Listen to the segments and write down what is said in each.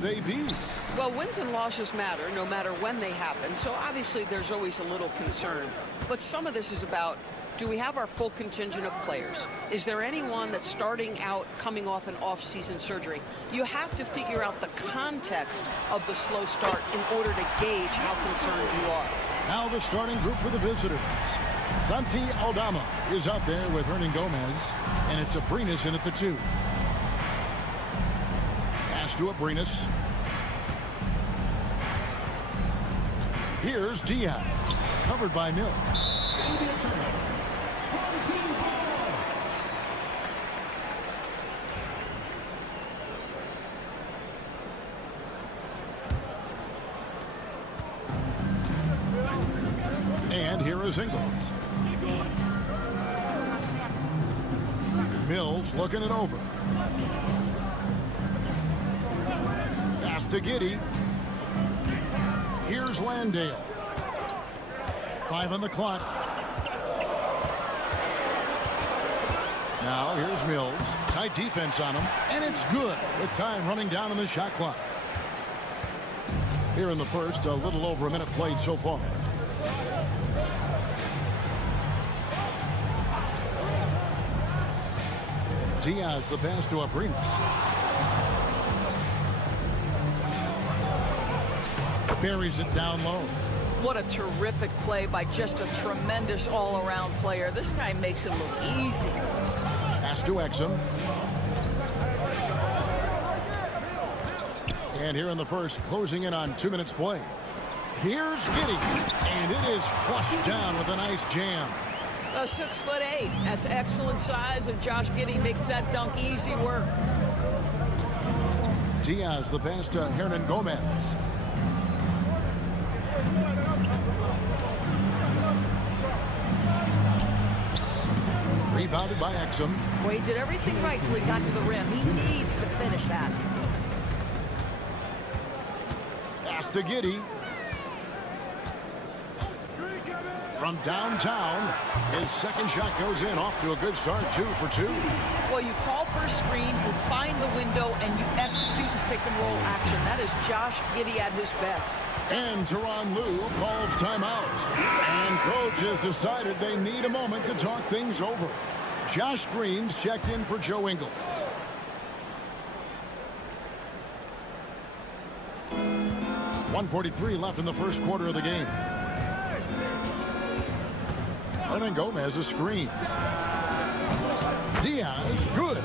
They be? Well, wins and losses matter no matter when they happen, so obviously there's always a little concern. But some of this is about, do we have our full contingent of players? Is there anyone that's starting out coming off an off-season surgery? You have to figure out the context of the slow start in order to gauge how concerned you are. Now the starting group for the visitors. Santi Aldama is out there with Hernan Gomez, and it's Abrinas in at the 2. To Abrinas. Here's Diaz, covered by Mills. And here is Ingles. Mills looking it over. To Giddey. Here's Landale. 5 on the clock. Now here's Mills. Tight defense on him, and it's good with time running down on the shot clock. Here in the first, a little over a minute played so far. Diaz the pass to Abrinas. Buries it down low. What a terrific play by just a tremendous all-around player. This guy makes it look easy. Pass to Exum. And here in the first, closing in on 2 minutes play. Here's Giddey, and it is flushed down with a nice jam. 6'8". That's excellent size, and Josh Giddey makes that dunk easy work. Diaz the pass to Hernan Gomez. Rebounded by Exum. Well, he did everything right till he got to the rim. He needs to finish that. Pass to Giddey. From downtown, his second shot goes in, off to a good start, 2 for 2. Well, you call for a screen, you find the window, and you execute pick-and-roll action. That is Josh Giddey at his best. And Tyronn Lue calls timeout. And coach has decided they need a moment to talk things over. Josh Green's checked in for Joe Ingles. .143 left in the first quarter of the game. Hernan Gomez a screen. Diaz, good.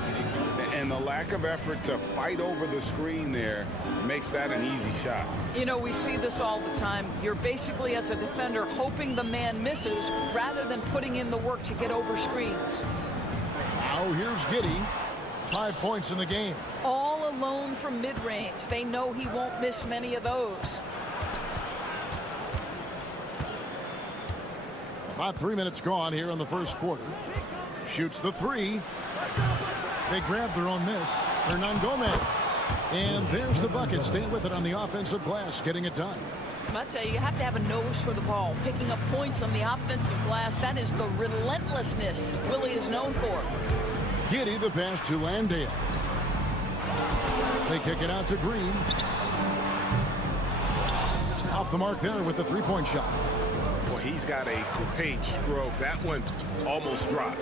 And the lack of effort to fight over the screen there makes that an easy shot. You know, we see this all the time. You're basically, as a defender, hoping the man misses rather than putting in the work to get over screens. Now here's Giddey. 5 points in the game. All alone from mid-range. They know he won't miss many of those. About 3 minutes gone here in the first quarter. Shoots the 3. They grab their own miss. Hernan Gomez. And there's the bucket. Staying with it on the offensive glass, getting it done. I tell you, you have to have a nose for the ball. Picking up points on the offensive glass, that is the relentlessness Willie is known for. Giddey the pass to Landale. They kick it out to Green. Off the mark there with the three-point shot. Boy, he's got a great stroke. That one almost dropped.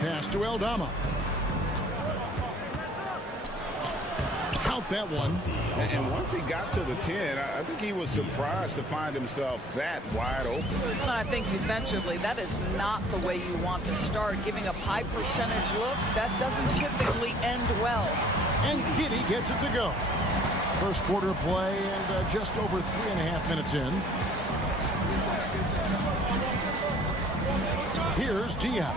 Pass to Aldama. Count that one. And once he got to the 10, I think he was surprised to find himself that wide open. I think defensively, that is not the way you want to start. Giving up high percentage looks, that doesn't typically end well. And Giddy gets it to go. First quarter play and just over 3.5 minutes in. Here's Diaz.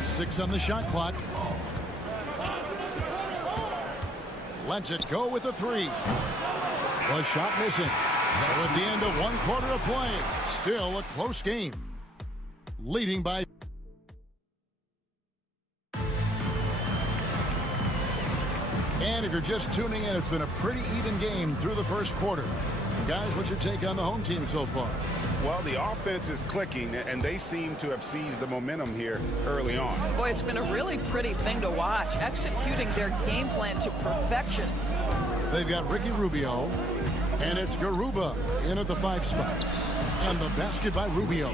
Six on the shot clock. Lets it go with a three. The shot missing. So at the end of 1 quarter of play, still a close game. Leading by. And if you're just tuning in, it's been a pretty even game through the first quarter. Guys, what's your take on the home team so far? Well, the offense is clicking, and they seem to have seized the momentum here early on. Boy, it's been a really pretty thing to watch, executing their game plan to perfection. They've got Ricky Rubio, and it's Garuba in at the 5 spot. And the basket by Rubio.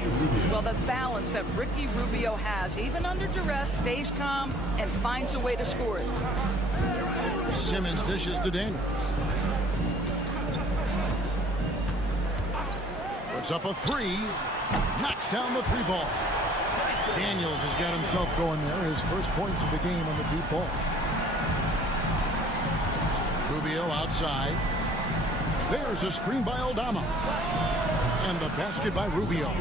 Well, the balance that Ricky Rubio has, even under duress, stays calm and finds a way to score it. Simmons dishes to Daniels. Puts up a 3. Knocks down the 3 ball. Daniels has got himself going there. His first points of the game on the deep ball. Rubio outside. There's a screen by Aldama. And the basket by Rubio.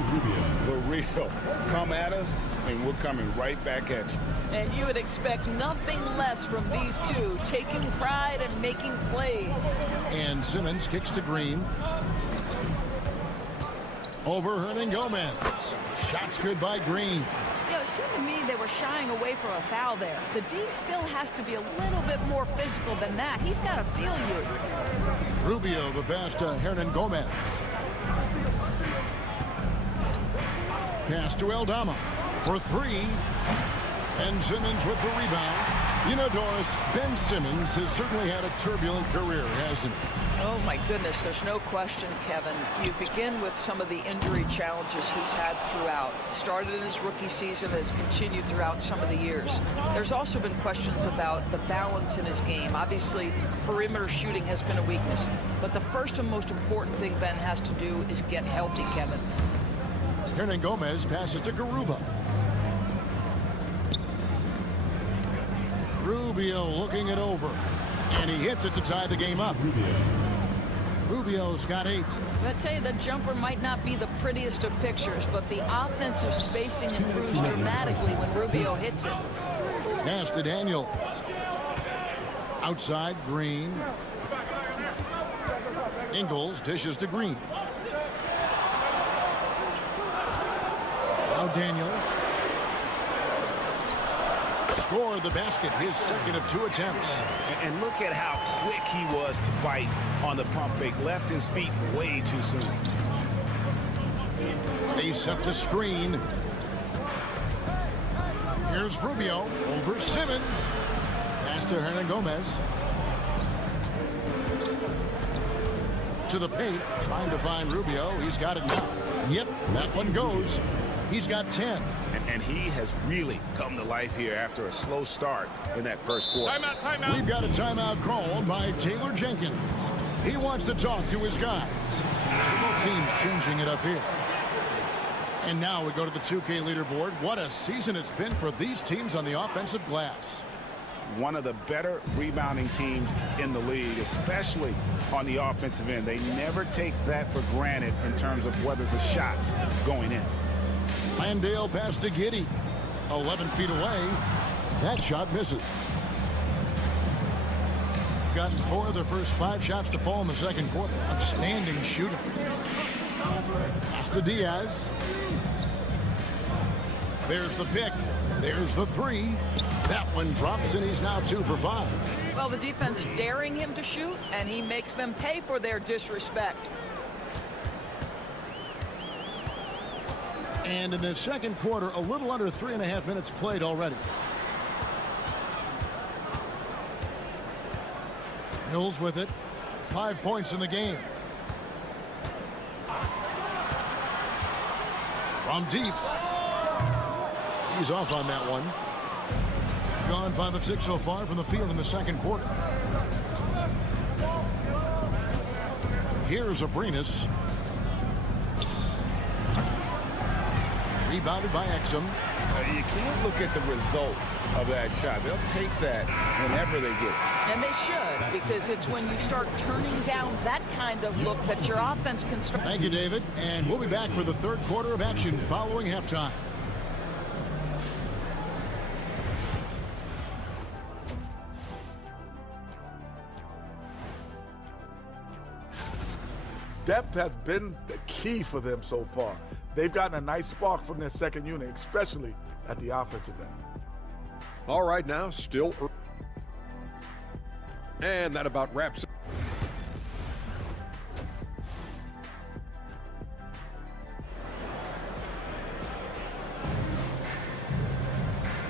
The real come at us, and we're coming right back at you. And you would expect nothing less from these two, taking pride and making plays. And Simmons kicks to Green. Over Hernangomez. Shots good by Green. You know, it seemed to me they were shying away from a foul there. The D still has to be a little bit more physical than that. He's got to feel you. Rubio the pass to Hernangomez. Pass to Aldama for 3. And Simmons with the rebound. You know, Doris, Ben Simmons has certainly had a turbulent career, hasn't he? Oh, my goodness, there's no question, Kevin. You begin with some of the injury challenges he's had throughout. Started in his rookie season, has continued throughout some of the years. There's also been questions about the balance in his game. Obviously, perimeter shooting has been a weakness. But the first and most important thing Ben has to do is get healthy, Kevin. Hernangomez passes to Garuba. Rubio looking it over. And he hits it to tie the game up. Rubio's got 8. I tell you, the jumper might not be the prettiest of pictures, but the offensive spacing improves dramatically when Rubio hits it. Pass to Daniels. Outside, Green. Ingles dishes to Green. Now Daniels. Scored the basket, his second of 2 attempts. And look at how quick he was to bite on the pump fake. Left his feet way too soon. They set the screen. Here's Rubio over Simmons. Pass to Hernangomez. To the paint, trying to find Rubio. He's got it now. Yep, that one goes. He's got 10. And he has really come to life here after a slow start in that first quarter. Timeout, timeout. We've got a timeout called by Taylor Jenkins. He wants to talk to his guys. Both teams changing it up here. And now we go to the 2K leaderboard. What a season it's been for these teams on the offensive glass. One of the better rebounding teams in the league, especially on the offensive end. They never take that for granted in terms of whether the shot's going in. Landale pass to Giddy. 11 feet away. That shot misses. Gotten 4 of their first 5 shots to fall in the second quarter. Outstanding shooting. Pass to Diaz. There's the pick. There's the 3. That one drops, and he's now 2 for 5. Well, the defense daring him to shoot, and he makes them pay for their disrespect. And in the second quarter, a little under 3.5 minutes played already. Mills with it. 5 points in the game. From deep. He's off on that one. Gone 5 of 6 so far from the field in the second quarter. Here's Abrinas. Rebounded by Exum. You can't look at the result of that shot. They'll take that whenever they get it. And they should, because it's when you start turning down that kind of look that your offense can start. Thank you, David. And we'll be back for the third quarter of action following halftime. Depth has been the key for them so far. They've gotten a nice spark from their second unit, especially at the offensive end. All right, now, still. And that about wraps it.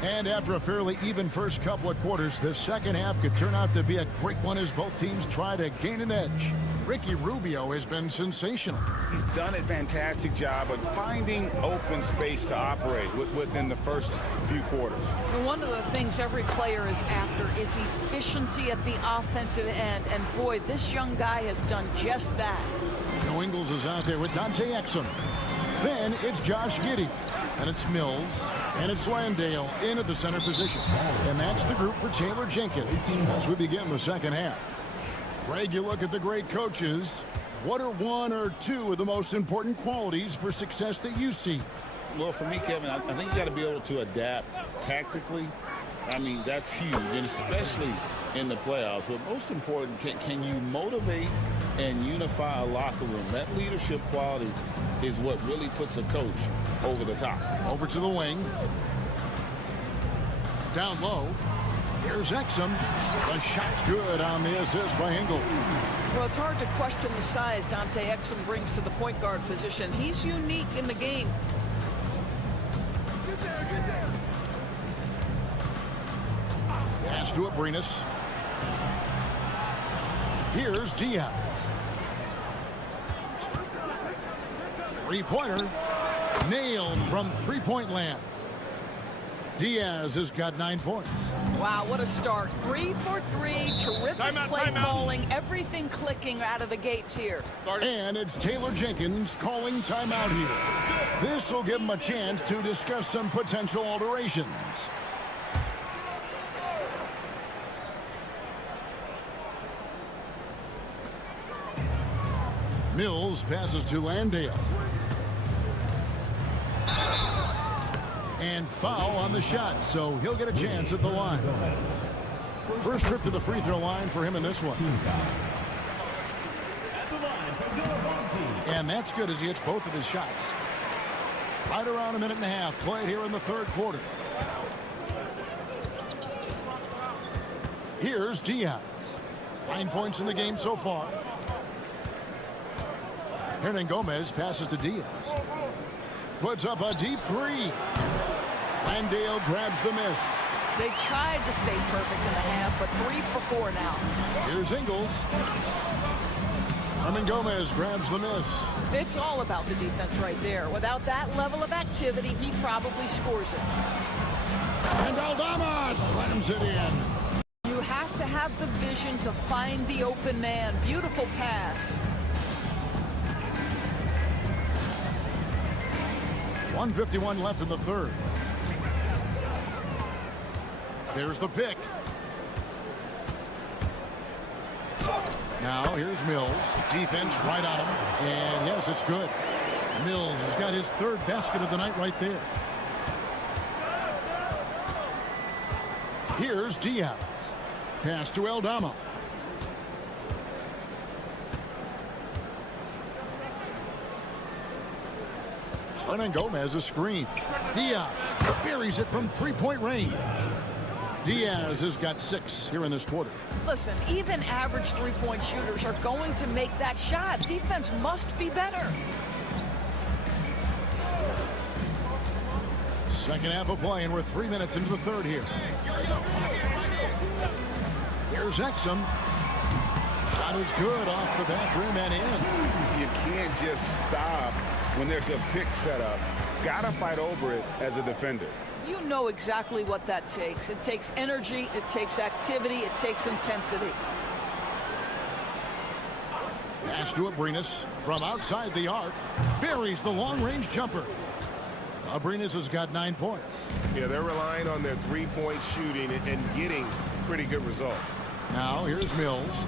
And after a fairly even first couple of quarters, the second half could turn out to be a great one as both teams try to gain an edge. Ricky Rubio has been sensational. He's done a fantastic job of finding open space to operate within the first few quarters. And one of the things every player is after is efficiency at the offensive end. And boy, this young guy has done just that. Joe Ingles is out there with Dante Exum. Then it's Josh Giddey. And it's Mills. And it's Landale in at the center position. And that's the group for Taylor Jenkins as we begin the second half. Greg, you look at the great coaches. What are one or two of the most important qualities for success that you see? Well, for me, Kevin, I think you got to be able to adapt tactically. I mean, that's huge, and especially in the playoffs. But most important, can you motivate and unify a locker room? That leadership quality is what really puts a coach over the top. Over to the wing. Down low. Here's Exum. The shot's good on the assist by Ingles. Well, it's hard to question the size Dante Exum brings to the point guard position. He's unique in the game. Pass to Abrinas. Here's Diaz. Three-pointer. Nailed from three-point land. Diaz has got 9 points. Wow, what a start. 3 for 3. Terrific play calling. Everything clicking out of the gates here. And it's Taylor Jenkins calling timeout here. This will give him a chance to discuss some potential alterations. Mills passes to Landale. And foul on the shot, so he'll get a chance at the line. First trip to the free throw line for him in this one. And that's good as he hits both of his shots. Right around a minute and a half played here in the third quarter. Here's Diaz. 9 points in the game so far. Hernan Gomez passes to Diaz. Puts up a deep three. Landale grabs the miss. They tried to stay perfect in the half, but 3 for 4 now. Here's Ingles. Hernan Gomez grabs the miss. It's all about the defense right there. Without that level of activity, he probably scores it. And Aldama slams it in. You have to have the vision to find the open man. Beautiful pass. 1:51 left in the third. There's the pick. Now here's Mills. Defense right on him. And yes, it's good. Mills has got his third basket of the night right there. Here's Diaz. Pass to Aldama. Hernan Gomez a screen. Diaz buries it from three-point range. Diaz has got 6 here in this quarter. Listen, even average three-point shooters are going to make that shot. Defense must be better. Second half of play, and we're 3 minutes into the third here. Here's Exum. Shot is good off the back rim and in. You can't just stop when there's a pick set up. Gotta fight over it as a defender. You know exactly what that takes. It takes energy, it takes activity, it takes intensity. Pass to Abrinas from outside the arc. Buries the long-range jumper. Abrinas has got 9 points. Yeah, they're relying on their three-point shooting and getting pretty good results. Now here's Mills.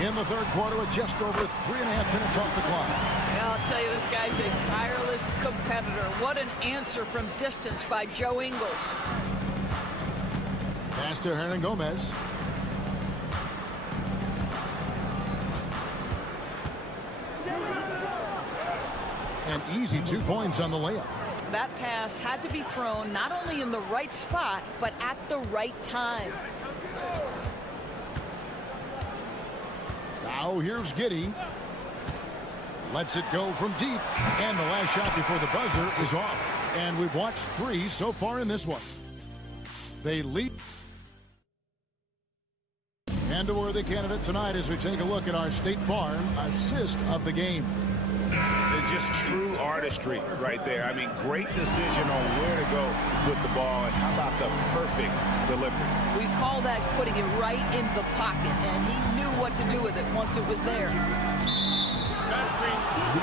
In the third quarter with just over 3.5 minutes off the clock. Yeah, I'll tell you, this guy's a tireless competitor. What an answer from distance by Joe Ingles. Pass to Hernan Gomez. An easy 2 points on the layup. That pass had to be thrown not only in the right spot, but at the right time. Now here's Giddey. Lets it go from deep. And the last shot before the buzzer is off. And we've watched 3 so far in this one. They lead. And a worthy candidate tonight as we take a look at our State Farm assist of the game. Just true artistry right there. I mean, great decision on where to go with the ball, and how about the perfect delivery? We call that putting it right in the pocket, and he knew what to do with it once it was there.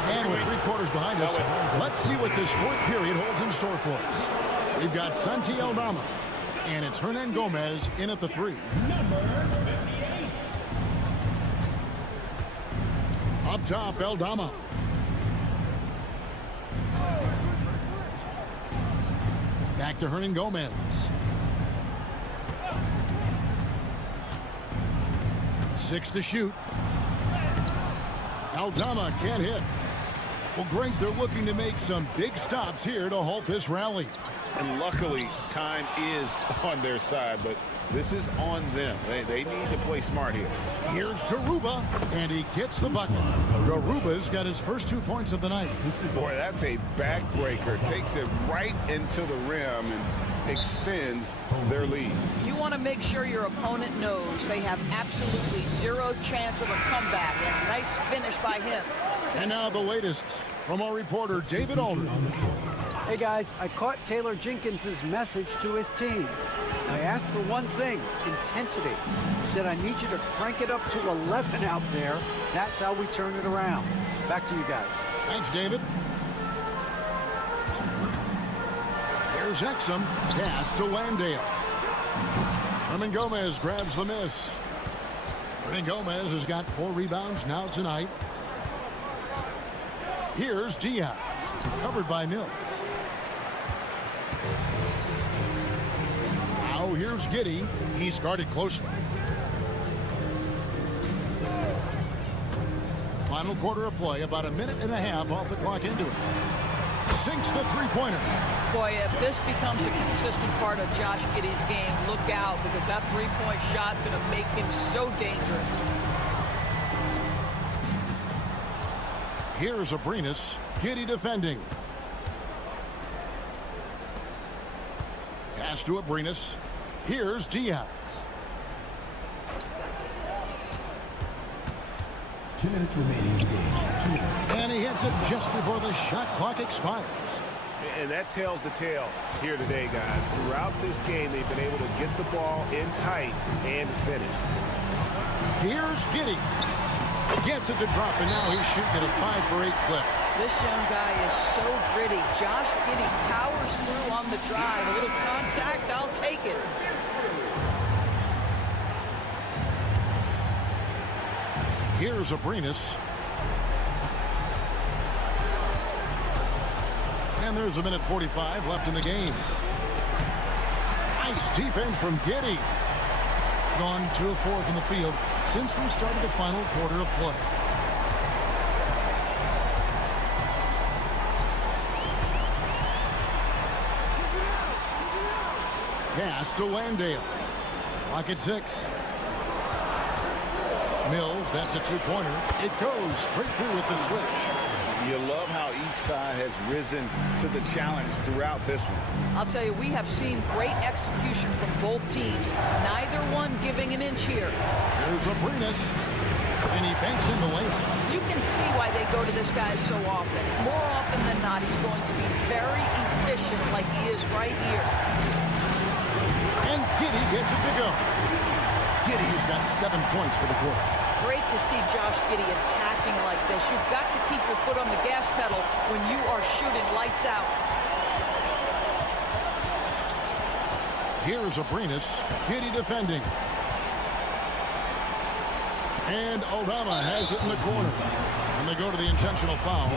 And with 3 quarters behind us, let's see what this fourth period holds in store for us. We've got Santi Aldama, and it's Hernan Gomez in at the 3. Up top, Aldama. Back to Hernan Gomez. 6 to shoot. Aldama can't hit. Well, great, they're looking to make some big stops here to halt this rally. And luckily, time is on their side, but this is on them. They need to play smart here. Here's Garuba, and he gets the bucket. Garuba's got his first 2 points of the night. Boy, that's a backbreaker. Takes it right into the rim and extends their lead. You want to make sure your opponent knows they have absolutely 0 chance of a comeback. And a nice finish by him. And now the latest from our reporter, David Aldridge. Hey guys, I caught Taylor Jenkins' message to his team. I asked for one thing, intensity. He said, I need you to crank it up to 11 out there. That's how we turn it around. Back to you guys. Thanks, David. Here's Exum. Pass to Landale. Hernan Gomez grabs the miss. Hernan Gomez has got 4 rebounds now tonight. Here's Diaz. Covered by Mills. Now here's Giddey. He's guarded closely. Final quarter of play, about 1.5 minutes off the clock into it. Sinks the three-pointer. Boy, if this becomes a consistent part of Josh Giddey's game, look out, because that three-point shot is going to make him so dangerous. Here's Abrinas. Giddey defending. Pass to Abrinas. Here's Diaz. 2 minutes remaining in the game. 2 minutes. And he hits it just before the shot clock expires. And that tells the tale here today, guys. Throughout this game, they've been able to get the ball in tight and finish. Here's Giddey. Gets it to drop, and now he's shooting at a 5-for-8 clip. This young guy is so gritty. Josh Giddey powers through on the drive. A little contact, I'll take it. Here's Abrinas. And there's 1:45 left in the game. Nice defense from Giddey. Gone 2 of 4 from the field since we started the final quarter of play. Pass to Landale. Clock at 6. Mills, that's a 2-pointer. It goes straight through with the switch. You love how each side has risen to the challenge throughout this one. I'll tell you, we have seen great execution from both teams. Neither one giving an inch here. Here's Abrinas, and he banks in the layup. You can see why they go to this guy so often. More often than not, he's going to be very efficient like he is right here. And Giddey gets it to go. Giddey's got 7 points for the quarter. Great to see Josh Giddey attacking like this. You've got to keep your foot on the gas pedal when you are shooting lights out. Here's Abrinas, Giddey defending. And Aldama has it in the corner. And they go to the intentional foul.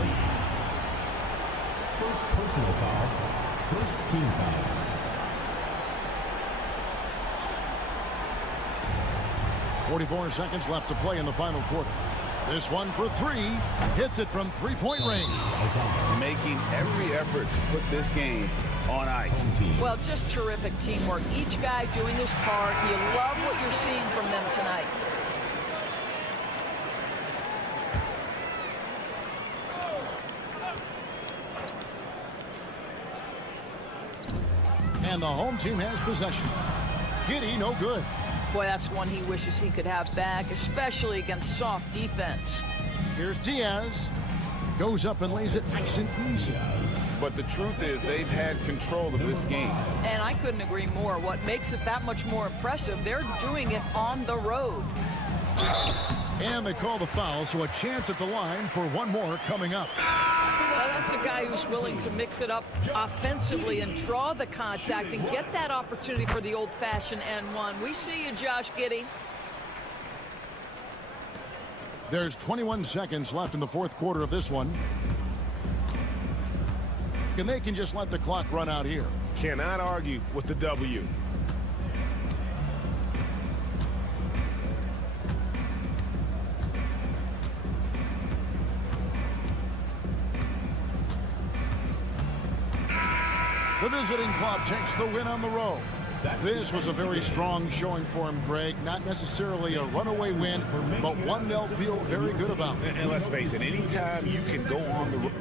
First personal foul. First team foul. 44 seconds left to play in the final quarter. This one for 3. Hits it from three-point range. Making every effort to put this game on ice. Well, just terrific teamwork. Each guy doing his part. You love what you're seeing from them tonight. And the home team has possession. Giddey, no good. Boy, that's one he wishes he could have back, especially against soft defense. Here's Diaz. Goes up and lays it nice and easy. But the truth is they've had control of this game. And I couldn't agree more. What makes it that much more impressive, they're doing it on the road. And they call the foul, so a chance at the line for one more coming up. Well, that's a guy who's willing to mix it up offensively and draw the contact and get that opportunity for the old-fashioned N1. We see you, Josh Giddey. There's 21 seconds left in the fourth quarter of this one. And they can just let the clock run out here. Cannot argue with the W. The visiting club takes the win on the road. This was a very strong showing for him, Greg. Not necessarily a runaway win, but one they'll feel very good about. And let's face it, anytime you can go on the road.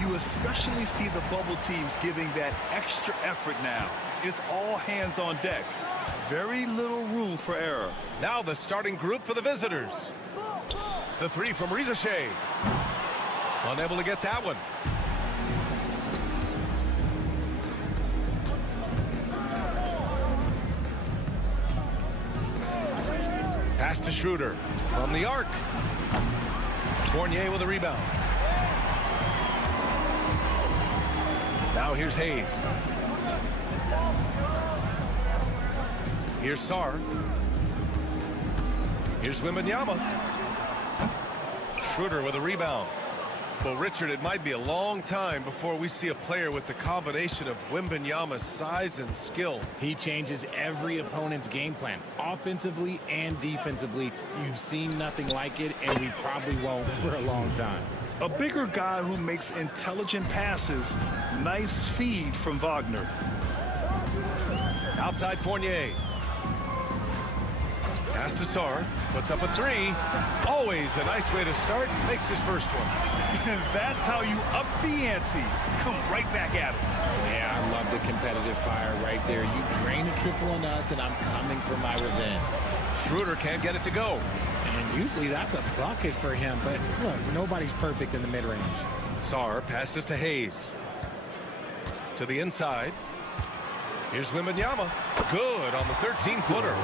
You especially see the bubble teams giving that extra effort now. It's all hands on deck. Very little room for error. Now the starting group for the visitors. The three from Rizache. Unable to get that one. Pass to Schroeder from the arc. Fournier with a rebound. Now here's Hayes. Here's Sarr. Here's Wembanyama. Schroeder with a rebound. Well, Richard, it might be a long time before we see a player with the combination of Wembanyama's size and skill. He changes every opponent's game plan, offensively and defensively. You've seen nothing like it, and we probably won't for a long time. A bigger guy who makes intelligent passes. Nice feed from Wagner. Outside Fournier. Pass to Sarr. Puts up a three. Always a nice way to start. Makes his first one. And that's how you up the ante. Come right back at him. Yeah, I love the competitive fire right there. You drain a triple on us, and I'm coming for my revenge. Schroeder can't get it to go. And usually that's a bucket for him, but look, nobody's perfect in the mid-range. Sarr passes to Hayes. To the inside. Here's Wembanyama. Good on the 13-footer.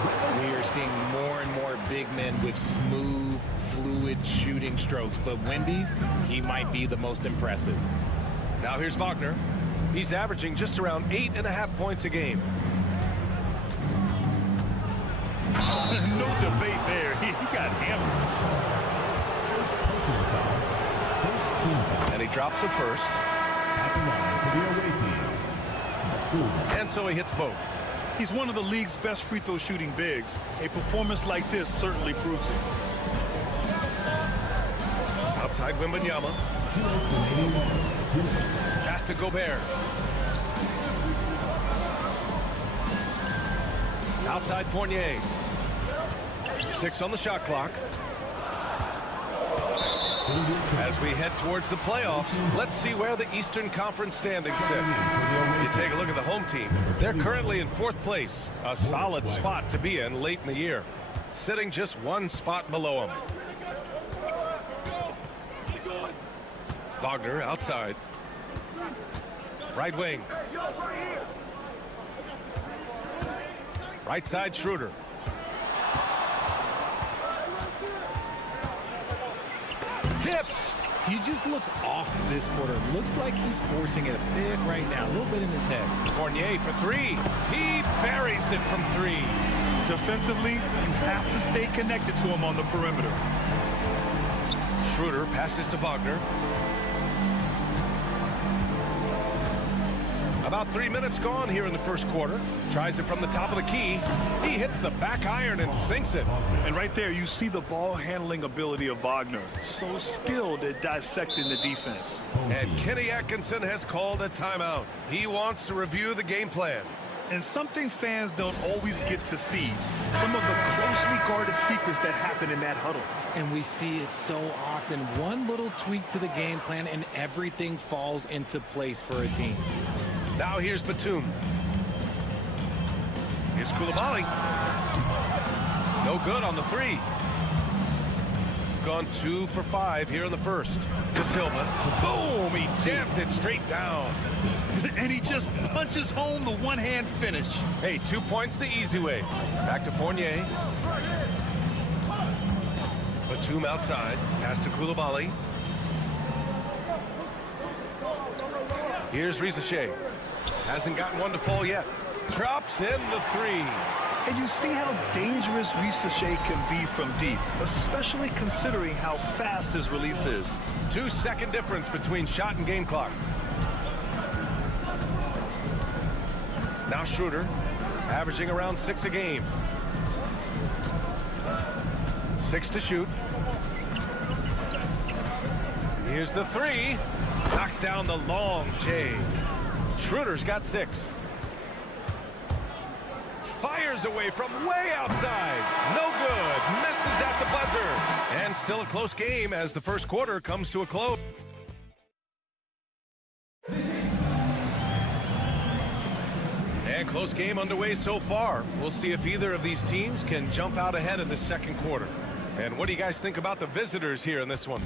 We are seeing more and more big men with smooth, fluid shooting strokes, but Wemby's, he might be the most impressive. Now here's Wagner. He's averaging just around 8.5 points a game. No debate there. He got hammered. And he drops it first. At the line for the away team, Masood. And so he hits both. He's one of the league's best free throw shooting bigs. A performance like this certainly proves it. Outside Wembanyama. Pass to Gobert. Outside Fournier. 6 on the shot clock. As we head towards the playoffs, let's see where the Eastern Conference standings sit. You take a look at the home team. They're currently in 4th place, a solid spot to be in late in the year, sitting just 1 spot below them. Wagner outside. Right wing. Right side Schroeder. Tipped. He just looks off this quarter. Looks like he's forcing it a bit right now. A little bit in his head. Fournier for 3. He buries it from 3. Defensively, you have to stay connected to him on the perimeter. Schroeder passes to Wagner. About 3 minutes gone here in the first quarter. Tries it from the top of the key. He hits the back iron and sinks it. And right there, you see the ball handling ability of Wagner. So skilled at dissecting the defense. And Kenny Atkinson has called a timeout. He wants to review the game plan. And something fans don't always get to see. Some of the closely guarded secrets that happen in that huddle. And we see it so often. One little tweak to the game plan and everything falls into place for a team. Now here's Batum. Here's Koulibaly. No good on the 3. Gone 2 for 5 here in the first. De Silva. Boom! He jams it straight down. And he just punches home the one-hand finish. Hey, 2 points the easy way. Back to Fournier. Batum outside. Pass to Koulibaly. Here's Risacher. Hasn't gotten one to fall yet. Drops in the 3. And you see how dangerous Risacher can be from deep, especially considering how fast his release is. 2-second difference between shot and game clock. Now Schroeder, averaging around 6 a game. 6 to shoot. Here's the 3. Knocks down the long J. Schroeder's got 6. Fires away from way outside. No good. Misses at the buzzer. And still a close game as the first quarter comes to a close. And close game underway so far. We'll see if either of these teams can jump out ahead in the second quarter. And what do you guys think about the visitors here in this one?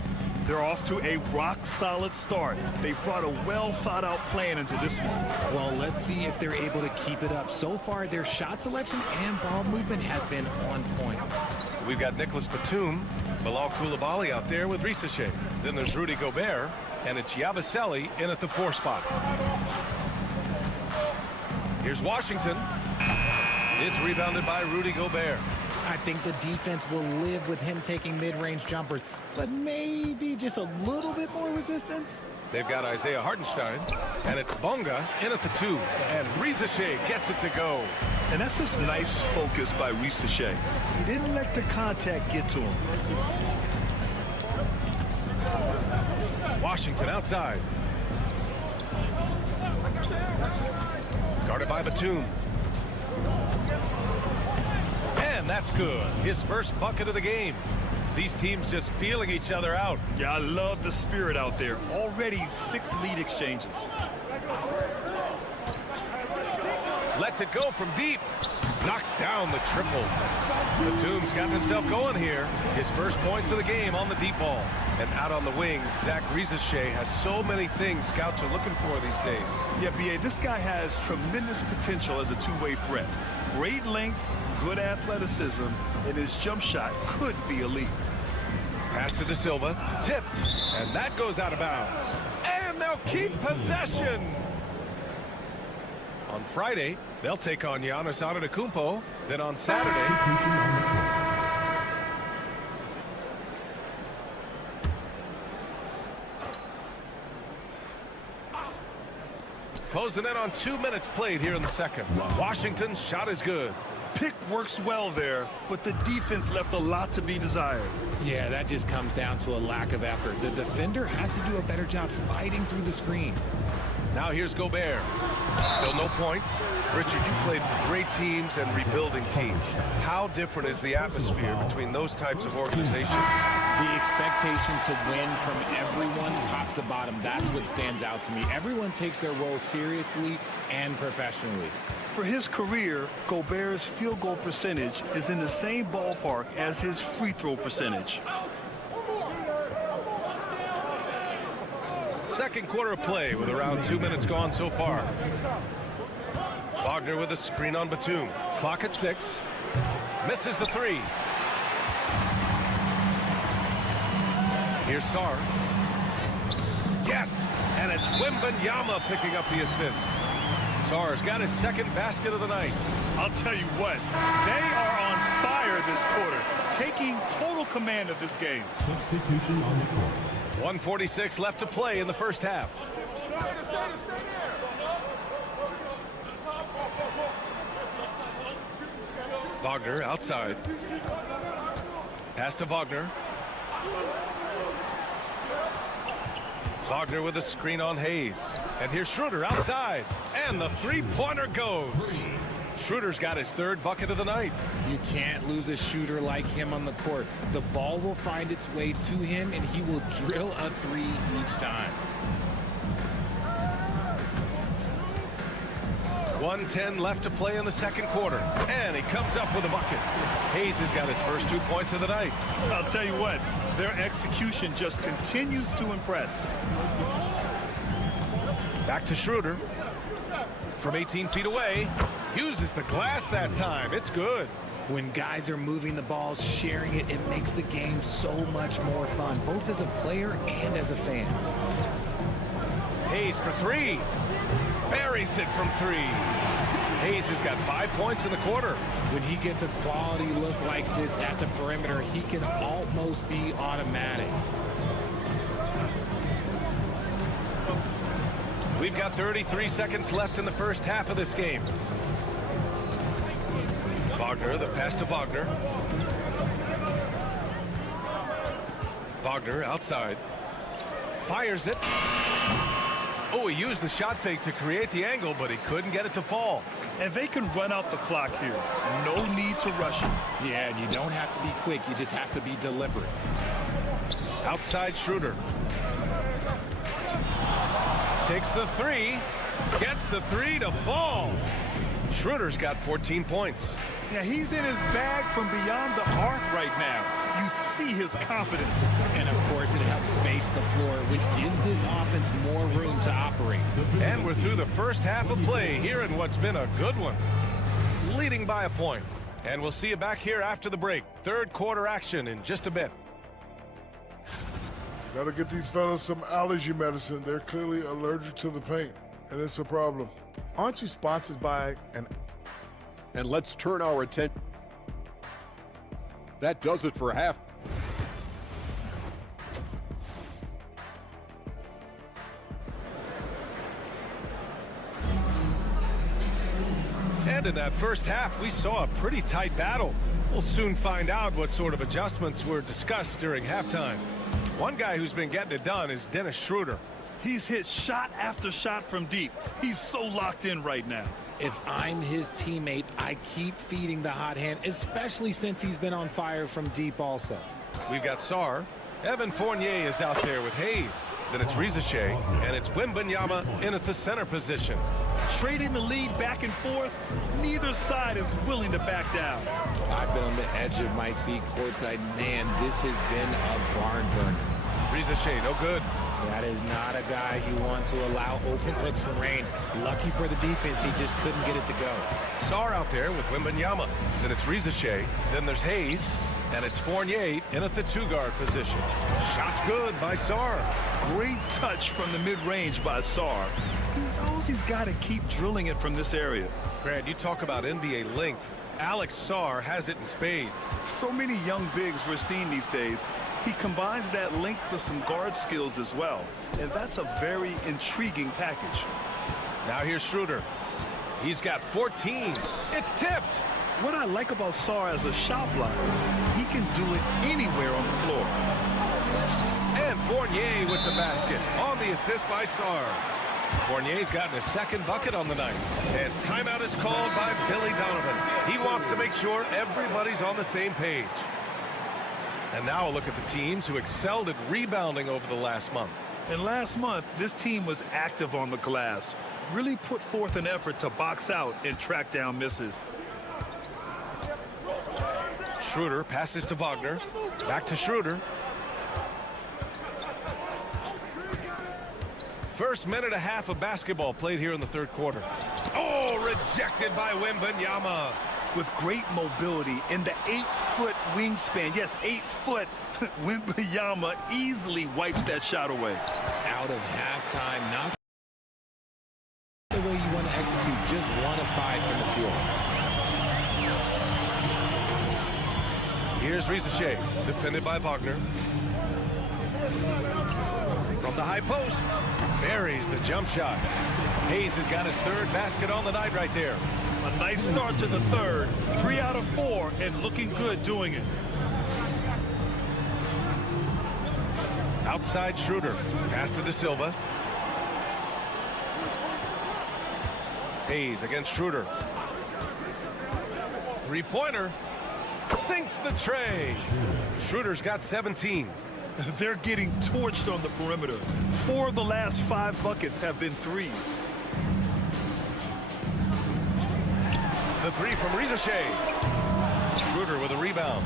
They're off to a rock-solid start. They brought a well-thought-out plan into this one. Well, let's see if they're able to keep it up. So far, their shot selection and ball movement has been on point. We've got Nicholas Batum, Bilal Koulibaly out there with Risacher. Then there's Rudy Gobert, and it's Yabusele in at the 4 spot. Here's Washington. It's rebounded by Rudy Gobert. I think the defense will live with him taking mid-range jumpers, but maybe just a little bit more resistance. They've got Isaiah Hartenstein, and it's Bonga in at the 2, and Risacher gets it to go. And that's just nice focus by Risacher. He didn't let the contact get to him. Washington outside. Guarded by Batum. And that's good. His first bucket of the game. These teams just feeling each other out. Yeah, I love the spirit out there. Already 6 lead exchanges. Lets it go from deep. Knocks down the triple. Batum's gotten himself going here. His first points of the game on the deep ball. And out on the wings, Zach Risacher has so many things scouts are looking for these days. Yeah, B.A., this guy has tremendous potential as a two-way threat. Great length, good athleticism, and his jump shot could be elite. Pass to De Silva, tipped, and that goes out of bounds. And they'll keep possession. On Friday, they'll take on Giannis Antetokounmpo. Then on Saturday, Close the net on 2 minutes played here in the second. Washington's shot is good. Pick works well there, but the defense left a lot to be desired. Yeah, that just comes down to a lack of effort. The defender has to do a better job fighting through the screen. Now here's Gobert. Still no points. Richard, you played for great teams and rebuilding teams. How different is the atmosphere between those types of organizations? The expectation to win from everyone top to bottom, that's what stands out to me. Everyone takes their role seriously and professionally. For his career, Gobert's field goal percentage is in the same ballpark as his free throw percentage. Second quarter of play with around 2 minutes gone so far. Wagner with a screen on Batum. Clock at 6. Misses the three. Here's Sarr. Yes! And it's Wembanyama picking up the assist. Sarr's got his second basket of the night. I'll tell you what, they are on fire this quarter, taking total command of this game. Substitution on the court. 1:46 left to play in the first half. Wagner outside. Pass to Wagner. Wagner with a screen on Hayes. And here's Schroeder outside. And the three-pointer goes. Schroeder's got his third bucket of the night. You can't lose a shooter like him on the court. The ball will find its way to him, and he will drill a three each time. 1:10 left to play in the second quarter. And he comes up with a bucket. Hayes has got his first 2 points of the night. I'll tell you what, their execution just continues to impress. Back to Schroeder. From 18 feet away. Uses the glass that time. It's good. When guys are moving the ball, sharing it, it makes the game so much more fun, both as a player and as a fan. Hayes for three. Buries it from three. Hayes has got 5 points in the quarter. When he gets a quality look like this at the perimeter, he can almost be automatic. We've got 33 seconds left in the first half of this game. Wagner, the pass to Wagner. Wagner outside. Fires it. Oh, he used the shot fake to create the angle, but he couldn't get it to fall. And they can run out the clock here. No need to rush it. Yeah, and you don't have to be quick. You just have to be deliberate. Outside Schroeder. Takes the three. Gets the three to fall. Schroeder's got 14 points. Yeah, he's in his bag from beyond the arc right now. You see his confidence. And, of course, it helps space the floor, which gives this offense more room to operate. And we're through the first half of play here in what's been a good one. Leading by a point. And we'll see you back here after the break. Third quarter action in just a bit. Gotta get these fellas some allergy medicine. They're clearly allergic to the paint, and it's a problem. Aren't you sponsored by an... And let's turn our attention. That does it for half. And in that first half, we saw a pretty tight battle. We'll soon find out what sort of adjustments were discussed during halftime. One guy who's been getting it done is Dennis Schroeder. He's hit shot after shot from deep. He's so locked in right now. If I'm his teammate, I keep feeding the hot hand, especially since he's been on fire from deep also. We've got Sarr. Evan Fournier is out there with Hayes. Then it's Rizashea, and it's Wembanyama in at the center position. Trading the lead back and forth, neither side is willing to back down. I've been on the edge of my seat courtside. Man, this has been a barn burner. Rizashea, no good. That is not a guy you want to allow open looks from range. Lucky for the defense, he just couldn't get it to go. Sarr out there with Wembanyama. Then it's Rizashea. Then there's Hayes. And it's Fournier in at the two-guard position. Shot's good by Sarr. Great touch from the mid-range by Sarr. He knows he's got to keep drilling it from this area. Brad, you talk about NBA length. Alex Sarr has it in spades. So many young bigs we're seeing these days. He combines that length with some guard skills as well. And that's a very intriguing package. Now here's Schroeder. He's got 14. It's tipped. What I like about Sarr as a shot blocker, he can do it anywhere on the floor. And Fournier with the basket on the assist by Sarr. Fournier's gotten his second bucket on the night. And timeout is called by Billy Donovan. He wants to make sure everybody's on the same page. And now a look at the teams who excelled at rebounding over the last month. And last month, this team was active on the glass, really put forth an effort to box out and track down misses. Schroeder passes to Wagner. Back to Schroeder. First minute and a half of basketball played here in the third quarter. Oh, rejected by Wembanyama. With great mobility in the 8-foot wingspan. Yes, 8 foot. Wembanyama easily wipes that shot away. Out of halftime, not the way you want to execute, just 1 of 5 from the field. Here's Risache, defended by Wagner. From the high post, buries the jump shot. Hayes has got his third basket on the night right there. A nice start to the third. 3 out of 4 and looking good doing it. Outside Schroeder, pass to De Silva. Hayes against Schroeder. Three-pointer. Sinks the tray. Schroeder's got 17. They're getting torched on the perimeter. 4 of the last 5 buckets have been threes. The three from Risache. Schroeder with a rebound.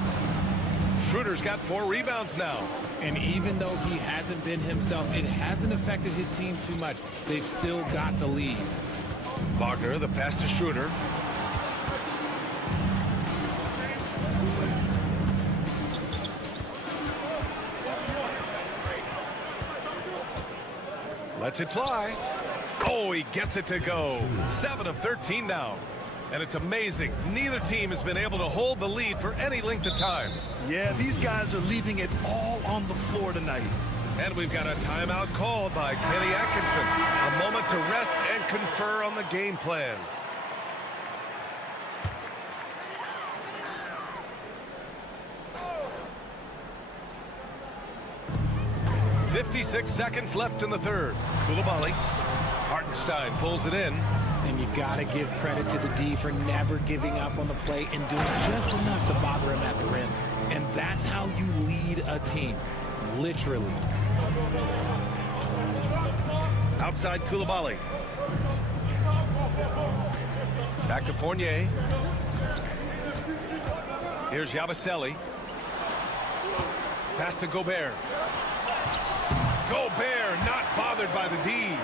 Schroeder's got 4 rebounds now. And even though he hasn't been himself, it hasn't affected his team too much. They've still got the lead. Wagner, the pass to Schroeder. Lets it fly. Oh, he gets it to go. 7 of 13 now. And it's amazing. Neither team has been able to hold the lead for any length of time. Yeah, these guys are leaving it all on the floor tonight. And we've got a timeout called by Kenny Atkinson. A moment to rest and confer on the game plan. .56 seconds left in the third. Koulibaly. Hartenstein pulls it in. And you got to give credit to the D for never giving up on the play and doing just enough to bother him at the rim. And that's how you lead a team. Literally. Outside Koulibaly. Back to Fournier. Here's Yabusele. Pass to Gobert. Gobert not bothered by the D.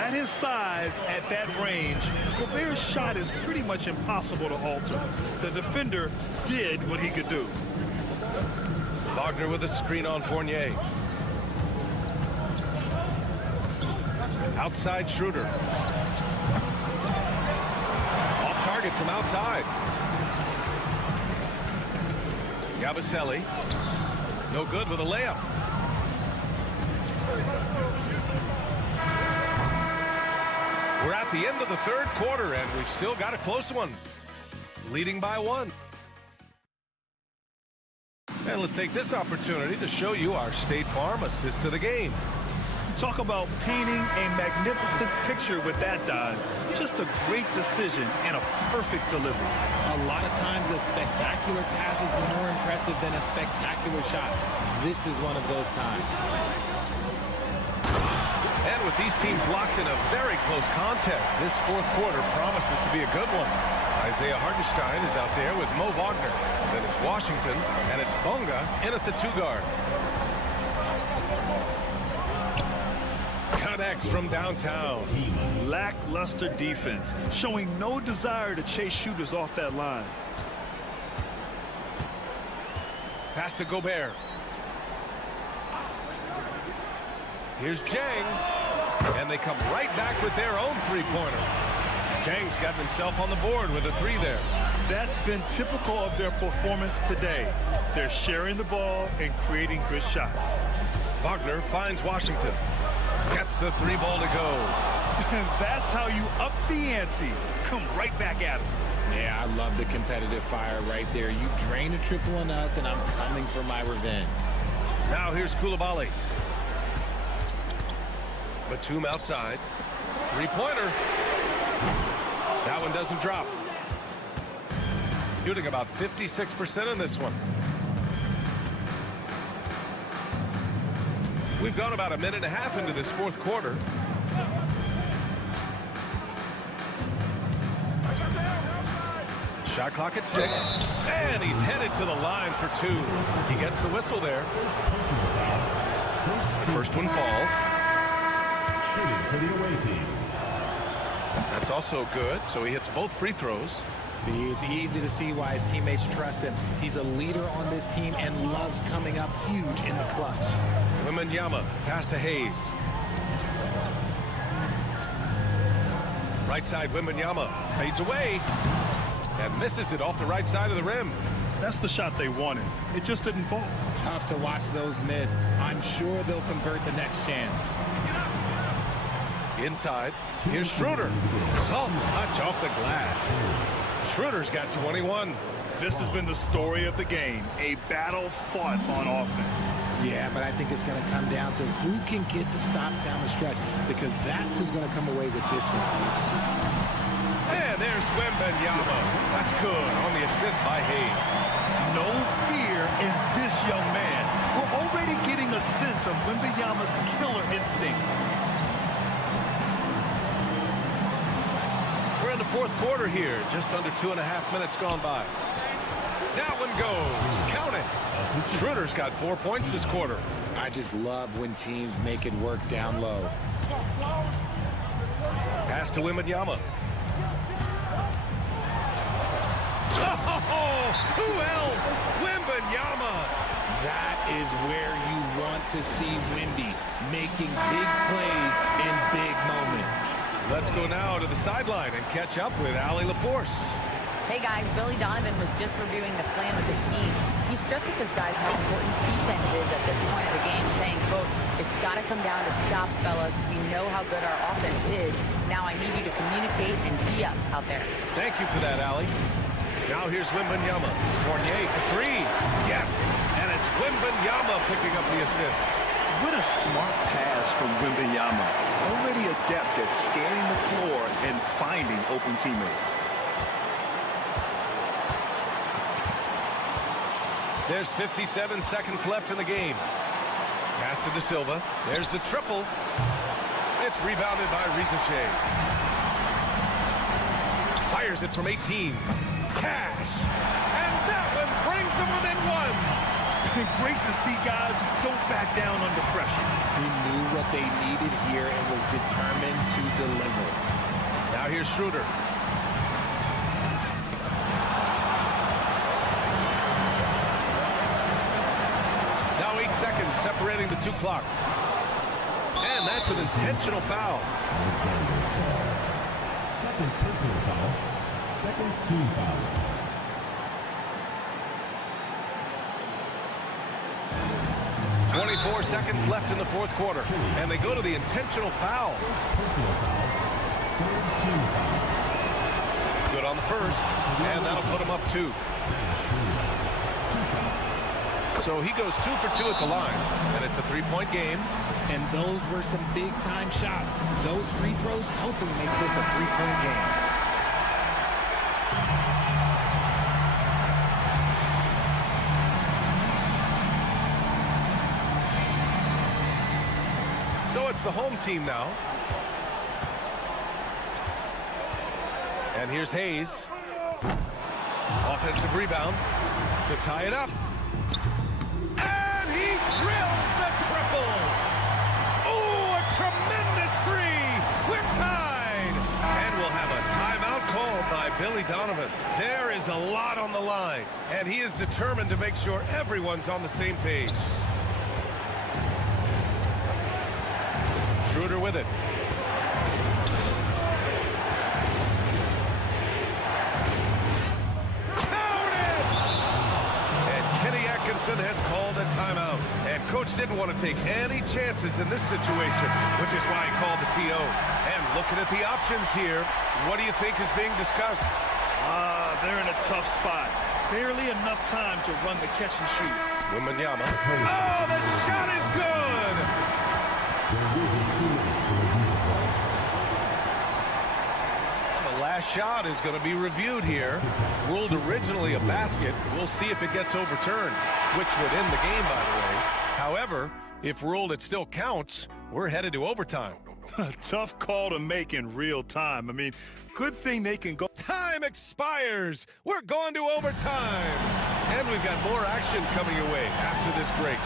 At his size, at that range, Gobert's shot is pretty much impossible to alter. The defender did what he could do. Wagner with a screen on Fournier. Outside Schroeder. Off target from outside. Yabusele. No good with a layup. We're at the end of the third quarter, and we've still got a close one. Leading by 1. And let's take this opportunity to show you our State Farm assist to the game. Talk about painting a magnificent picture with that dive. Just a great decision and a perfect delivery. A lot of times a spectacular pass is more impressive than a spectacular shot. This is one of those times. And with these teams locked in a very close contest, this fourth quarter promises to be a good one. Isaiah Hartenstein is out there with Mo Wagner. Then it's Washington, and it's Bonga in at the 2-guard. Connects from downtown. Lackluster defense, showing no desire to chase shooters off that line. Pass to Gobert. Here's Jang. And they come right back with their own three-pointer. Jang's gotten himself on the board with a 3 there. That's been typical of their performance today. They're sharing the ball and creating good shots. Wagner finds Washington. Gets the 3 ball to go. And that's how you up the ante. Come right back at him. Yeah, I love the competitive fire right there. You drain a triple on us, and I'm coming for my revenge. Now here's Koulibaly. Batum outside. Three-pointer. That one doesn't drop. Shooting about 56% in this one. We've gone about a minute and a half into this fourth quarter. Shot clock at 6. And he's headed to the line for 2. He gets the whistle there. The first one falls. Shooting for the away team. That's also good, so he hits both free throws. See, it's easy to see why his teammates trust him. He's a leader on this team and loves coming up huge in the clutch. Wembanyama, pass to Hayes. Right side, Wembanyama fades away and misses it off the right side of the rim. That's the shot they wanted. It just didn't fall. Tough to watch those miss. I'm sure they'll convert the next chance. Inside, here's Schroeder. Soft touch off the glass. Schroeder's got 21. This has been the story of the game. A battle fought on offense. Yeah, but I think it's going to come down to who can get the stops down the stretch, because that's who's going to come away with this one. And there's Wembanyama. That's good on the assist by Hayes. No fear in this young man. We're already getting a sense of Wembanyama's killer instinct. We're in the fourth quarter here. Just under 2.5 minutes gone by. That one goes. Count it. Schroeder's got 4 points this quarter. I just love when teams make it work down low. Pass to Wembanyama. Oh, who else? Wembanyama. That is where you want to see Wemby, making big plays in big moments. Let's go now to the sideline and catch up with Allie LaForce. Hey guys, Billy Donovan was just reviewing the plan with his team. He stressed with his guys how important defense is at this point of the game, saying, quote, "It's got to come down to stops, fellas. We know how good our offense is. Now I need you to communicate and be up out there." Thank you for that, Allie. Now here's Wembanyama. Fournier for 3. Yes, and it's Wembanyama picking up the assist. What a smart pass from Wembanyama. Already adept at scanning the floor and finding open teammates. There's 57 seconds left in the game. Pass to De Silva. There's the triple. It's rebounded by Rizachet. Fires it from 18. Cash. And that one brings them within 1. Great to see guys who don't back down under pressure. He knew what they needed here and was determined to deliver. Now here's Schroeder. Now 8 seconds separating the 2 clocks. And that's an intentional foul. Second personal foul. Second team foul. 24 seconds left in the fourth quarter. And they go to the intentional foul. Personal foul. Third team foul. Good on the first. And that'll put him up 2. So he goes 2 for 2 at the line. And it's a 3-point game. And those were some big-time shots. Those free throws helping make this a 3-point game. So it's the home team now. And here's Hayes. Offensive rebound to tie it up. And he drills the triple. Oh, a tremendous 3. We're tied. And we'll have a timeout called by Billy Donovan. There is a lot on the line. And he is determined to make sure everyone's on the same page. Schroeder with it. Counted! And Kenny Atkinson has called a timeout. And coach didn't want to take any chances in this situation, which is why he called the TO. And looking at the options here, what do you think is being discussed? They're in a tough spot. Barely enough time to run the catch and shoot. Wembanyama. Oh, the shot is good! Well, the last shot is going to be reviewed here. Ruled originally a basket. We'll see if it gets overturned, which would end the game, by the way. However, if ruled it still counts, we're headed to overtime. Tough call to make in real time. I mean, good thing they can go. Time expires. We're going to overtime. And we've got more action coming your way after this break.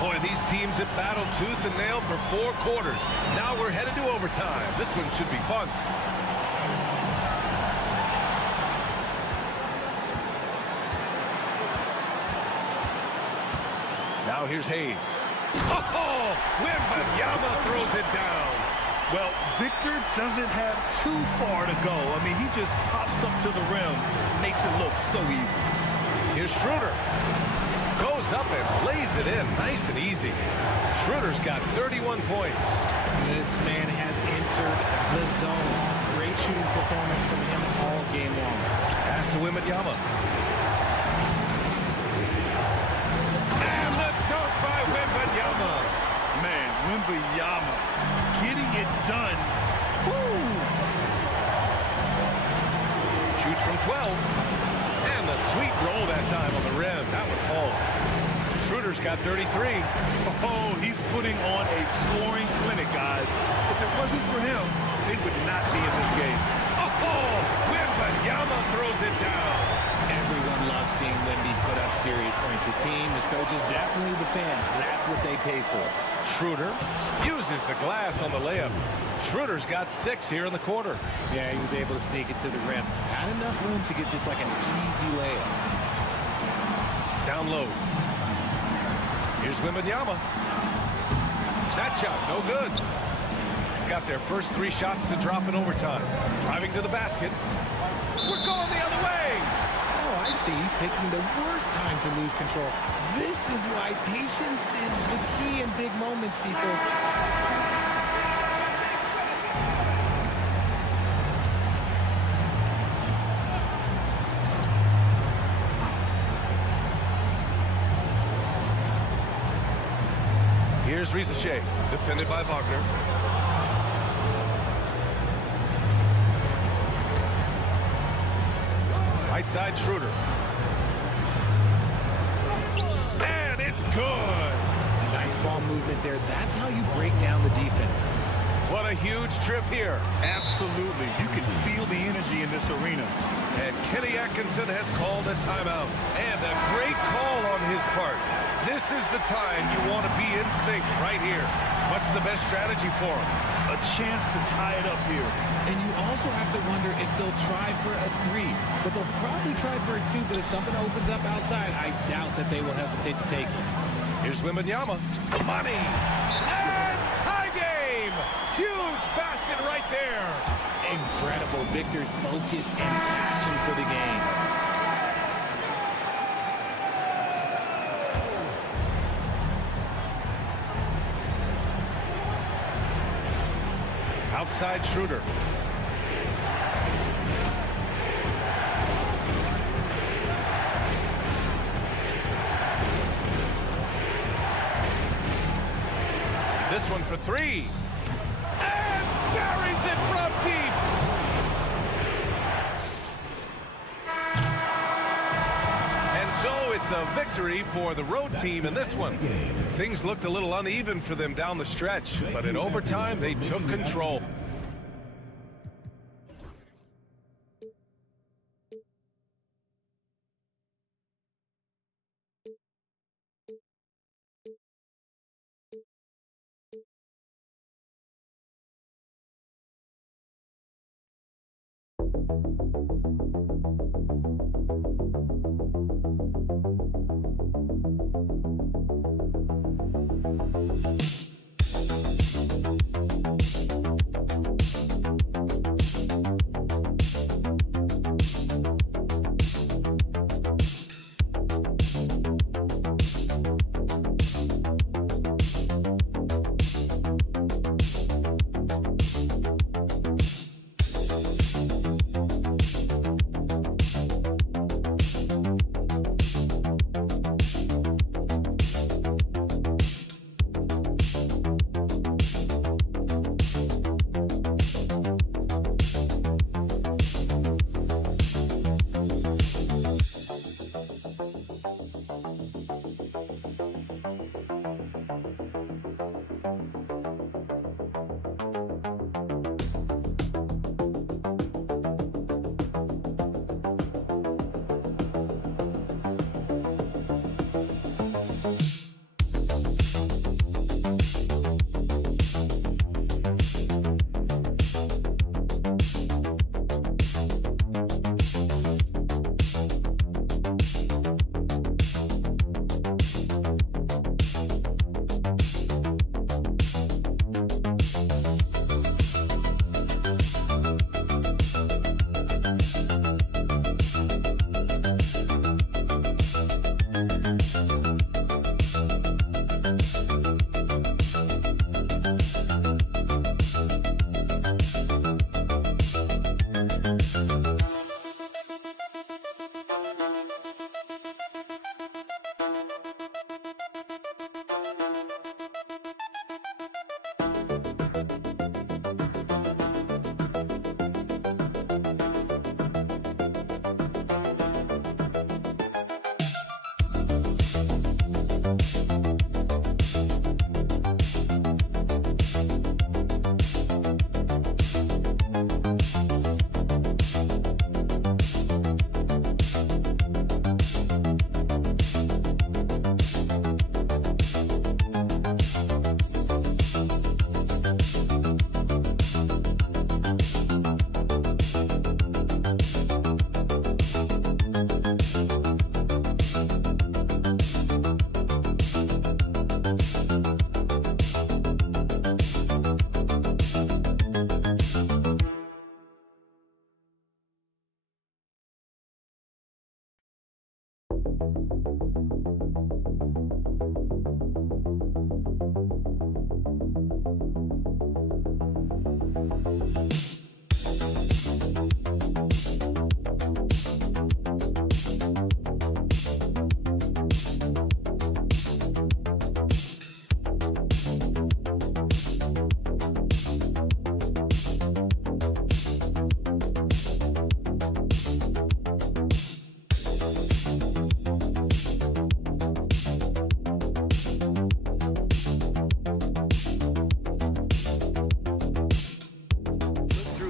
Boy, these teams have battled tooth and nail for 4 quarters. Now we're headed to overtime. This one should be fun. Now here's Hayes. Oh, Wembanyama throws it down. Well, Victor doesn't have too far to go. I mean, he just pops up to the rim, makes it look so easy. Here's Schroeder. Goes up and lays it in nice and easy. Schroeder's got 31 points. This man has entered the zone. Great shooting performance from him all game long. Pass to Wembanyama. And the dunk by Wembanyama. Man, Wembanyama getting it done. Woo! Shoots from 12. And the sweet roll that time on the rim. That one falls. Schroeder's got 33. Oh, he's putting on a scoring clinic, guys. If it wasn't for him, they would not be in this game. Oh, Wembanyama throws it down. Everyone loves seeing Wemby put up serious points. His team, his coaches, definitely the fans. That's what they pay for. Schroeder uses the glass on the layup. Schroeder's got 6 here in the quarter. Yeah, he was able to sneak it to the rim. Had enough room to get just like an easy layup. Down low. Here's Wembanyama. That shot, no good. Got their first 3 shots to drop in overtime. Driving to the basket. We're going the other way. Oh, I see. Picking the worst time to lose control. This is why patience is the key in big moments, people. Here's Rizachet, defended by Wagner. Right side, Schroeder. And it's good. Nice ball movement there. That's how you break down the defense. What a huge trip here. Absolutely. You can feel the energy in this arena. And Kenny Atkinson has called a timeout. And a great call on his part. This is the time you want to be in sync right here. What's the best strategy for him? A chance to tie it up here. And you also have to wonder if they'll try for a 3. But they'll probably try for a 2. But if something opens up outside, I doubt that they will hesitate to take it. Here's Wembanyama. Money. And tie game. Huge basket right there. Incredible. Victor's focus and passion for the game. Outside Schroeder. This one for 3. And buries it from deep. And so it's a victory for the road team in this one. Things looked a little uneven for them down the stretch, but in overtime they took control.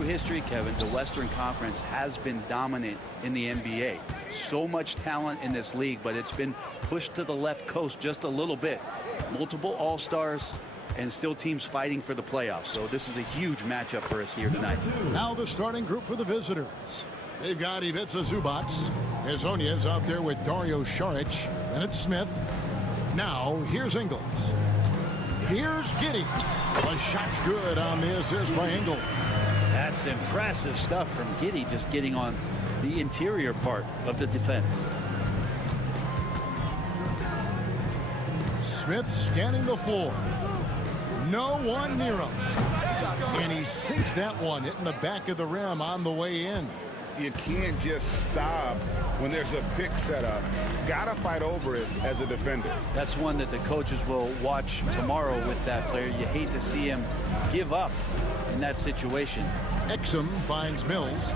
History, Kevin, the Western Conference has been dominant in the NBA. So much talent in this league, but it's been pushed to the left coast just a little bit. Multiple All-Stars and still teams fighting for the playoffs. So this is a huge matchup for us here tonight. Now the starting group for the visitors. They've got Ivica Zubac. Hezonja's out there with Dario Saric. And it's Smith. Now here's Ingles. Here's Giddey. The shot's good on the assist by Ingles. That's impressive stuff from Giddey, just getting on the interior part of the defense. Smith scanning the floor. No one near him. And he sinks that one, hitting the back of the rim on the way in. You can't just stop when there's a pick set up. Gotta fight over it as a defender. That's one that the coaches will watch tomorrow with that player. You hate to see him give up in that situation. Exum finds Mills.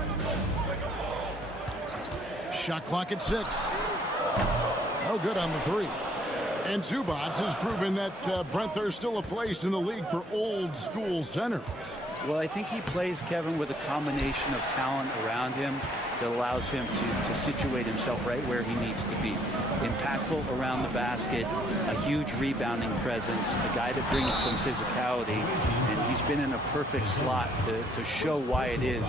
Shot clock at 6. No good on the 3. And Zubac has proven that, Brent, there's still a place in the league for old school centers. Well, I think he plays, Kevin, with a combination of talent around him that allows him to situate himself right where he needs to be. Impactful around the basket, a huge rebounding presence, a guy that brings some physicality, and he's been in a perfect slot to show why it is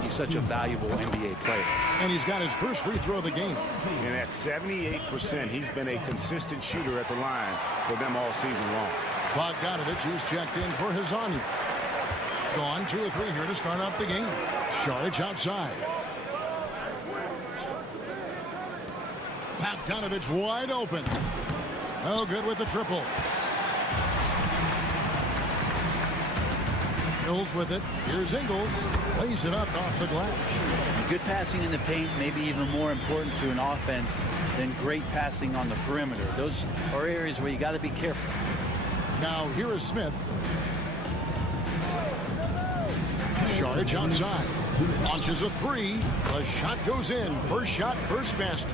he's such a valuable NBA player. And he's got his first free throw of the game. And at 78%, he's been a consistent shooter at the line for them all season long. Bogdanovich, who's checked in for Hezonja. Gone 2 or 3 here to start off the game. Saric outside. Bogdanovich wide open. Oh, good with the triple. Mills with it. Here's Ingles. Lays it up off the glass. Good passing in the paint may be even more important to an offense than great passing on the perimeter. Those are areas where you got to be careful. Now here is Smith. Saric outside. Launches a 3. The shot goes in. First shot, first basket.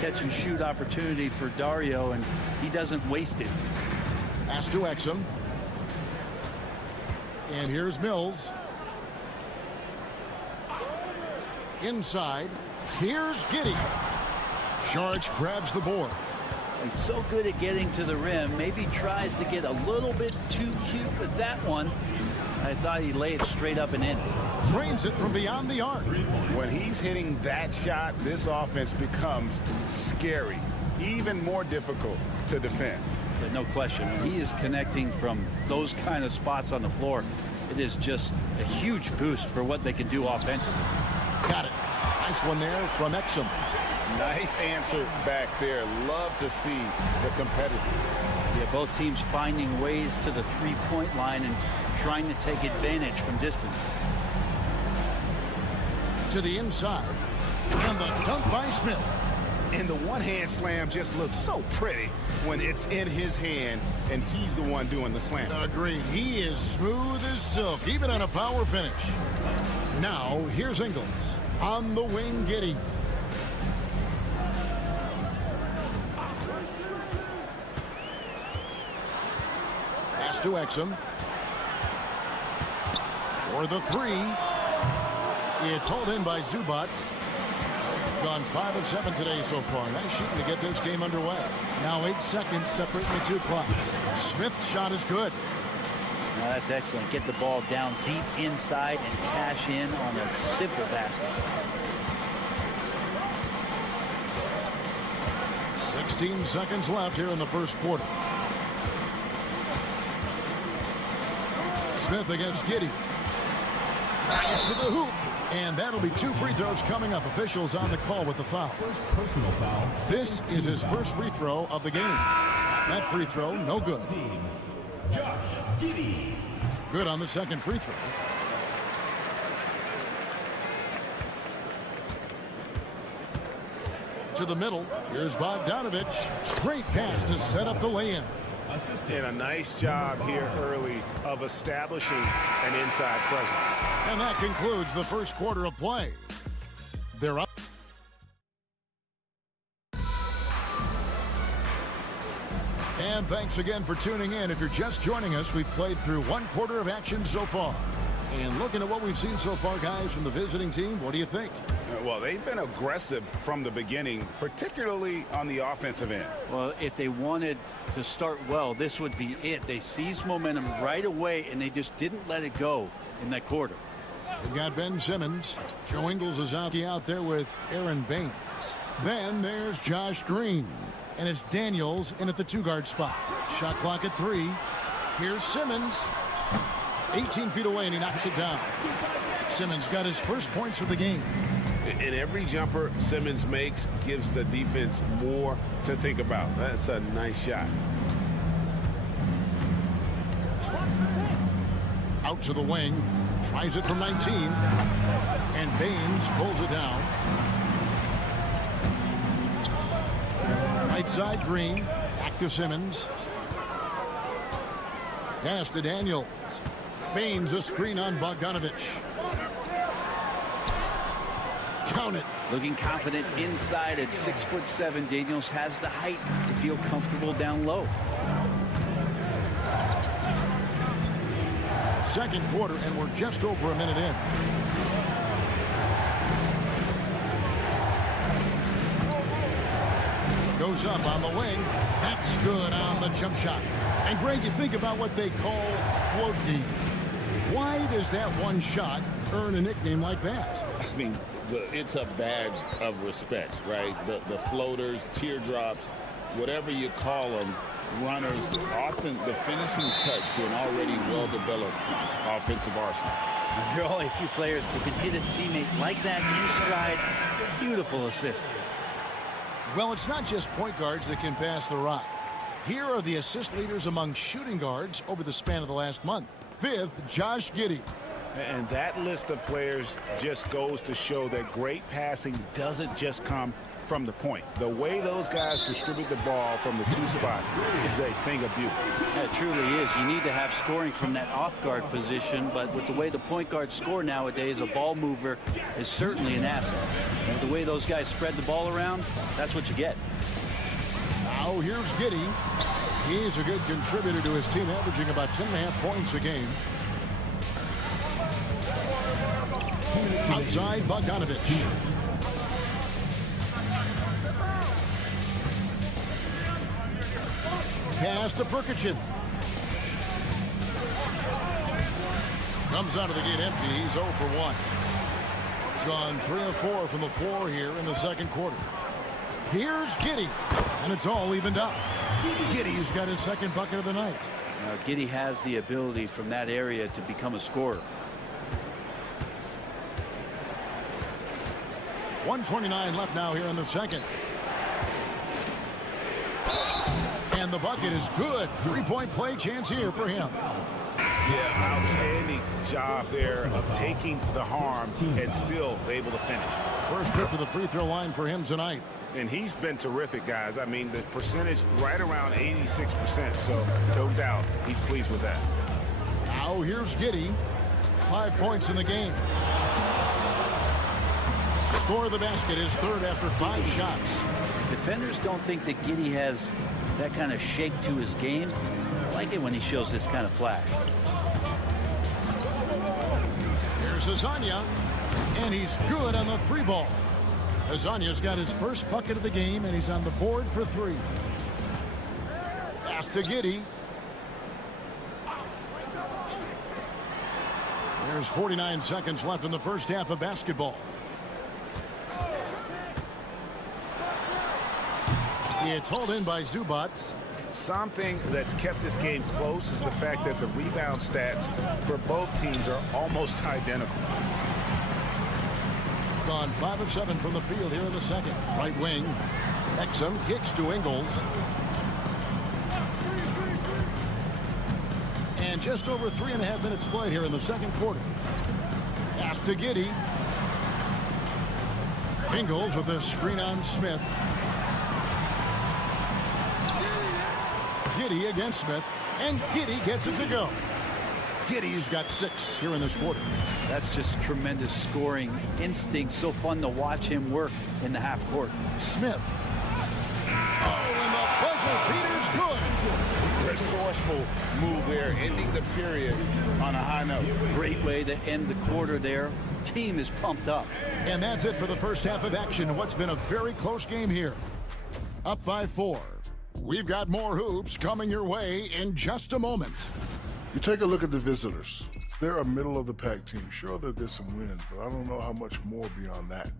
Catch and shoot opportunity for Dario, and he doesn't waste it. Pass to Exum. And here's Mills. Inside. Here's Giddey. Saric grabs the board. He's so good at getting to the rim. Maybe tries to get a little bit too cute with that one. I thought he laid it straight up and in. Drains it from beyond the arc. When he's hitting that shot, this offense becomes scary, even more difficult to defend. But no question, when he is connecting from those kind of spots on the floor, it is just a huge boost for what they can do offensively. Got it. Nice one there from Exum. Nice answer back there. Love to see the competitive. Yeah, both teams finding ways to the three-point line and trying to take advantage from distance. To the inside. And the dunk by Smith. And the one-hand slam just looks so pretty when it's in his hand and he's the one doing the slam. Agreed. He is smooth as silk, even on a power finish. Now, here's Ingles. On the wing, Giddey. Pass to Exum. For the three. It's hauled in by Zubac. Gone 5 of 7 today so far. Nice shooting to get this game underway. Now 8 seconds separating the two clocks. Smith's shot is good. Now that's excellent. Get the ball down deep inside and cash in on a simple basket. 16 seconds left here in the first quarter. Smith against Giddey. Drives to the hoop. And that'll be 2 free throws coming up. Officials on the call with the foul. First personal foul. This is his first free throw of the game. That free throw, no good. Josh Giddey. Good on the second free throw. To the middle. Here's Bogdanovich. Great pass to set up the lay-in. And a nice job here early of establishing an inside presence. And that concludes the first quarter of play. They're up. And thanks again for tuning in. If you're just joining us, we've played through 1 quarter of action so far. And looking at what we've seen so far, guys, from the visiting team, what do you think? Well, they've been aggressive from the beginning, particularly on the offensive end. Well, if they wanted to start well, this would be it. They seized momentum right away, and they just didn't let it go in that quarter. We've got Ben Simmons. Joe Ingles is out there with Aaron Baines. Then there's Josh Green. And it's Daniels in at the 2-guard spot. Shot clock at 3. Here's Simmons. 18 feet away, and he knocks it down. Simmons got his first points of the game. And every jumper Simmons makes gives the defense more to think about. That's a nice shot. Out to the wing. Tries it from 19. And Baines pulls it down. Right side, Green. Back to Simmons. Pass to Daniels. Baines a screen on Bogdanovich. Count it. Looking confident inside at 6'7". Daniels has the height to feel comfortable down low. Second quarter, and we're just over a minute in. Goes up on the wing. That's good on the jump shot. And Greg, you think about what they call float deep. Why does that one shot earn a nickname like that? I mean, it's a badge of respect, right? The floaters, teardrops, whatever you call them, runners, often the finishing touch to an already well-developed offensive arsenal. There are only a few players who can hit a teammate like that in stride. Beautiful assist. Well, it's not just point guards that can pass the rock. Here are the assist leaders among shooting guards over the span of the last month. 5th, Josh Giddey. And that list of players just goes to show that great passing doesn't just come from the point. The way those guys distribute the ball from the 2 spots is a thing of beauty. It truly is. You need to have scoring from that off-guard position, but with the way the point guards score nowadays, a ball mover is certainly an asset. And with the way those guys spread the ball around, that's what you get. Now here's Giddey. He's a good contributor to his team, averaging about 10.5 points a game. Outside, Bogdanovich. pass to Perkichin. Comes out of the gate empty. He's 0 for 1. Gone 3 of 4 from the floor here in the second quarter. Here's Giddey, and it's all evened up. Giddey's got his second bucket of the night. Now, Giddey has the ability from that area to become a scorer. 1:29 left now here in the second. And the bucket is good. 3-point play chance here for him. Yeah, outstanding job there of taking the harm and still able to finish. First trip to the free throw line for him tonight. And he's been terrific, guys. I mean, the percentage right around 86%, so no doubt he's pleased with that. Now here's Giddey. 5 points in the game. Score of the basket is third after 5 shots. Defenders don't think that Giddey has that kind of shake to his game. I like it when he shows this kind of flash. Here's Azania, and he's good on the 3 ball. Azania's got his first bucket of the game, and he's on the board for 3. Pass to Giddey. There's 49 seconds left in the first half of basketball. It's hauled in by Zubac. Something that's kept this game close is the fact that the rebound stats for both teams are almost identical. Gone 5 of 7 from the field here in the second. Right wing. Exum kicks to Ingles. And just over 3.5 minutes played here in the second quarter. Pass to Giddey. Ingles with a screen on Smith. Giddey against Smith, and Giddey gets it to go. Giddey's got 6 here in this quarter. That's just tremendous scoring instinct. So fun to watch him work in the half court. Smith. Oh, and the buzzer beater's good. Resourceful move there, ending the period on a high note. Great way to end the quarter there. Team is pumped up. And that's it for the first half of action. What's been a very close game here. Up by 4. We've got more hoops coming your way in just a moment. You take a look at the visitors. They're a middle-of-the-pack team. Sure, they'll get some wins, but I don't know how much more beyond that.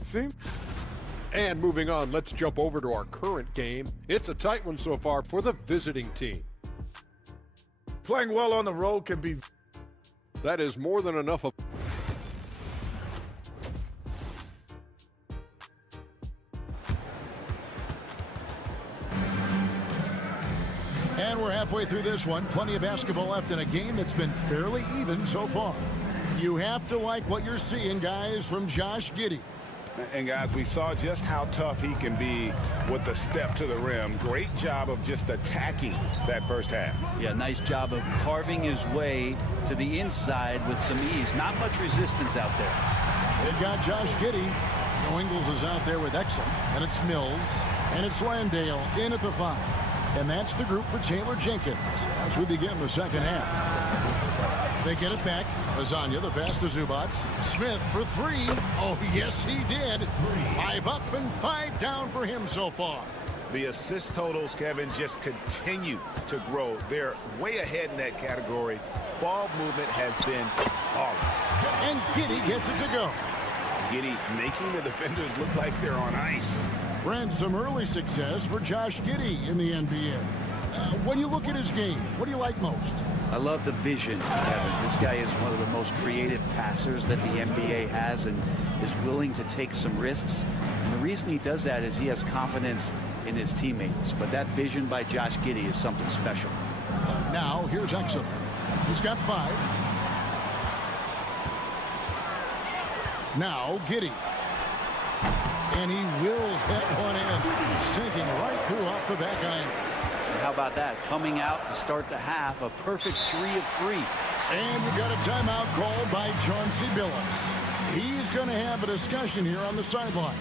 See? And moving on, let's jump over to our current game. It's a tight one so far for the visiting team. Playing well on the road can be... That is more than enough of... And we're halfway through this one. Plenty of basketball left in a game that's been fairly even so far. You have to like what you're seeing, guys, from Josh Giddey. And, guys, we saw just how tough he can be with the step to the rim. Great job of just attacking that first half. Yeah, nice job of carving his way to the inside with some ease. Not much resistance out there. They've got Josh Giddey. Joe Ingles is out there with Exum. And it's Mills. And it's Landale in at the 5. And that's the group for Taylor Jenkins as we begin the second half. They get it back. Azania, the pass to Zubac. Smith for 3. Oh, yes, he did. 5 up and 5 down for him so far. The assist totals, Kevin, just continue to grow. They're way ahead in that category. Ball movement has been flawless. And Giddey gets it to go. Giddey making the defenders look like they're on ice. Brent, some early success for Josh Giddey in the NBA. When you look at his game, what do you like most? I love the vision, Kevin. This guy is one of the most creative passers that the NBA has and is willing to take some risks. And the reason he does that is he has confidence in his teammates. But that vision by Josh Giddey is something special. Now, here's Exum. He's got 5. Now, Giddey. And he wills that one in, sinking right through off the back iron. How about that? Coming out to start the half, a perfect 3 of 3. And we got a timeout called by Chauncey Billups. He's going to have a discussion here on the sideline.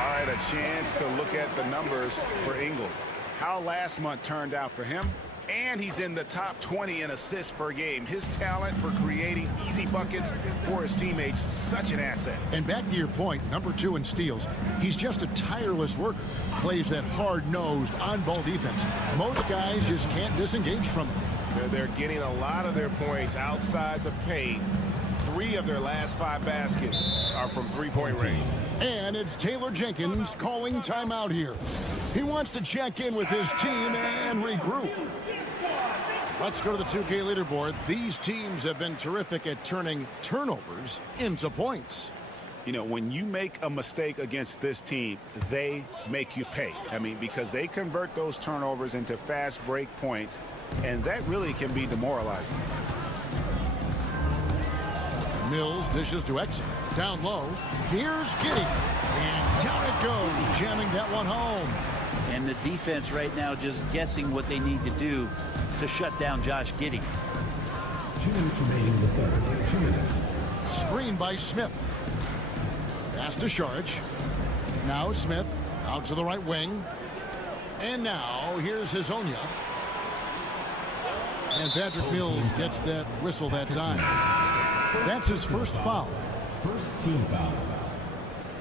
All right, a chance to look at the numbers for Ingles. How last month turned out for him And he's in the top 20 in assists per game. His talent for creating easy buckets for his teammates, such an asset. And back to your point, number 2 in steals. He's just a tireless worker. Plays that hard-nosed, on-ball defense. Most guys just can't disengage from him. They're getting a lot of their points outside the paint. 3 of their last 5 baskets are from three-point range. And it's Taylor Jenkins calling timeout here. He wants to check in with his team and regroup. Let's go to the 2K leaderboard. These teams have been terrific at turning turnovers into points. You know, when you make a mistake against this team, they make you pay. I mean, because they convert those turnovers into fast break points, and that really can be demoralizing. Mills dishes to exit. Down low. Here's Giddey. And down it goes, jamming that one home. And the defense right now just guessing what they need to do to shut down Josh Giddey. 2 minutes remaining in the third. 2 minutes. Screen by Smith. Pass to Sharge. Now Smith out to the right wing. And now here's Hazonia. And Patrick Mills gets that whistle that time. That's his first foul. First team foul.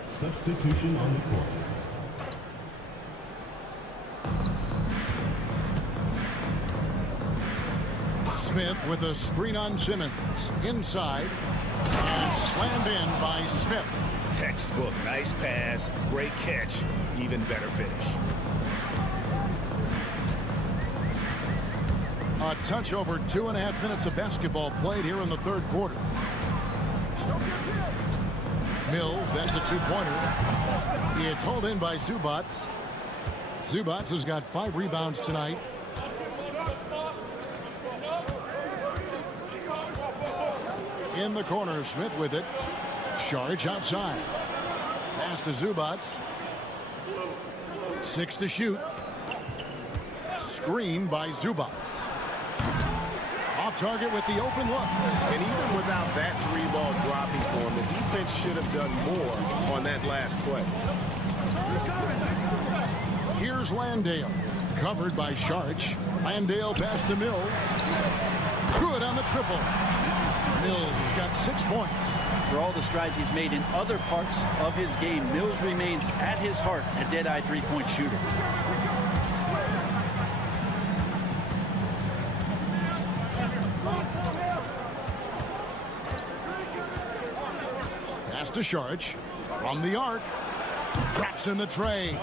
Substitution on the court. Smith with a screen on Simmons. Inside. And slammed in by Smith. Textbook, nice pass, great catch, even better finish. A touch over 2.5 minutes of basketball played here in the third quarter. Mills, that's a 2-pointer. It's hauled in by Zubats. Zubats has got 5 rebounds tonight. In the corner, Smith with it. Sharge outside. Pass to Zubats. 6 to shoot. Screen by Zubats. Off target with the open look. And even without that 3-ball dropping for him, the defense should have done more on that last play. Here's Landale. Covered by Sharge. Landale pass to Mills. Good on the triple. Mills has got 6 points. For all the strides he's made in other parts of his game, Mills remains at his heart a dead-eye 3-point shooter. Pass to Sharge. From the arc. Drops in the tray.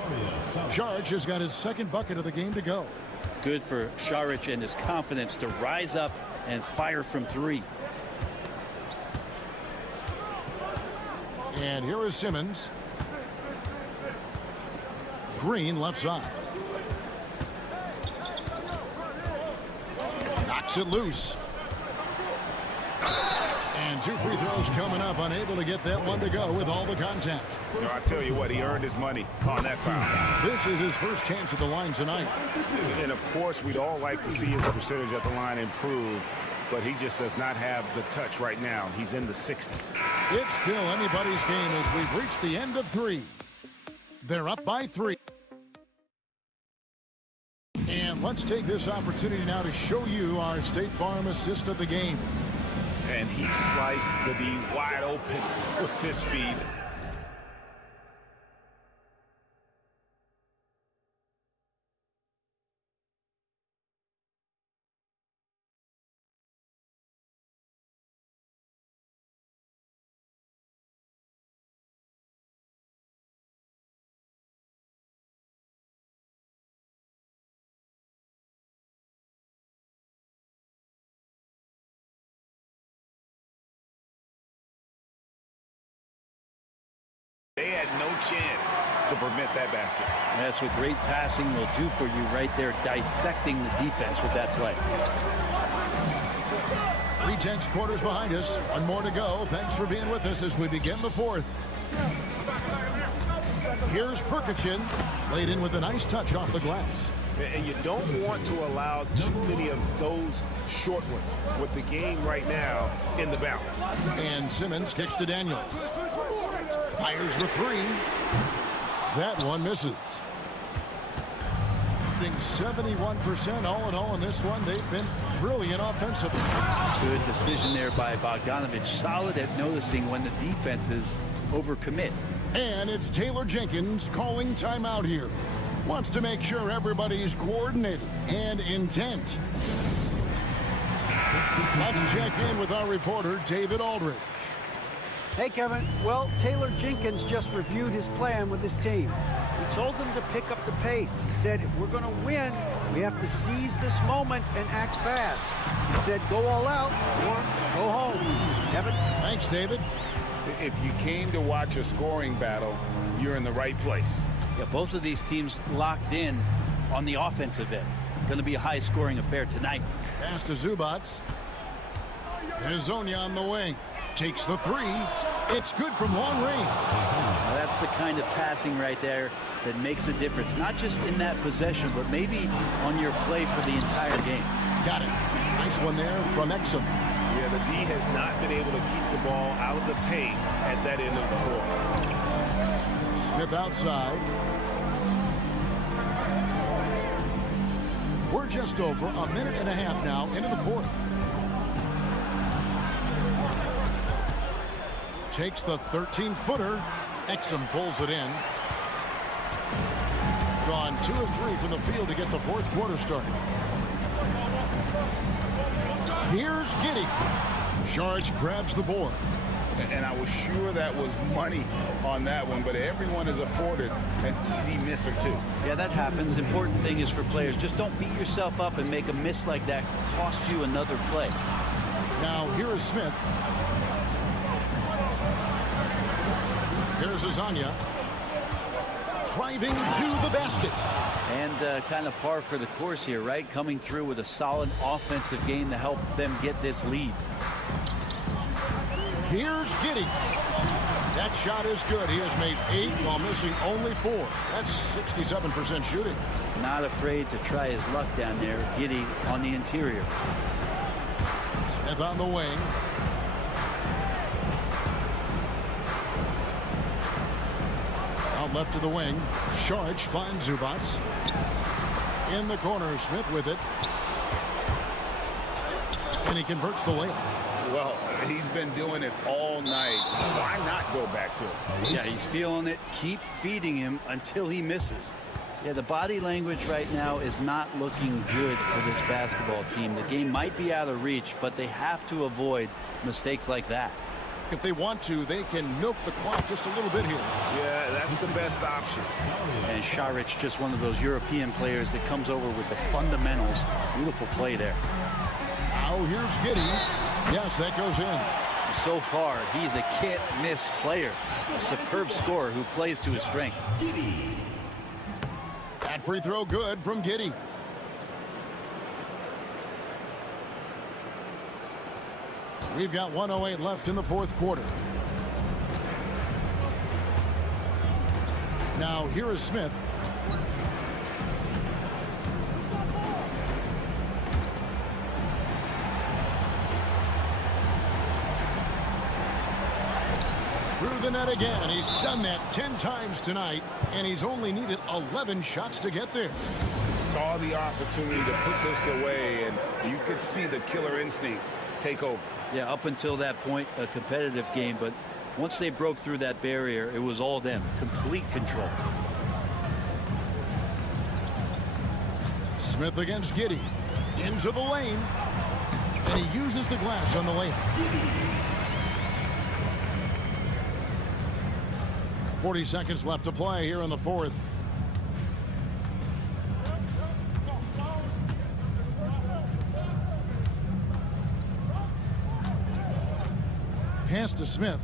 Sharge has got his 2nd bucket of the game to go. Good for Sharge and his confidence to rise up and fire from 3. And here is Simmons. Green left side. Knocks it loose. And 2 free throws coming up. Unable to get that one to go with all the contact. No, I tell you what, he earned his money on that foul. This is his first chance at the line tonight. And of course, we'd all like to see his percentage at the line improve, but he just does not have the touch right now. He's in the 60s. It's still anybody's game as we've reached the end of 3. They're up by 3. And let's take this opportunity now to show you our State Farm assist of the game. And he sliced the D wide open with his feed. They had no chance to prevent that basket. That's what great passing will do for you right there, dissecting the defense with that play. 3 tenths quarters behind us. 1 more to go. Thanks for being with us as we begin the 4th. Here's Perkichin. Laid in with a nice touch off the glass. And you don't want to allow too many of those short ones with the game right now in the balance. And Simmons kicks to Daniels. Fires the 3. That one misses. shooting 71% all in all in this one. They've been brilliant offensively. Good decision there by Bogdanovich. Solid at noticing when the defenses overcommit. And it's Taylor Jenkins calling timeout here. Wants to make sure everybody's coordinated and intent. Let's check in with our reporter, David Aldridge. Hey, Kevin. Well, Taylor Jenkins just reviewed his plan with his team. He told them to pick up the pace. He said, if we're going to win, we have to seize this moment and act fast. He said, go all out or go home. Kevin? Thanks, David. If you came to watch a scoring battle, you're in the right place. Yeah, both of these teams locked in on the offensive end. Going to be a high-scoring affair tonight. Pass to Zubats. Hazonia on the wing. Takes the three. It's good from long range. Now that's the kind of passing right there that makes a difference. Not just in that possession, but maybe on your play for the entire game. Got it. Nice one there from Exum. Yeah, the D has not been able to keep the ball out of the paint at that end of the floor. Smith outside. We're just over a minute and a half now into the fourth. Takes the 13-footer. Exum pulls it in. Gone 2 of 3 from the field to get the fourth quarter started. Here's Giddey. Saric grabs the board. And I was sure that was money on that one, but everyone is afforded an easy miss or two. Yeah, that happens. Important thing is for players, just don't beat yourself up and make a miss like that cost you another play. Now here is Smith. Here's Hazonia. Driving to the basket. And kind of par for the course here, right? Coming through with a solid offensive game to help them get this lead. Here's Giddey. That shot is good. He has made 8 while missing only 4. That's 67% shooting. Not afraid to try his luck down there. Giddey on the interior. Smith on the wing. Out left of the wing. Saric finds Zubats. In the corner, Smith with it. And he converts the layup. Well, he's been doing it all night. Why not go back to it? Yeah, he's feeling it. Keep feeding him until he misses. Yeah, the body language right now is not looking good for this basketball team. The game might be out of reach, but they have to avoid mistakes like that. If they want to, they can milk the clock just a little bit here. Yeah, that's the best option. And Saric, just one of those European players that comes over with the fundamentals. Beautiful play there. Now here's Giddey. Yes, that goes in. So far, he's a can't-miss player. A superb scorer who plays to his strength. That free throw good from Giddey. We've got 1:08 left in the fourth quarter. Now here is Smith. Through the net again. He's done that 10 times tonight, and he's only needed 11 shots to get there. Saw the opportunity to put this away, and you could see the killer instinct take over. Yeah, up until that point, a competitive game, but once they broke through that barrier, it was all them. Complete control. Smith against Giddey. Into the lane. And he uses the glass on the layup. 40 seconds left to play here in the fourth. Pass to Smith.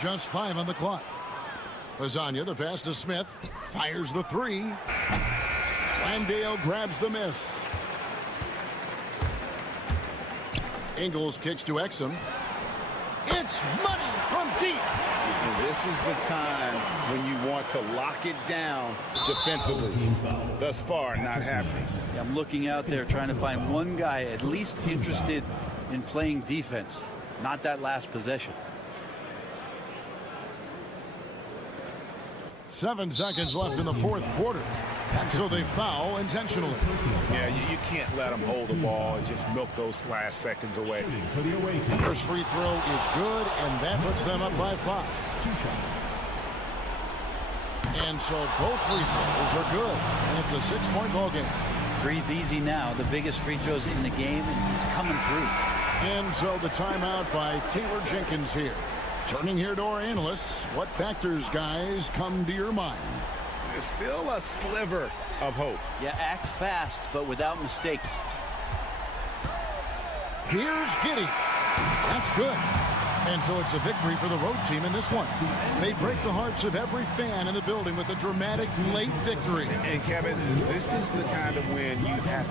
Just 5 on the clock. Hazonia, the pass to Smith. Fires the 3. Landale grabs the miss. Ingles kicks to Exum. It's money from deep. And this is the time when you want to lock it down defensively. Thus far, not happening. I'm looking out there trying to find one guy at least interested in playing defense, not that last possession. 7 seconds left in the fourth quarter. And so they foul intentionally. Yeah, you can't let them hold the ball and just milk those last seconds away. First free throw is good, and that puts them up by 5. And so both free throws are good, and it's a 6-point ball game. Breathe easy now. The biggest free throws in the game, and it's coming through. And so the timeout by Taylor Jenkins here. Turning here to our analysts, what factors, guys, come to your mind? There's still a sliver of hope. Yeah, act fast, but without mistakes. Here's Giddey. That's good. And so it's a victory for the road team in this one. They break the hearts of every fan in the building with a dramatic late victory. And Kevin, this is the kind of win you have.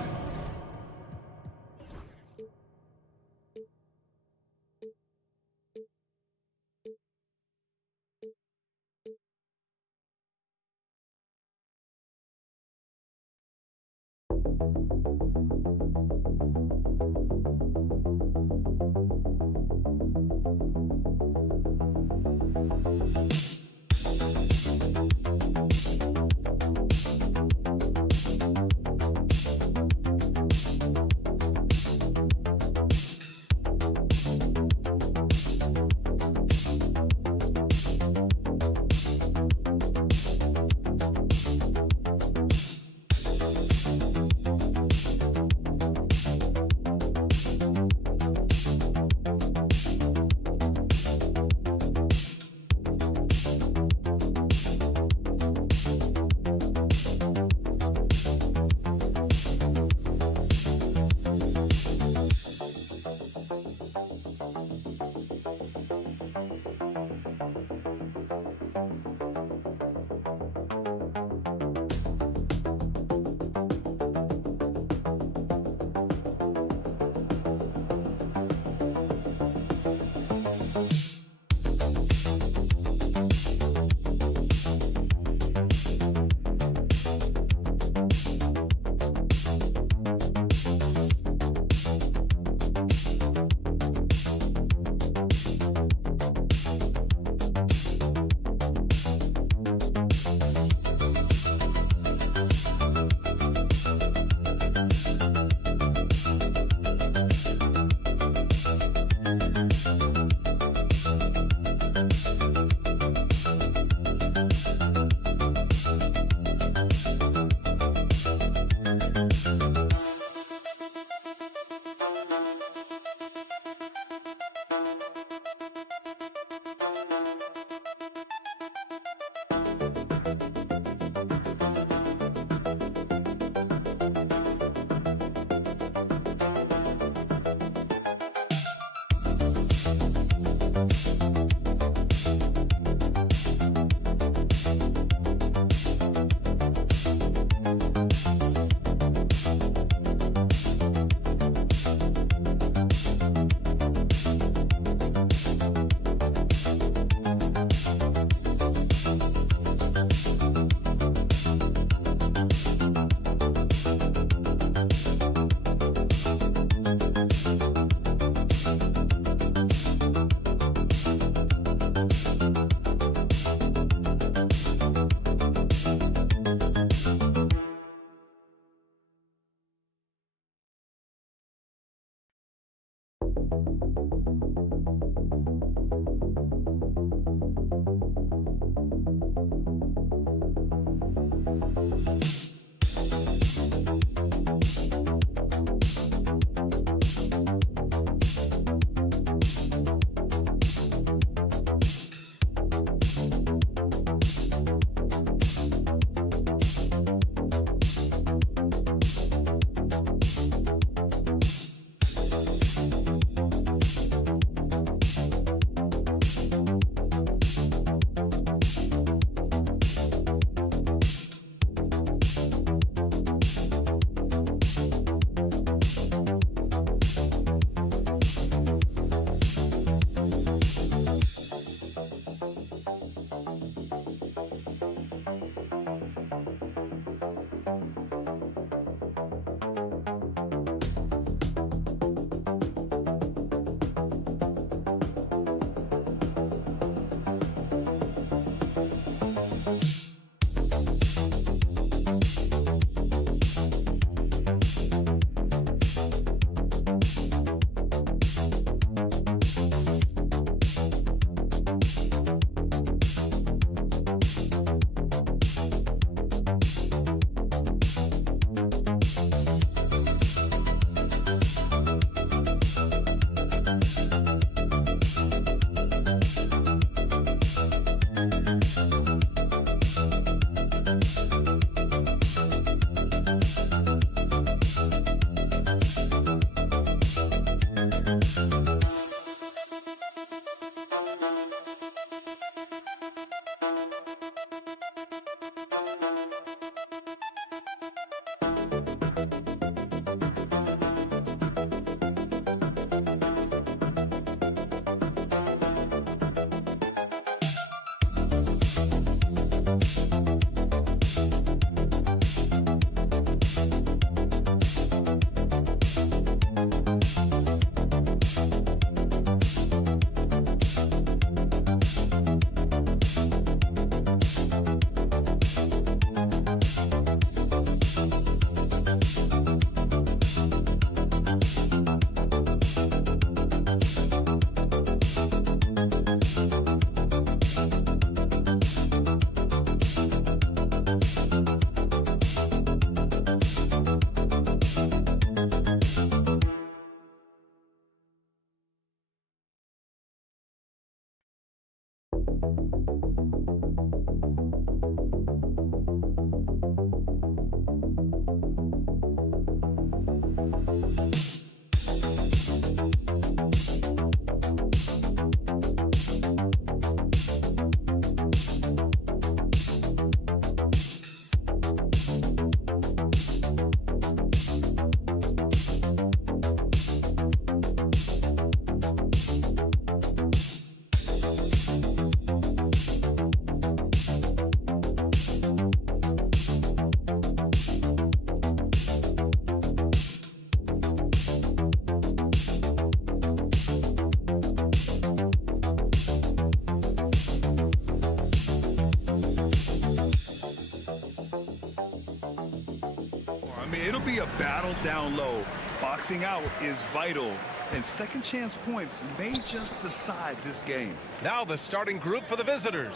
It'll be a battle down low. Boxing out is vital, and second chance points may just decide this game. Now the starting group for the visitors.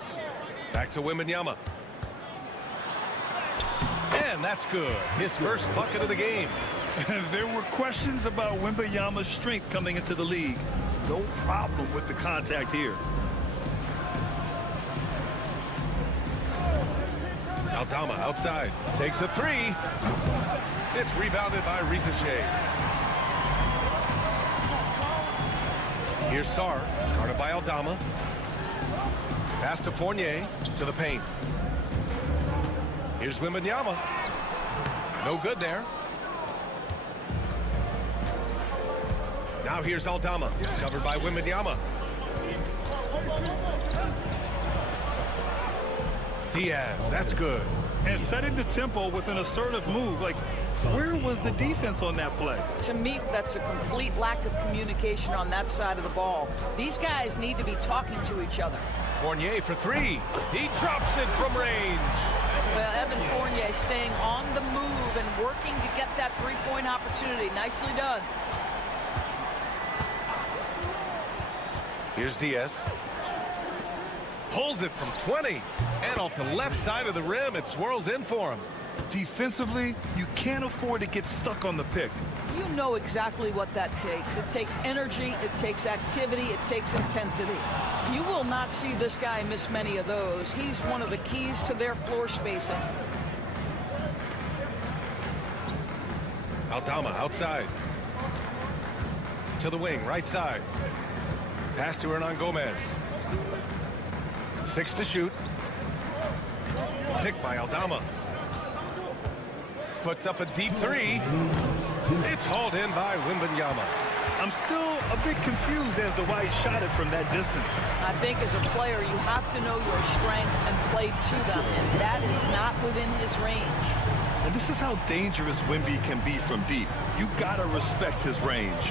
Back to Wembanyama. And that's good. His first bucket of the game. There were questions about Wembanyama's strength coming into the league. No problem with the contact here. Aldama outside. Takes a three. It's rebounded by Rizashe. Here's Sar. Guarded by Aldama. Pass to Fournier. To the paint. Here's Wembanyama. No good there. Now here's Aldama. Covered by Wembanyama. Diaz, that's good. And setting the tempo with an assertive move. Like, where was the defense on that play? To me, that's a complete lack of communication on that side of the ball. These guys need to be talking to each other. Fournier for three. He drops it from range. Well, Evan Fournier staying on the move and working to get that three-point opportunity. Nicely done. Here's Diaz. Pulls it from 20. And off the left side of the rim, it swirls in for him. Defensively, you can't afford to get stuck on the pick. You know exactly what that takes. It takes energy, it takes activity, it takes intensity. You will not see this guy miss many of those. He's one of the keys to their floor spacing. Aldama outside. To the wing, right side. Pass to Hernan Gomez. 6 to shoot. Picked by Aldama. Puts up a deep three. It's hauled in by Wembanyama. I'm still a bit confused as to why he shot it from that distance. I think as a player, you have to know your strengths and play to them, and that is not within his range. And this is how dangerous Wemby can be from deep. You gotta respect his range.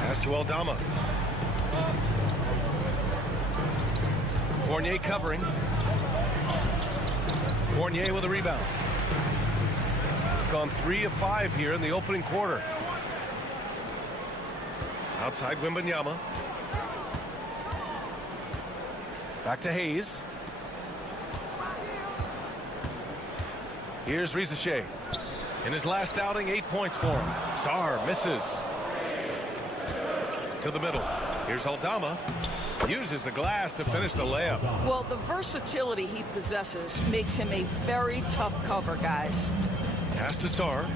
Pass to Aldama. Fournier covering. Fournier with a rebound. Gone 3 of 5 here in the opening quarter. Outside Wembanyama. Back to Hayes. Here's Rizashe. In his last outing, 8 points for him. Sar misses. To the middle. Here's Aldama. Uses the glass to finish the layup. Well, the versatility he possesses makes him a very tough cover, guys. Pass to Sar.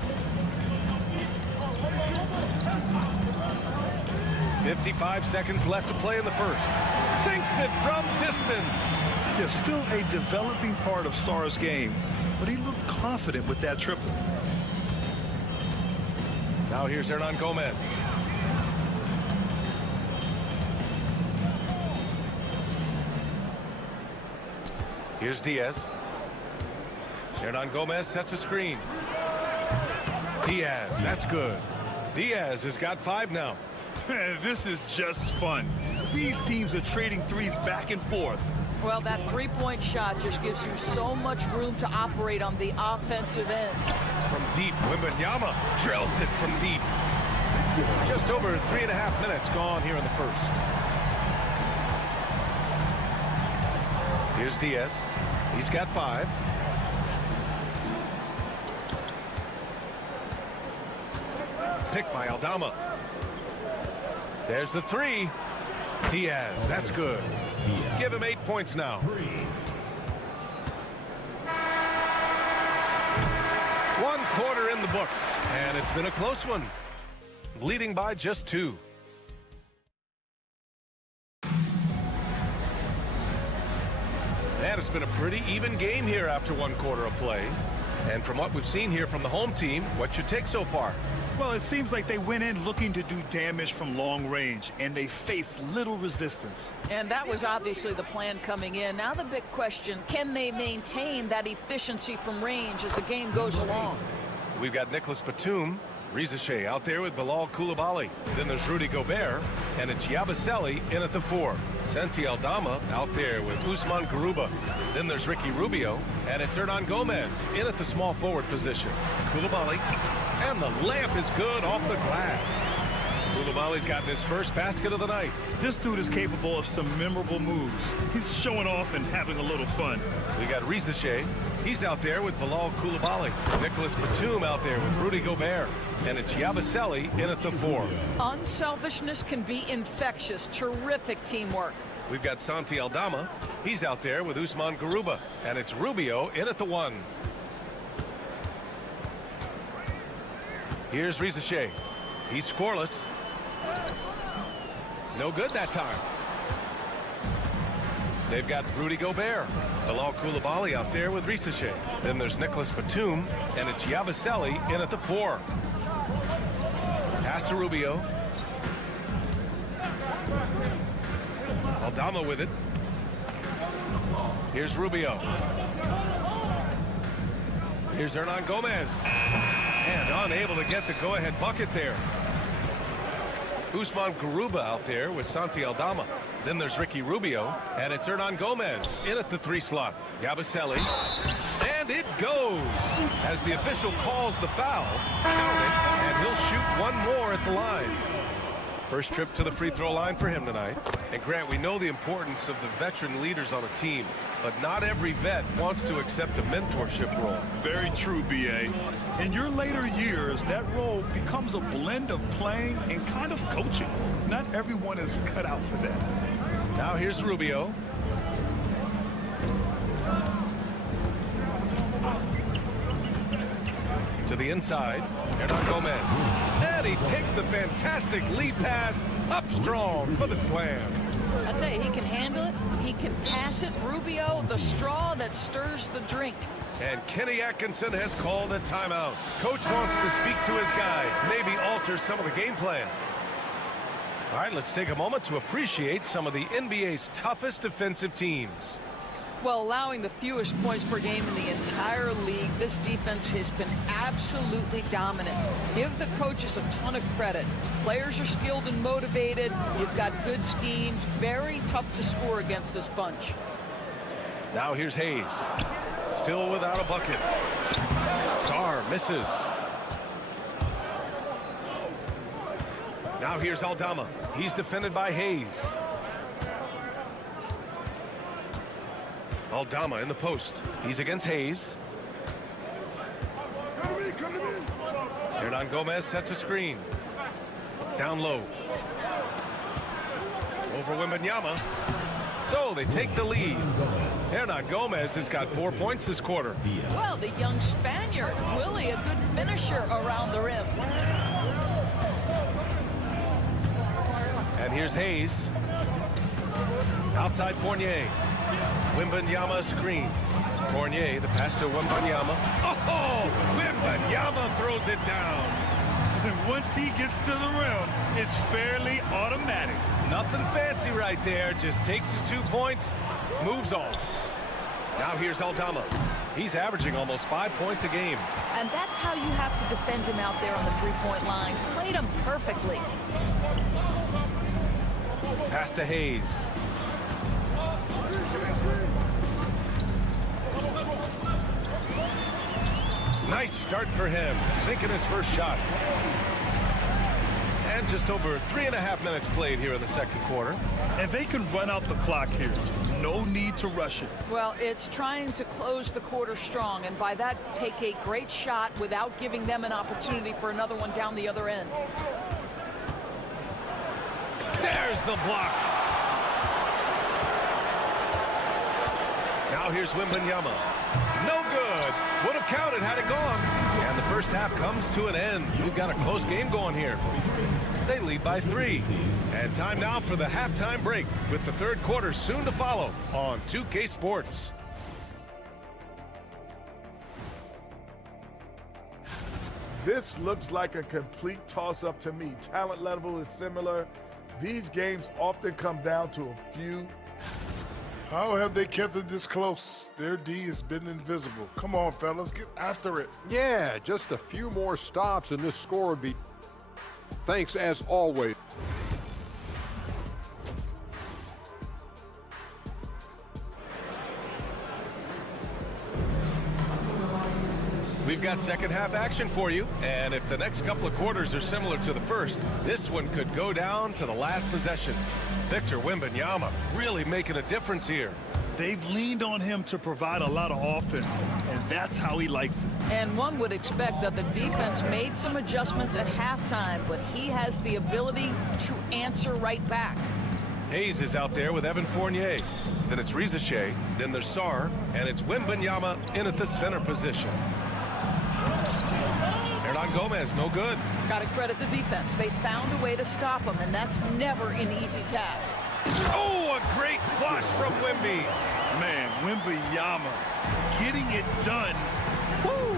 55 seconds left to play in the first. Sinks it from distance. Yeah, still a developing part of Sar's game, but he looked confident with that triple. Now here's Hernan Gomez. Here's Diaz. Hernan Gomez sets a screen. Diaz, that's good. Diaz has got 5 now. This is just fun. These teams are trading threes back and forth. Well, that three-point shot just gives you so much room to operate on the offensive end. From deep, Wembanyama drills it from deep. Just over 3.5 minutes gone here in the first. Here's Diaz. He's got 5. Picked by Aldama. There's the 3. Diaz, that's good. Give him 8 points now. 1 quarter in the books, and it's been a close one. Leading by just 2. And it's been a pretty even game here after 1 quarter of play. And from what we've seen here from the home team, what's your take so far? Well, it seems like they went in looking to do damage from long range, and they faced little resistance. And that was obviously the plan coming in. Now the big question, can they maintain that efficiency from range as the game goes along? We've got Nicholas Batum, Rizache out there with Bilal Coulibaly. Then there's Rudy Gobert, and it's Yabusele in at the 4. Santi Aldama out there with Usman Garuba. Then there's Ricky Rubio, and it's Hernan Gomez in at the small forward position. Coulibaly, and the layup is good off the glass. Coulibaly's gotten his first basket of the night. This dude is capable of some memorable moves. He's showing off and having a little fun. We got Rizache. He's out there with Bilal Coulibaly. Nicholas Batum out there with Rudy Gobert. And it's Yabusele in at the 4. Unselfishness can be infectious. Terrific teamwork. We've got Santi Aldama. He's out there with Usman Garuba. And it's Rubio in at the 1. Here's Rizache. He's scoreless. No good that time. They've got Rudy Gobert. Bilal Coulibaly out there with Rizache. Then there's Nicholas Batum, and it's Yabusele in at the 4. Pass to Rubio. Aldama with it. Here's Rubio. Here's Hernan Gomez. And unable to get the go-ahead bucket there. Usman Garuba out there with Santi Aldama. Then there's Ricky Rubio, and it's Hernan Gomez in at the 3 slot. Yabusele, and it goes. As the official calls the foul, count it, and he'll shoot 1 more at the line. First trip to the free throw line for him tonight. And Grant, we know the importance of the veteran leaders on a team, but not every vet wants to accept a mentorship role. Very true, B.A. In your later years, that role becomes a blend of playing and kind of coaching. Not everyone is cut out for that. Now here's Rubio. To the inside, Hernan Gomez. And he takes the fantastic lead pass up strong for the slam. I tell you, he can handle it. He can pass it. Rubio, the straw that stirs the drink. And Kenny Atkinson has called a timeout. Coach wants to speak to his guys, maybe alter some of the game plan. All right, let's take a moment to appreciate some of the NBA's toughest defensive teams. Well, allowing the fewest points per game in the entire league, this defense has been absolutely dominant. Give the coaches a ton of credit. Players are skilled and motivated. You've got good schemes. Very tough to score against this bunch. Now here's Hayes. Still without a bucket. Sarr misses. Now here's Aldama. He's defended by Hayes. Aldama in the post. He's against Hayes. Hernan Gomez sets a screen. Down low. Over Wembanyama. So they take the lead. Hernan Gomez has got 4 points this quarter. Well, the young Spaniard, Willie, a good finisher around the rim. And here's Hayes. Outside Fournier. Wembanyama screen. Fournier, the pass to Wembanyama. Oh, Wembanyama throws it down. And once he gets to the rim, it's fairly automatic. Nothing fancy right there. Just takes his 2 points, moves on. Now here's Aldama. He's averaging almost 5 points a game. And that's how you have to defend him out there on the three-point line. Played him perfectly. Pass to Hayes. Nice start for him, sinking his first shot. And just over 3.5 minutes played here in the second quarter. And they can run out the clock here. No need to rush it. Well, it's trying to close the quarter strong, and by that, take a great shot without giving them an opportunity for another one down the other end. There's the block. Now here's Wembanyama. No good. Would have counted had it gone. And the first half comes to an end. We've got a close game going here. They lead by 3. And time now for the halftime break with the third quarter soon to follow on 2K Sports. This looks like a complete toss-up to me. Talent level is similar. These games often come down to a few. How have they kept it this close? Their D has been invisible. Come on, fellas, get after it. Yeah, just a few more stops and this score would be... Thanks as always. We've got second half action for you, and if the next couple of quarters are similar to the first, this one could go down to the last possession. Victor Wembanyama really making a difference here. They've leaned on him to provide a lot of offense, and that's how he likes it. And one would expect that the defense made some adjustments at halftime, but he has the ability to answer right back. Hayes is out there with Evan Fournier. Then it's Riza, then there's Sarr, and it's Wembanyama in at the center position. Hernan Gomez, no good. Got to credit the defense. They found a way to stop him, and that's never an easy task. Oh, a great flush from Wemby. Man, Wembanyama getting it done. Woo!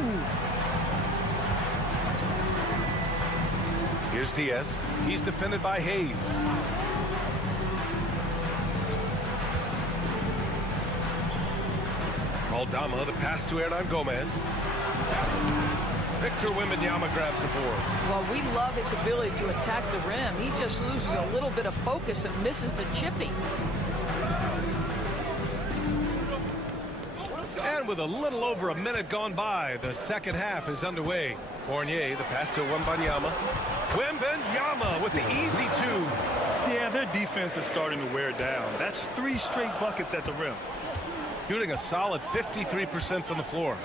Here's Diaz. He's defended by Hayes. Aldama, the pass to Hernan Gomez. Victor Wembanyama grabs the board. Well, we love his ability to attack the rim. He just loses a little bit of focus and misses the chipping. And with a little over a minute gone by, the second half is underway. Fournier, the pass to Wembanyama. Wembanyama with the easy 2. Yeah, their defense is starting to wear down. That's 3 straight buckets at the rim. Shooting a solid 53% from the floor.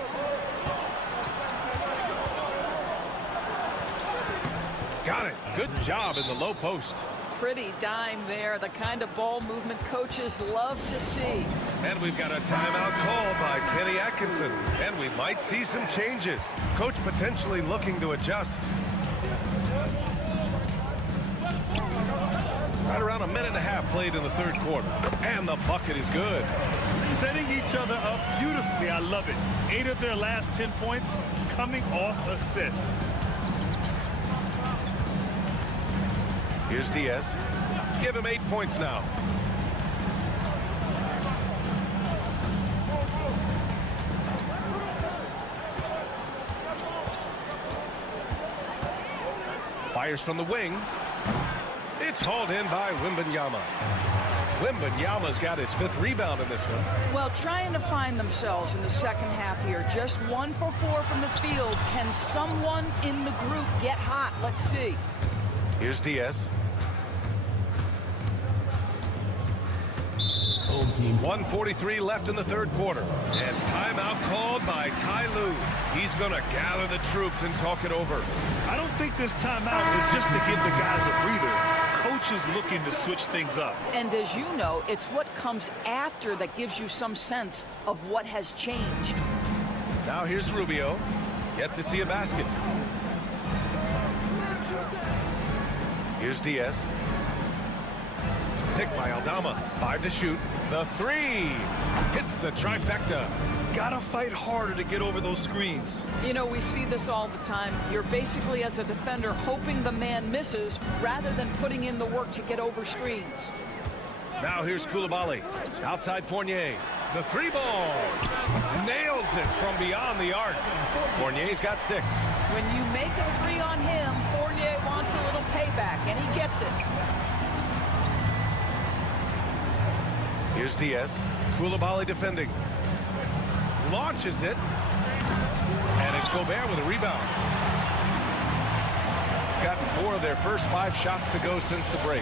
Got it. Good job in the low post. Pretty dime there. The kind of ball movement coaches love to see. And we've got a timeout called by Kenny Atkinson. And we might see some changes. Coach potentially looking to adjust. Right around a minute and a half played in the third quarter. And the bucket is good. Setting each other up beautifully. I love it. 8 of their last 10 points coming off assists. Here's Diaz. Give him 8 points now. Fires from the wing. It's hauled in by Wembanyama. Wembanyama's got his 5th rebound in this one. Well, trying to find themselves in the second half here. Just 1 for 4 from the field. Can someone in the group get hot? Let's see. Here's Diaz. 1:43 left in the third quarter. And timeout called by Ty Lue. He's going to gather the troops and talk it over. I don't think this timeout is just to give the guys a breather. Coach is looking to switch things up. And as you know, it's what comes after that gives you some sense of what has changed. Now here's Rubio. Yet to see a basket. Here's Diaz. Picked by Aldama. 5 to shoot. The 3 hits the trifecta. Gotta fight harder to get over those screens. You know, we see this all the time. You're basically, as a defender, hoping the man misses rather than putting in the work to get over screens. Now here's Coulibaly. Outside Fournier. The 3 ball. Nails it from beyond the arc. Fournier's got 6. When you make a 3 on him, Fournier wants a little payback, and he gets it. Here's Diaz. Coulibaly defending. Launches it. And it's Gobert with a rebound. Gotten 4 of their first 5 shots to go since the break.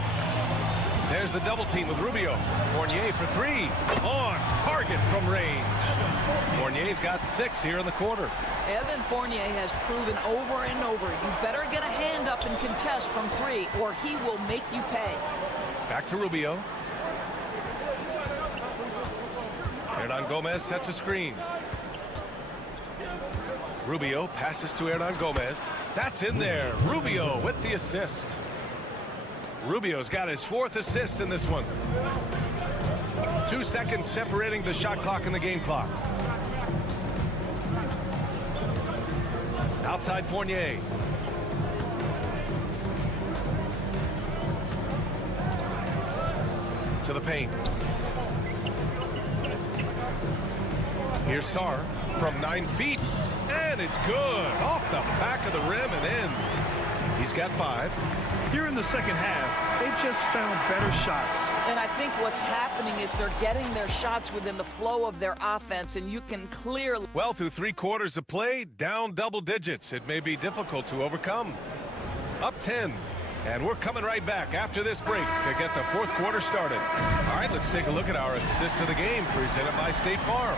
There's the double team with Rubio. Fournier for 3. On target from range. Fournier's got 6 here in the quarter. Evan Fournier has proven over and over, you better get a hand up and contest from 3 or he will make you pay. Back to Rubio. Hernan Gomez sets a screen. Rubio passes to Hernan Gomez. That's in there. Rubio with the assist. Rubio's got his 4th assist in this one. 2 seconds separating the shot clock and the game clock. Outside Fournier. To the paint. Here's Sarr from 9 feet. And it's good. Off the back of the rim and in. He's got 5. Here in the second half, they've just found better shots. And I think what's happening is they're getting their shots within the flow of their offense, and you can clearly... Well, through 3 quarters of play, down double digits. It may be difficult to overcome. Up 10. And we're coming right back after this break to get the 4th quarter started. All right, let's take a look at our assist of the game presented by State Farm.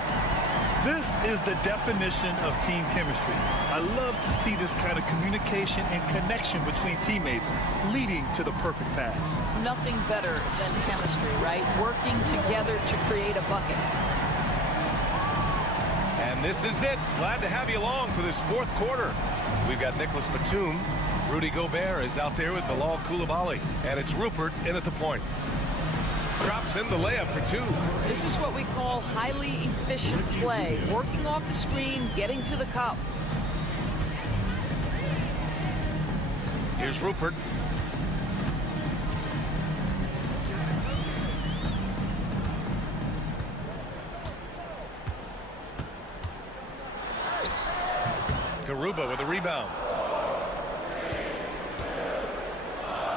This is the definition of team chemistry. I love to see this kind of communication and connection between teammates leading to the perfect pass. Nothing better than chemistry, right? Working together to create a bucket. And this is it. Glad to have you along for this 4th quarter. We've got Nicholas Batum. Rudy Gobert is out there with Bilal Coulibaly. And it's Rupert in at the point. Drops in the layup for 2. This is what we call highly efficient play. Working off the screen, getting to the cup. Here's Rupert. Garuba with a rebound.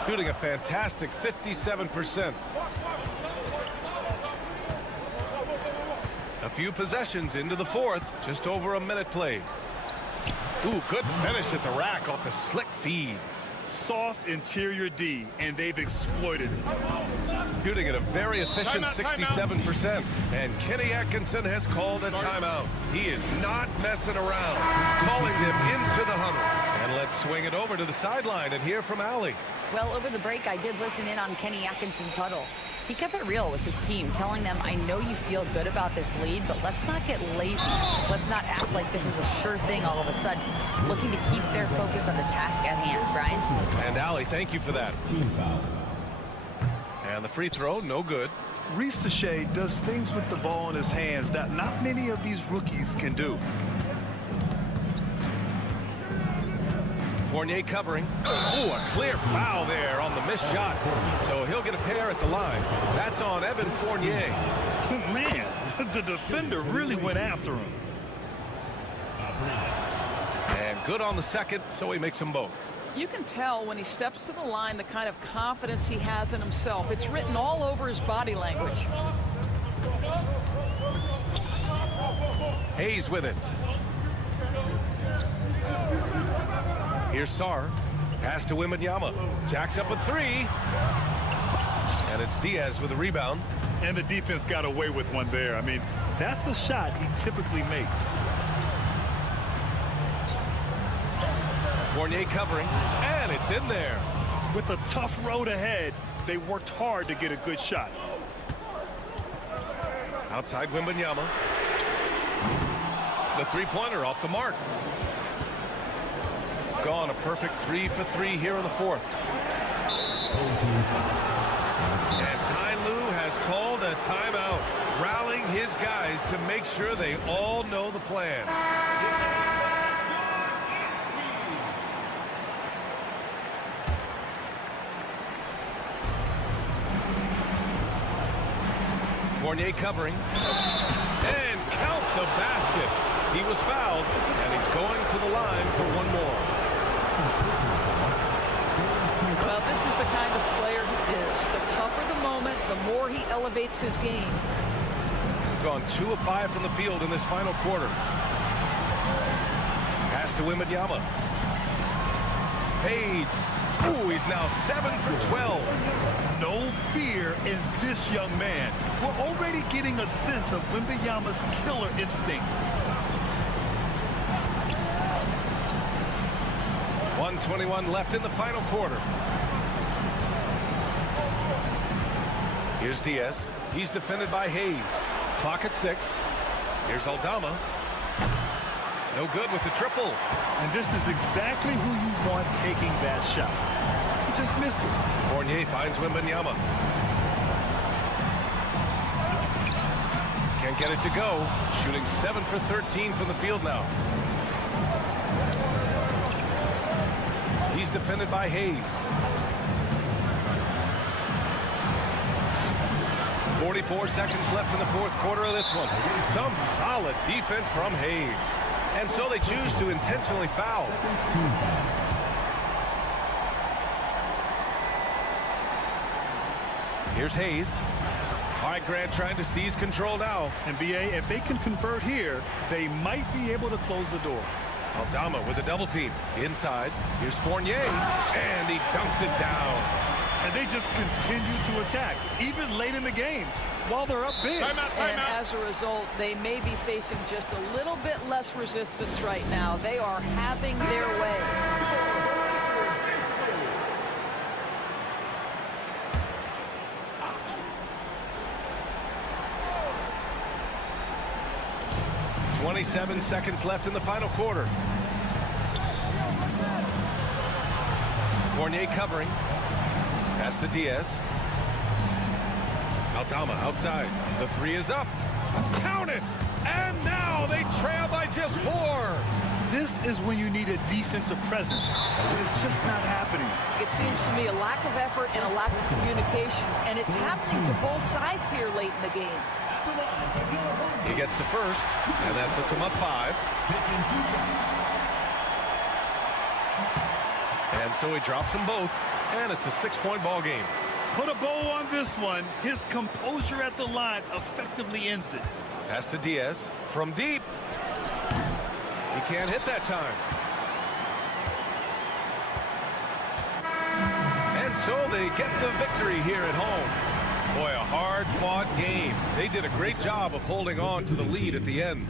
Shooting a fantastic 57%. A few possessions into the 4th, just over a minute played. Ooh, good finish at the rack off the slick feed. Soft interior D, and they've exploited it. Shooting at a very efficient 67%. And Kenny Atkinson has called a timeout. He is not messing around. He's calling them into the huddle. And let's swing it over to the sideline and hear from Allie. Well, over the break, I did listen in on Kenny Atkinson's huddle. He kept it real with his team, telling them, I know you feel good about this lead, but let's not get lazy. Let's not act like this is a sure thing all of a sudden. Looking to keep their focus on the task at hand, Brian. And Allie, thank you for that. Team foul. And the free throw, no good. Reese Shea does things with the ball in his hands that not many of these rookies can do. Fournier covering. Ooh, a clear foul there on the missed shot. So he'll get a pair at the line. That's on Evan Fournier. Man, the defender really went after him. And good on the second, so he makes them both. You can tell when he steps to the line the kind of confidence he has in himself. It's written all over his body language. Hayes with it. Here's Sarr. Pass to Wembanyama. Jacks up a 3. And it's Diaz with a rebound. And the defense got away with one there. I mean, that's a shot he typically makes. Fournier covering. And it's in there. With a tough road ahead, they worked hard to get a good shot. Outside Wembanyama. The 3-pointer off the mark. Gone a perfect 3 for 3 here in the 4th. And Ty Lue has called a timeout, rallying his guys to make sure they all know the plan. Fournier covering. And count the basket. He was fouled, and he's going to the line for one more. Well, this is the kind of player he is. The tougher the moment, the more he elevates his game. Gone 2 of 5 from the field in this final quarter. Pass to Wembanyama. Fades. Ooh, he's now 7 for 12. No fear in this young man. We're already getting a sense of Wembanyama's killer instinct. 1:21 left in the final quarter. Here's Diaz. He's defended by Hayes. Clock at 6. Here's Aldama. No good with the triple. And this is exactly who you want taking that shot. He just missed it. Fournier finds Wembanyama. Can't get it to go. Shooting 7 for 13 from the field now. He's defended by Hayes. 44 seconds left in the fourth quarter of this one. Some solid defense from Hayes. And so they choose to intentionally foul. Here's Hayes. All right, Grant trying to seize control now. And BA, if they can convert here, they might be able to close the door. Aldama with a double team. Inside. Here's Fournier. And he dunks it down. And they just continue to attack, even late in the game, while they're up big. And as a result, they may be facing just a little bit less resistance right now. They are having their way. .27 seconds left in the final quarter. Fournier covering. Pass to Diaz. Aldama outside. The three is up. Count it! And now they trail by just 4. This is when you need a defensive presence. It's just not happening. It seems to me a lack of effort and a lack of communication, and it's happening to both sides here late in the game. He gets the first, and that puts him up 5. And so he drops them both, and it's a 6-point ball game. Put a bow on this one. His composure at the line effectively ends it. Pass to Diaz from deep. He can't hit that time. And so they get the victory here at home. Boy, a hard-fought game. They did a great job of holding on to the lead at the end.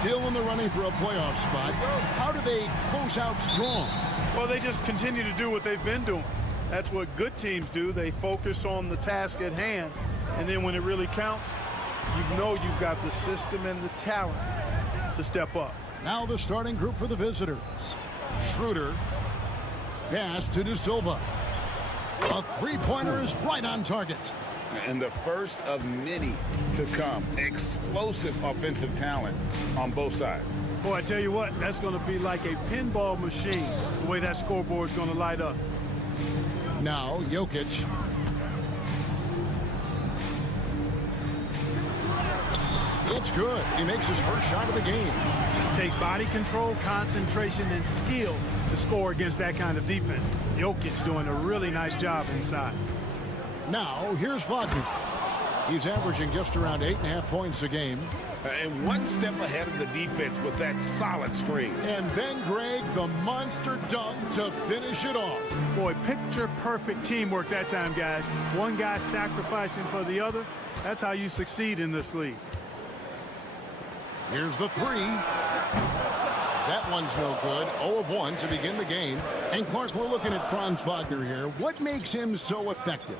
still in the running for a playoff spot. How do they close out strong? Well, they just continue to do what they've been doing. That's what good teams do. They focus on the task at hand. And then when it really counts, you know you've got the system and the talent to step up. Now the starting group for the visitors. Schroeder. Pass to De Silva. A three-pointer is right on target. And the first of many to come. Explosive offensive talent on both sides. Boy, I tell you what, that's going to be like a pinball machine, the way that scoreboard is going to light up. Now, Jokic. It's good. He makes his first shot of the game. It takes body control, concentration, and skill to score against that kind of defense. Jokic doing a really nice job inside. Now, here's Wagner. He's averaging just around 8.5 points a game. And one step ahead of the defense with that solid screen. And then, Greg, the monster dunk to finish it off. Boy, picture-perfect teamwork that time, guys. One guy sacrificing for the other. That's how you succeed in this league. Here's the three. That one's no good. 0 of 1 to begin the game. And Clark, we're looking at Franz Wagner here. What makes him so effective?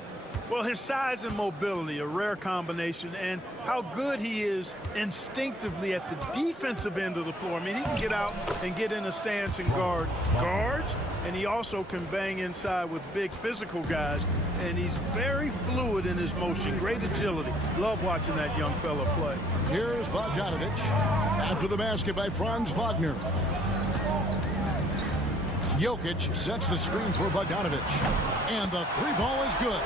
Well, his size and mobility, a rare combination, and how good he is instinctively at the defensive end of the floor. I mean, he can get out and get in a stance and guard guards, and he also can bang inside with big physical guys, and he's very fluid in his motion, great agility. Love watching that young fella play. Here's Bogdanovic after the basket by Franz Wagner. Jokic sets the screen for Bogdanovic, and the three ball is good.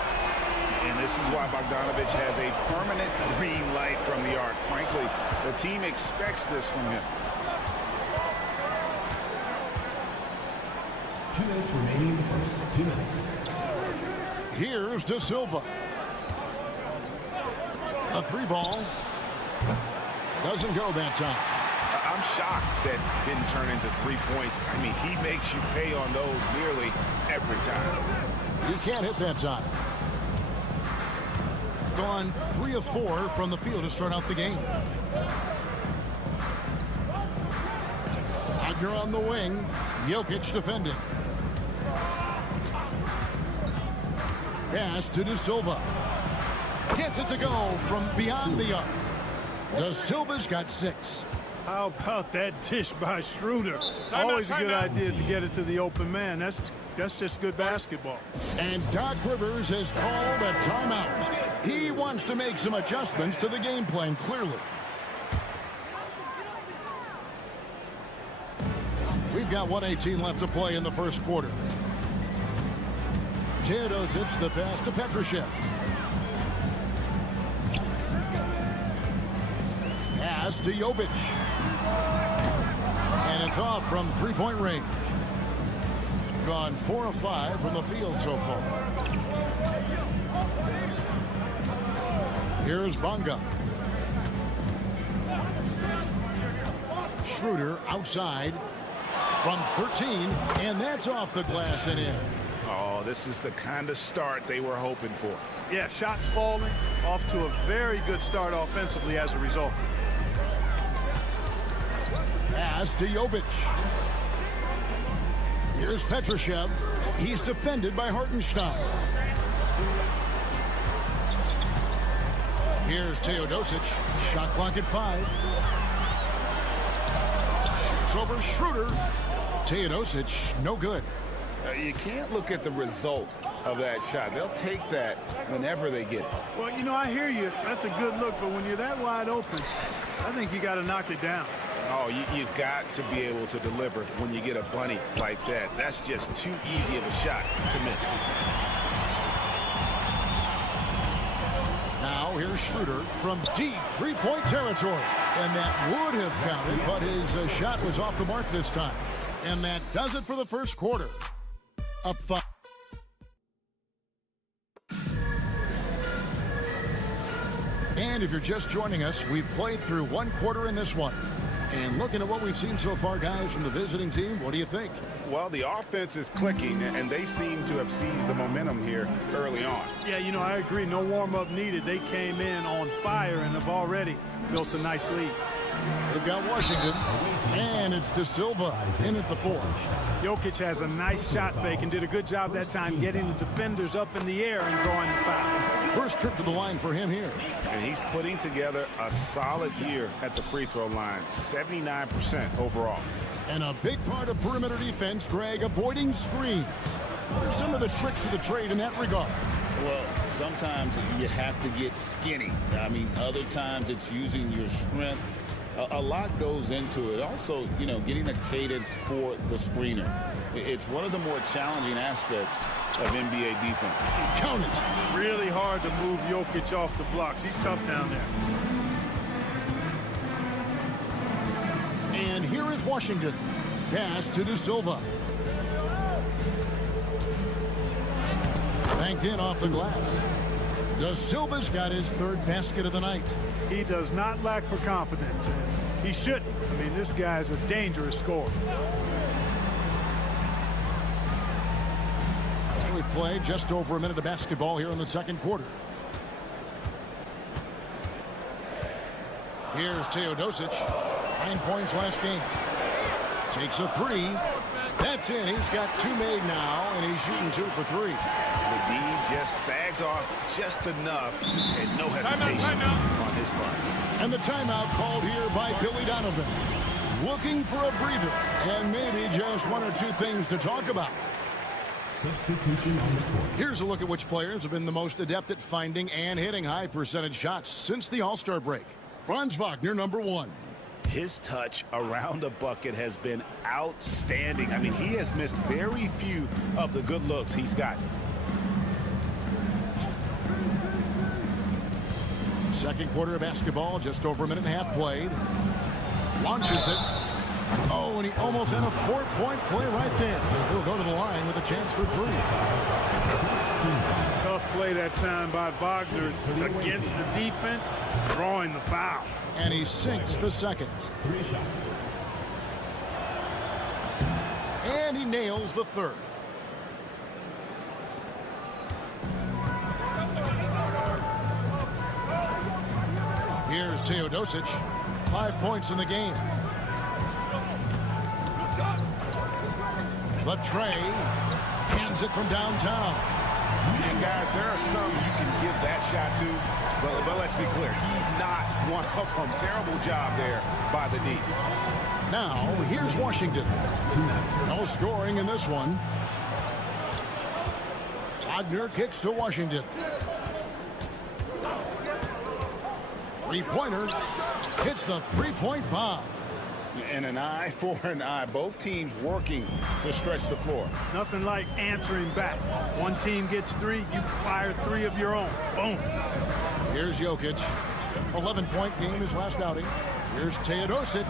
And this is why Bogdanovic has a permanent green light from the arc. Frankly, the team expects this from him. 2 minutes remaining in the first. 2 minutes. Here's De Silva. A three ball. Doesn't go that time. I'm shocked that didn't turn into 3 points. I mean, he makes you pay on those nearly every time. He can't hit that time. Gone 3 of 4 from the field to start out the game. Wagner on the wing. Jokic defending. Pass to De Silva. Gets it to go from beyond the arc. De Silva's got 6. How about that dish by Schroeder? Always a good idea to get it to the open man. That's just good basketball. And Doc Rivers has called a timeout. He wants to make some adjustments to the game plan, clearly. We've got 1:18 left to play in the first quarter. Teodosic, the pass to Petrushev. Pass to Jovic. And it's off from three-point range. Gone 4 of 5 from the field so far. Here's Bonga. Schroeder outside from 13, and that's off the glass and in. Oh, this is the kind of start they were hoping for. Yeah, shots falling, off to a very good start offensively as a result. Pass to Jovic. Here's Petrushev. He's defended by Hartenstein. Here's Teodosic. Shot clock at 5. Shoots over Schroeder. Teodosic, no good. You can't look at the result of that shot. They'll take that whenever they get it. Well, you know, I hear you. That's a good look, but when you're that wide open, I think you got to knock it down. Oh, you've got to be able to deliver when you get a bunny like that. That's just too easy of a shot to miss. Now here's Schroeder from deep three-point territory. And that would have counted, but his shot was off the mark this time. And that does it for the first quarter. Up 5. And if you're just joining us, we've played through 1 quarter in this one. And looking at what we've seen so far, guys, from the visiting team, what do you think? Well, the offense is clicking, and they seem to have seized the momentum here early on. Yeah, you know, I agree. No warm-up needed. They came in on fire and have already built a nice lead. They've got Washington, and it's De Silva in at the 4. Jokic has a nice shot fake and did a good job that time getting the defenders up in the air and drawing the foul. First trip to the line for him here. And he's putting together a solid year at the free throw line, 79% overall. And a big part of perimeter defense, Greg, avoiding screens. What are some of the tricks of the trade in that regard? Well, sometimes you have to get skinny. I mean, other times it's using your strength. A lot goes into it. Also, you know, getting a cadence for the screener. It's one of the more challenging aspects of NBA defense. Count it. Really hard to move Jokic off the blocks. He's tough down there. And here is Washington. Pass to De Silva. Banked in off the glass. De Silva's got his 3rd basket of the night. He does not lack for confidence. He shouldn't. I mean, this guy's a dangerous scorer. We play just over a minute of basketball here in the second quarter. Here's Teodosic. 9 points last game. Takes a three. That's in. He's got two made now, and he's shooting 2 for 3. The D just sagged off just enough, and no hesitation on his part. And the timeout called here by Billy Donovan. Looking for a breather, and maybe just one or two things to talk about. Substitution on the court. Here's a look at which players have been the most adept at finding and hitting high percentage shots since the All-Star break. Franz Wagner, number 1. His touch around the bucket has been outstanding. I mean, he has missed very few of the good looks he's gotten. Second quarter of basketball, just over a minute and a half played. Launches it. Oh, and he almost had a 4-point play right there. He'll go to the line with a chance for 3. Tough play that time by Wagner against the defense, drawing the foul. And he sinks the second. 3 shots. And he nails the third. Here's Teodosic. 5 points in the game. The tray hands it from downtown. And guys, there are some you can give that shot to, but let's be clear, he's not one of them. Terrible job there by the D. Now, here's Washington. No scoring in this one. Wagner kicks to Washington. Three-pointer hits the three-point bomb. And an eye for an eye. Both teams working to stretch the floor. Nothing like answering back. One team gets 3, you fire 3 of your own. Boom. Here's Jokic. 11-point game his last outing. Here's Teodosic.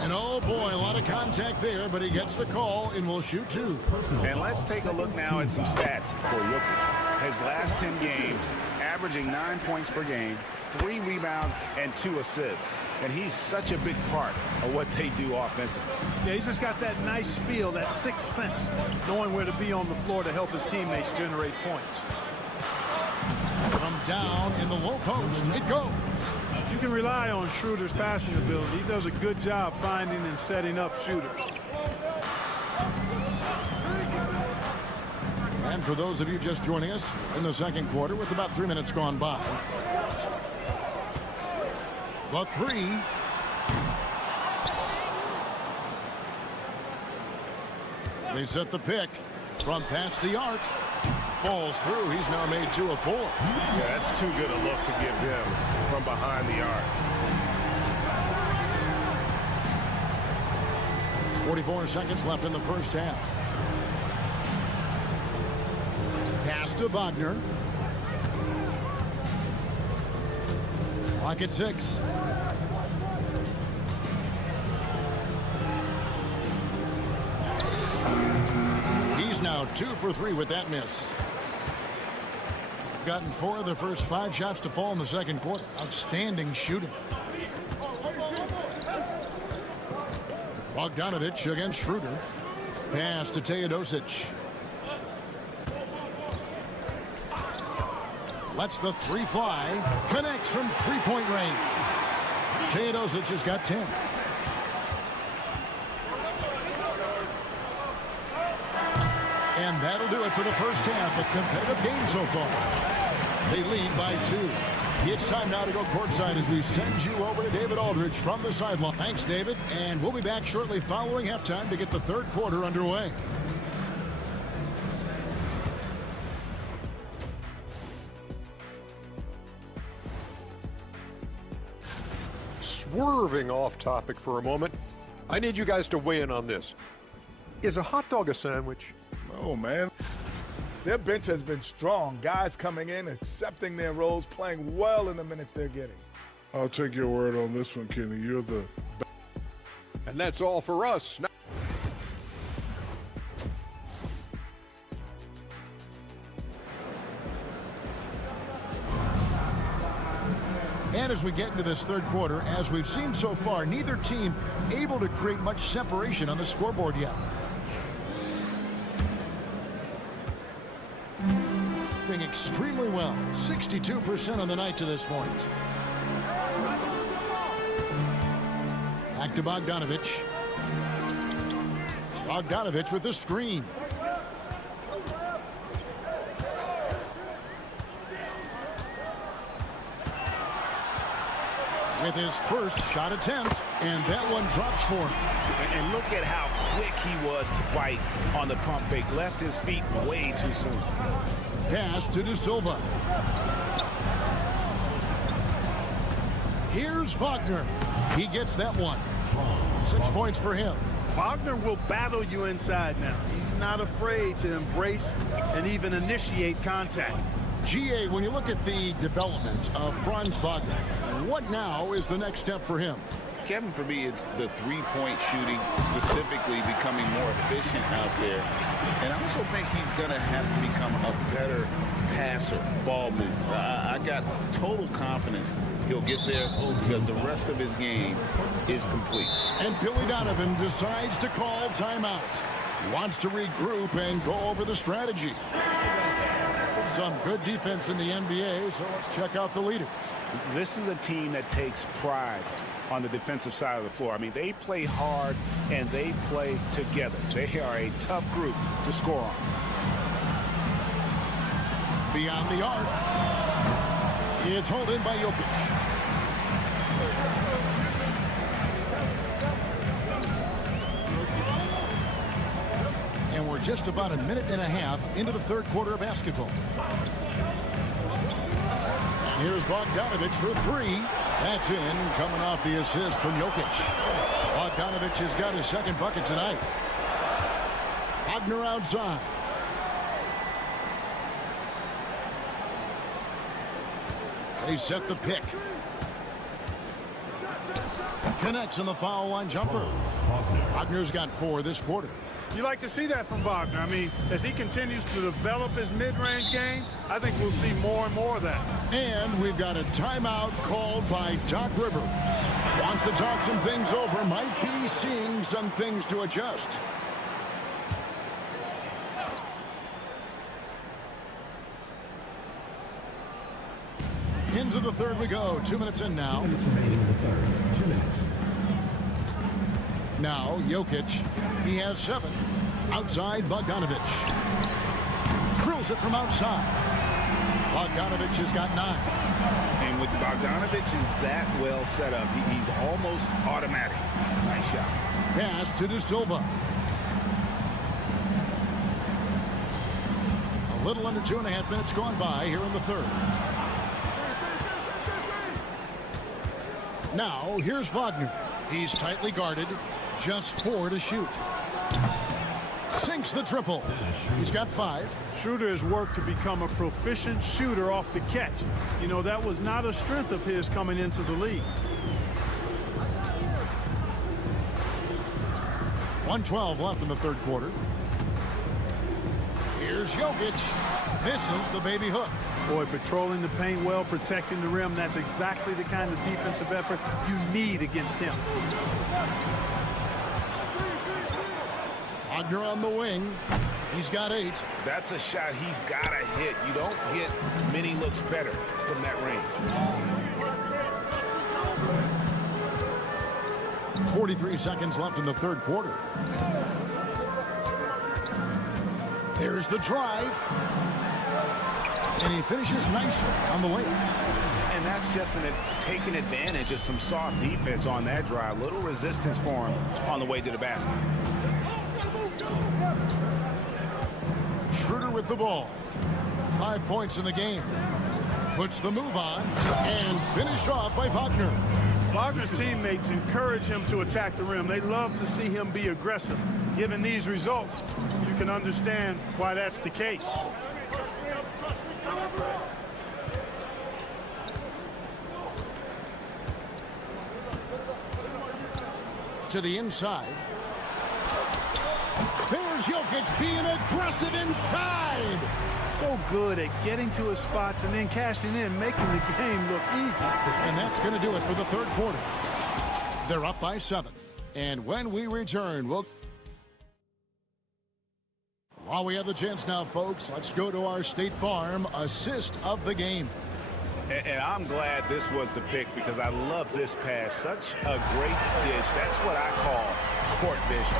And oh boy, a lot of contact there, but he gets the call and will shoot 2. And let's take a look now at some stats for Jokic. His last 10 games, averaging 9 points per game, 3 rebounds, and 2 assists. And he's such a big part of what they do offensively. Yeah, he's just got that nice feel, that sixth sense, knowing where to be on the floor to help his teammates generate points. From down in the low post, it goes. You can rely on Schroeder's passing ability. He does a good job finding and setting up shooters. And for those of you just joining us in the second quarter with about 3 minutes gone by. The 3. They set the pick from past the arc. Falls through. He's now made 2 of 4. Yeah, that's too good a look to give him from behind the arc. 44 seconds left in the first half. Pass to Wagner. Clock at 6. He's now 2 for 3 with that miss. Gotten 4 of the first 5 shots to fall in the second quarter. Outstanding shooting. Bogdanovic against Schroeder. Pass to Teodosic. Lets the 3 fly. Connects from 3-point range. Teodosic has got 10. And that'll do it for the first half. A competitive game so far. They lead by 2. It's time now to go courtside as we send you over to David Aldridge from the sideline. Thanks, David. And we'll be back shortly following halftime to get the third quarter underway. Swerving off topic for a moment, I need you guys to weigh in on this. Is a hot dog a sandwich? Oh, man. Their bench has been strong. Guys coming in, accepting their roles, playing well in the minutes they're getting. I'll take your word on this one, Kenny. You're the... And that's all for us. And as we get into this third quarter, as we've seen so far, neither team able to create much separation on the scoreboard yet. Doing extremely well, 62% on the night to this point. Back to Bogdanovich. Bogdanovich with the screen. With his first shot attempt, and that one drops for him. And look at how quick he was to bite on the pump fake. Left his feet way too soon. Pass to De Silva. Here's Wagner. He gets that one. 6 points for him. Wagner will battle you inside now. He's not afraid to embrace and even initiate contact. GA, when you look at the development of Franz Wagner, what now is the next step for him? Kevin, for me, it's the three-point shooting, specifically becoming more efficient out there. And I also think he's going to have to become a better passer, ball mover. I got total confidence he'll get there because the rest of his game is complete. And Billy Donovan decides to call timeout. He wants to regroup and go over the strategy. Some good defense in the NBA, so let's check out the leaders. This is a team that takes pride on the defensive side of the floor. I mean, they play hard and they play together. They are a tough group to score on. Beyond the arc. It's hauled in by Jokic. And we're just about a minute and a half into the third quarter of basketball. Here's Bogdanovich for three. That's in, coming off the assist from Jokic. Bogdanovich has got his second bucket tonight. Wagner outside. They set the pick. Connects on the foul line jumper. Wagner's got 4 this quarter. You like to see that from Wagner. I mean, as he continues to develop his mid-range game, I think we'll see more and more of that. And we've got a timeout called by Doc Rivers. Wants to talk some things over. Might be seeing some things to adjust. Into the third we go. 2 minutes in now. 2 minutes remaining in the third. 2 minutes. Now, Jokic. He has 7. Outside, Bogdanovich. Drills it from outside. Bogdanovich has got 9. And with Bogdanovich is that well set up, he's almost automatic. Nice shot. Pass to De Silva. A little under 2.5 minutes gone by here in the third. Now, here's Wagner. He's tightly guarded. Just 4 to shoot. Sinks the triple. He's got 5. Schroeder has worked to become a proficient shooter off the catch. You know, that was not a strength of his coming into the league. 1:12 left in the third quarter. Here's Jokic. Misses the baby hook. Boy, patrolling the paint well, protecting the rim. That's exactly the kind of defensive effort you need against him. Wagner on the wing. He's got 8. That's a shot he's got to hit. You don't get many looks better from that range. 43 seconds left in the third quarter. There's the drive. And he finishes nicely on the layup. And that's just taking advantage of some soft defense on that drive. Little resistance for him on the way to the basket. Schroeder with the ball. 5 points in the game. Puts the move on and finished off by Wagner. Wagner's teammates encourage him to attack the rim. They love to see him be aggressive. Given these results, you can understand why that's the case. To the inside. There's Jokic being aggressive inside. So good at getting to his spots and then cashing in, making the game look easy. And that's going to do it for the third quarter. They're up by 7. And when we return, while we have the chance now, folks, let's go to our State Farm assist of the game. And I'm glad this was the pick because I love this pass. Such a great dish. That's what I call court vision.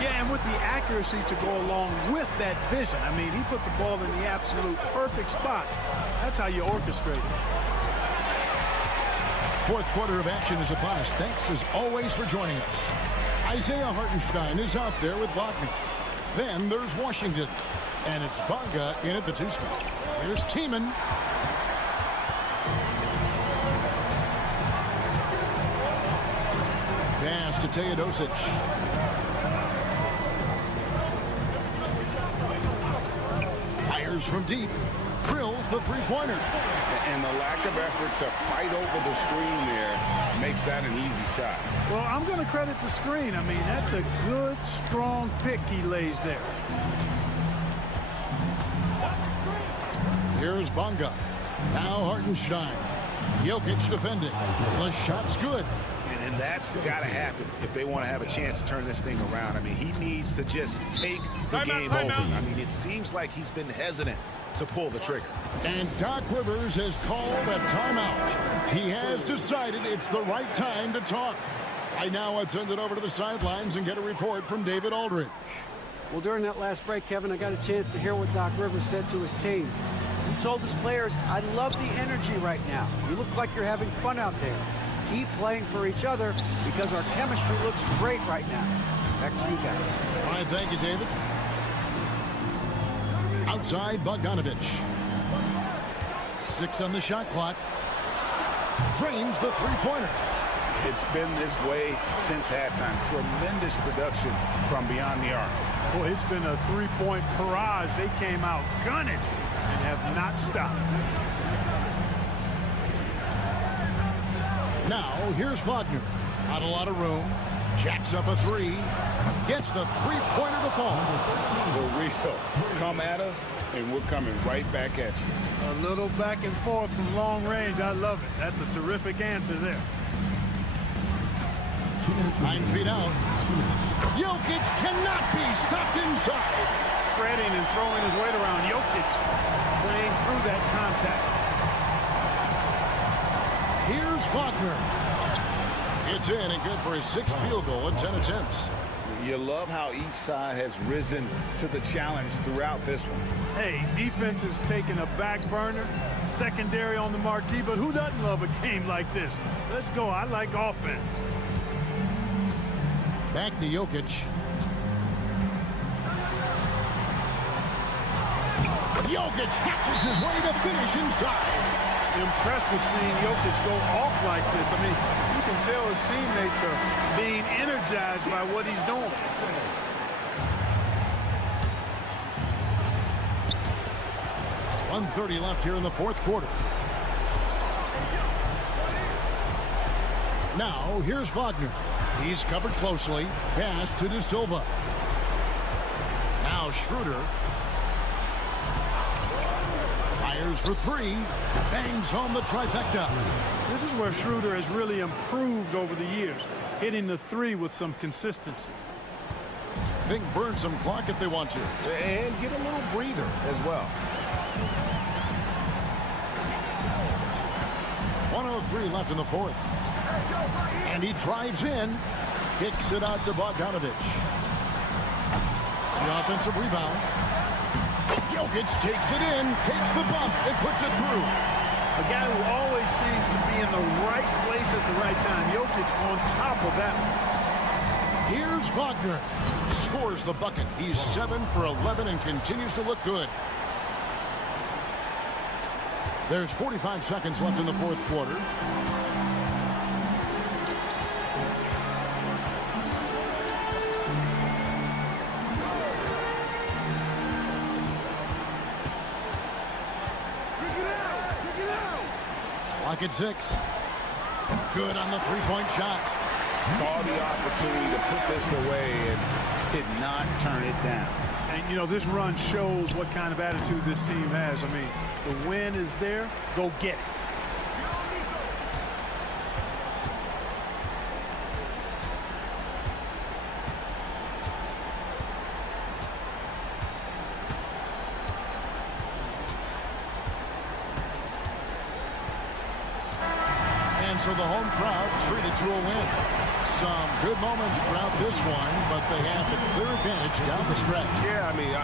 Yeah, and with the accuracy to go along with that vision. I mean, he put the ball in the absolute perfect spot. That's how you orchestrate it. Fourth quarter of action is upon us. Thanks as always for joining us. Isaiah Hartenstein is out there with Wagner. Then there's Washington. And it's Bonga in at the 2 spot. Here's Tiemann. Pass to Teodosic. Fires from deep. Drills the three-pointer. And the lack of effort to fight over the screen there makes that an easy shot. Well, I'm going to credit the screen. I mean, that's a good, strong pick he lays there. Here's Bonga. Now Hartenstein. Jokic defending. The shot's good. And that's got to happen if they want to have a chance to turn this thing around. I mean, he needs to just take the game over. I mean, it seems like he's been hesitant to pull the trigger. And Doc Rivers has called a timeout. He has decided it's the right time to talk. Right now, let's send it over to the sidelines and get a report from David Aldridge. Well, during that last break, Kevin, I got a chance to hear what Doc Rivers said to his team. He told his players, I love the energy right now. You look like you're having fun out there. Keep playing for each other because our chemistry looks great right now. Back to you guys. All right, thank you, David. Outside, Bogdanovich. 6 on the shot clock. Drains the three-pointer. It's been this way since halftime. Tremendous production from beyond the arc. Boy, it's been a three-point barrage. They came out gunning and have not stopped. Now, here's Wagner. Not a lot of room. Jacks up a 3. Gets the three-pointer to fall. For real. Come at us, and we're coming right back at you. A little back and forth from long range. I love it. That's a terrific answer there. 9 feet out. Jokic cannot be stopped inside. Spreading and throwing his weight around. Jokic playing through that contact. Here's Wagner. It's in and good for his 6th field goal in 10 attempts. You love how each side has risen to the challenge throughout this one. Hey, defense is taking a back burner, secondary on the marquee, but who doesn't love a game like this? Let's go. I like offense. Back to Jokic. Jokic hatches his way to finish inside. Impressive seeing Jokic go off like this. I mean, you can tell his teammates are being energized by what he's doing. 1:30 left here in the 4th quarter. Now, here's Wagner. He's covered closely. Pass to De Silva. Now Schroeder. Fires for 3. Bangs home the trifecta. This is where Schroeder has really improved over the years, hitting the 3 with some consistency. Think burn some clock if they want to. And get a little breather as well. 1:03 left in the 4th. And he drives in. Kicks it out to Bogdanovich. The offensive rebound. Jokic takes it in, takes the bump, and puts it through. A guy who always seems to be in the right place at the right time. Jokic on top of that one. Here's Wagner. Scores the bucket. He's 7 for 11 and continues to look good. There's 45 seconds left in the 4th quarter. Clock at 6. Good on the three-point shot. Saw the opportunity to put this away and did not turn it down. And, you know, this run shows what kind of attitude this team has. I mean, the win is there. Go get it. so the home crowd treated to a win. Some good moments throughout this one, but they have the clear advantage down the stretch. Yeah, I mean, I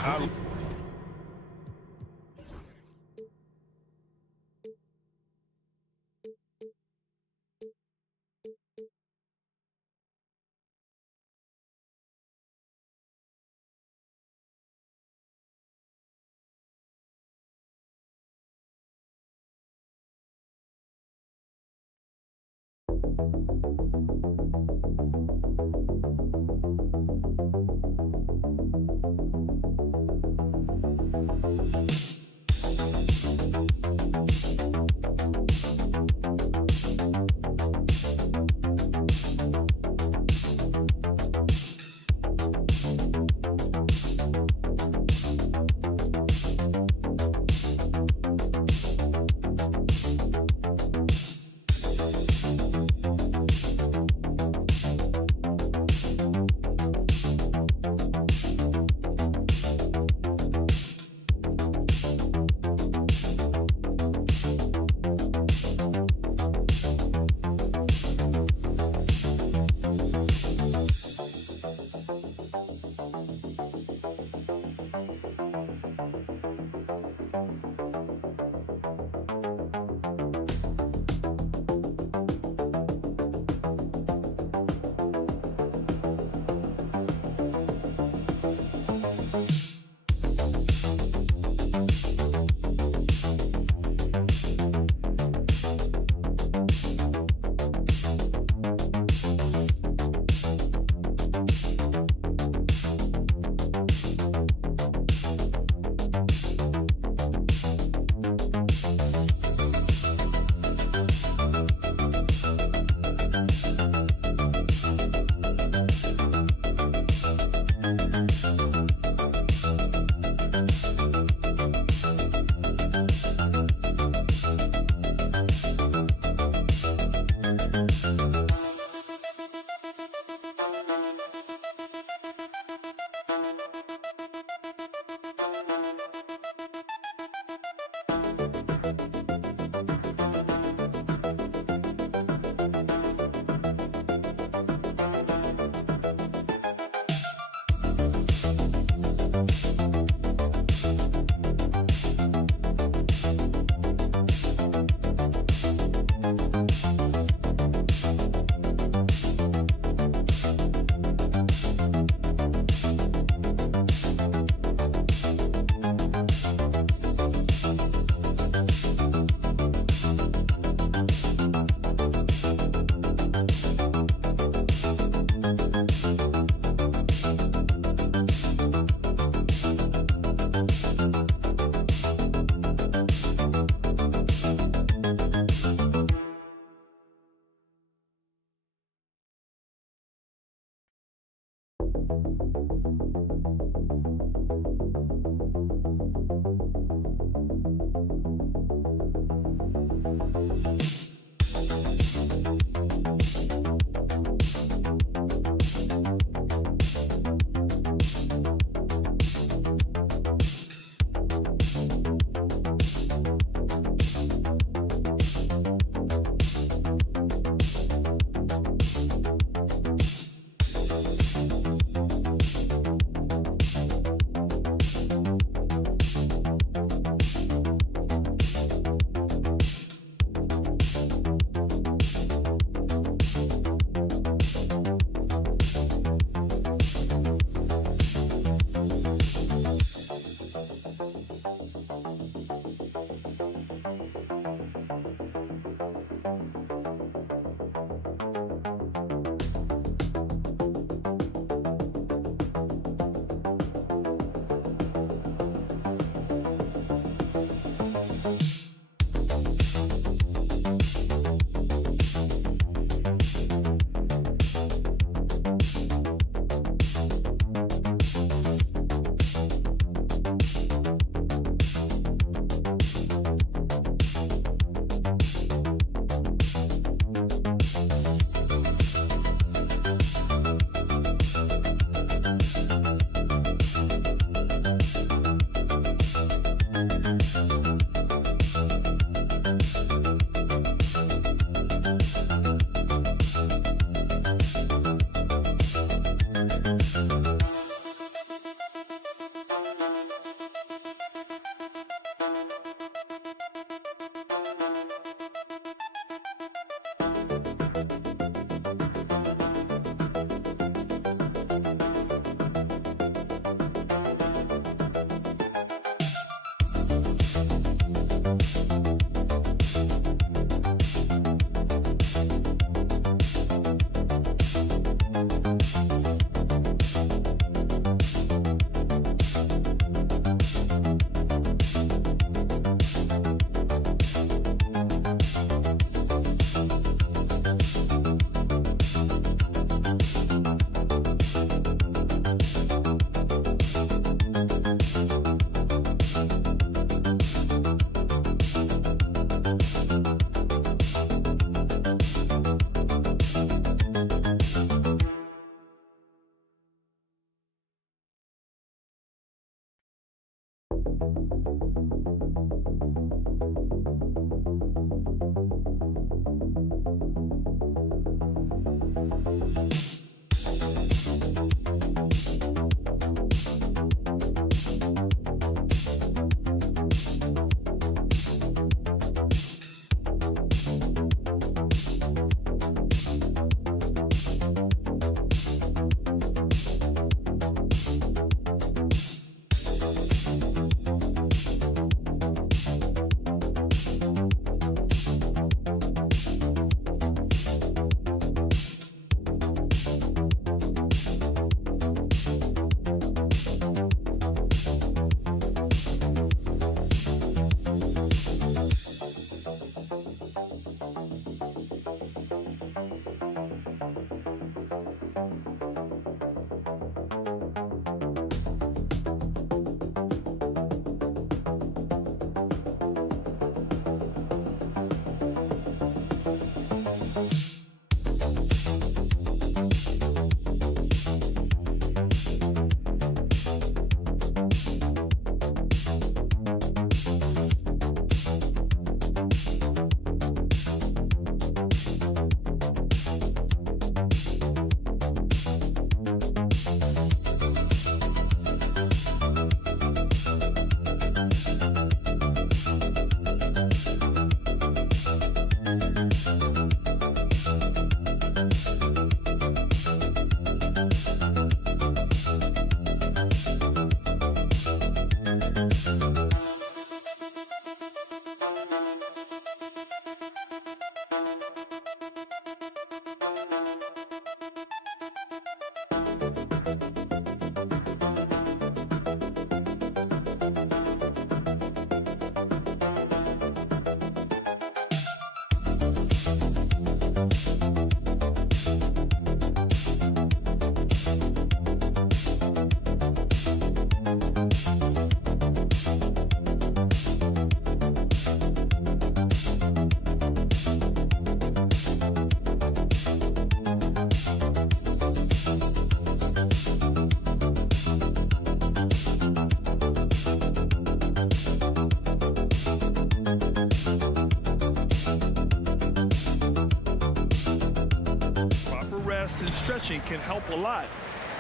And stretching can help a lot,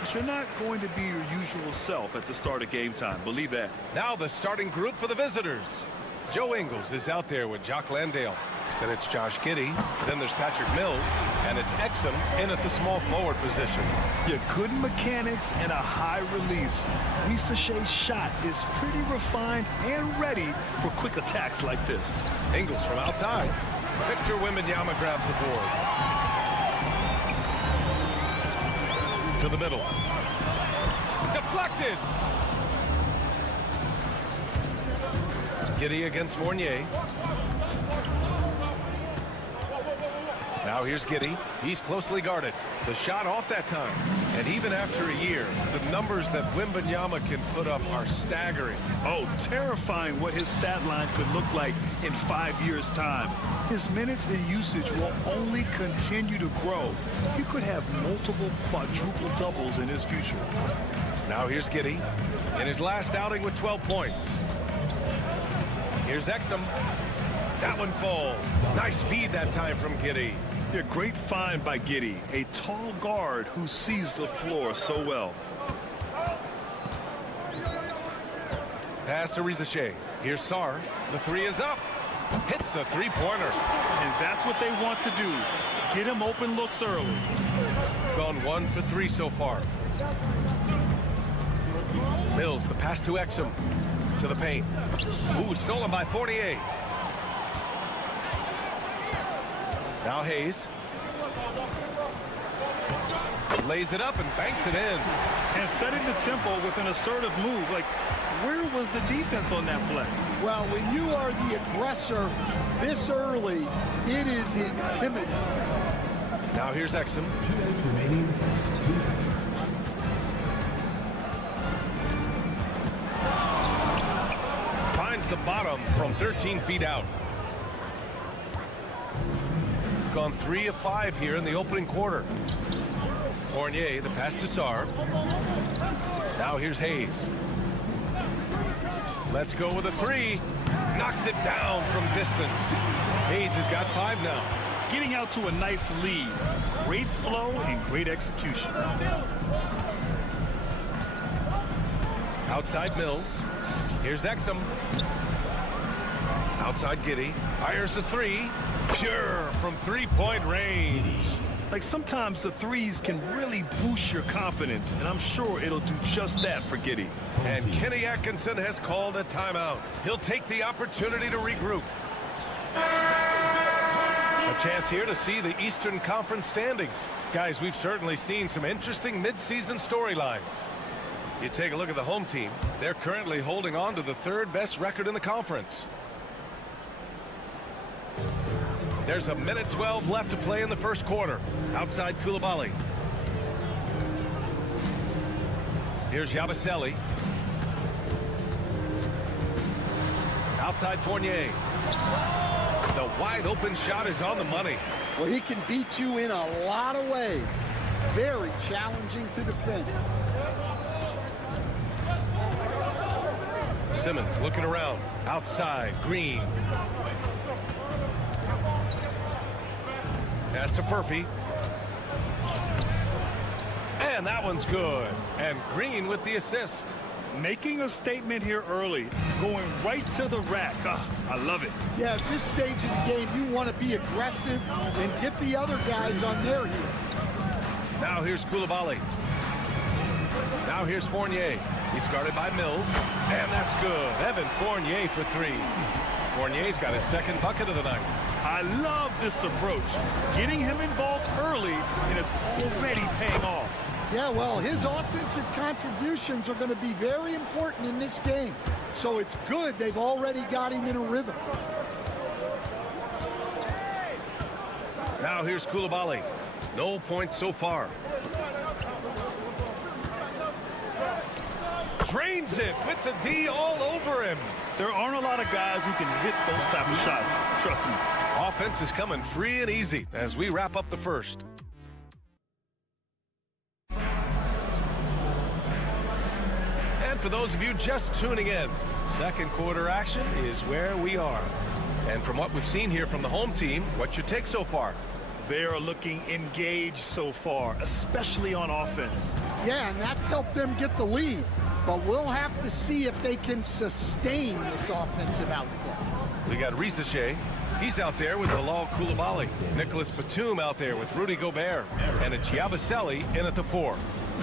but you're not going to be your usual self at the start of game time. Believe that. Now the starting group for the visitors. Joe Ingles is out there with Jock Landale. Then it's Josh Giddey. Then there's Patrick Mills. And it's Exum in at the small forward position. Yeah, good mechanics and a high release. Risaché's shot is pretty refined and ready for quick attacks like this. Ingles from outside. Victor Wembanyama grabs the board. To the middle. Deflected. Giddey against Fournier. Now here's Giddey. He's closely guarded. The shot off that time. And even after a year, the numbers that Wembanyama can put up are staggering. Oh, terrifying what his stat line could look like in 5 years' time. His minutes and usage will only continue to grow. He could have multiple quadruple doubles in his future. Now here's Giddey in his last outing with 12 points. Here's Exum. That one falls. Nice feed that time from Giddey. Yeah, great find by Giddey, a tall guard who sees the floor so well. Pass to Risaché. Here's Sarr. The three is up. Hits a three-pointer. And that's what they want to do. Get him open looks early. Gone 1 for 3 so far. Mills, the pass to Exum. To the paint. Ooh, stolen by Fournier. Now Hayes. Lays it up and banks it in. And setting the tempo with an assertive move. Like, where was the defense on that play? Well, when you are the aggressor this early, it is intimidating. Now here's Exum. 2 minutes remaining. 2 minutes. Finds the bottom from 13 feet out. Gone 3 of 5 here in the opening quarter. Fournier, the pass to Sarr. Now here's Hayes. Let's go with a three. Knocks it down from distance. Hayes has got 5 now. Getting out to a nice lead. Great flow and great execution. Outside Mills. Here's Exum. Outside Giddy. Fires the three. Pure from three-point range. Like sometimes the threes can really boost your confidence, and I'm sure it'll do just that for Giddy. And Kenny Atkinson has called a timeout. He'll take the opportunity to regroup. A chance here to see the Eastern Conference standings. Guys, we've certainly seen some interesting midseason storylines. You take a look at the home team. They're currently holding on to the 3rd best record in the conference. There's a minute 12 left to play in the first quarter. Outside Koulibaly. Here's Yabusele. Outside Fournier. The wide open shot is on the money. Well, he can beat you in a lot of ways. Very challenging to defend. Simmons looking around. Outside Green. Pass to Furphy. And that one's good. And Green with the assist. Making a statement here early. Going right to the rack. I love it. Yeah, at this stage of the game, you want to be aggressive and get the other guys on their heels. Now here's Koulibaly. Now here's Fournier. He's guarded by Mills. And that's good. Evan Fournier for 3. Fournier's got his 2nd bucket of the night. I love this approach. Getting him involved early, and it's already paying off. Yeah, well, his offensive contributions are going to be very important in this game. So it's good they've already got him in a rhythm. Now here's Koulibaly. No points so far. Drains it with the D all over him. There aren't a lot of guys who can hit those type of shots. Trust me. Offense is coming free and easy as we wrap up the first. And for those of you just tuning in, second quarter action is where we are. And from what we've seen here from the home team, what's your take so far? They are looking engaged so far, especially on offense. Yeah, and that's helped them get the lead. But we'll have to see if they can sustain this offensive output. We got Risache. He's out there with Bilal Koulibaly. Nicholas Batum out there with Rudy Gobert. And it's Yabusele in at the 4.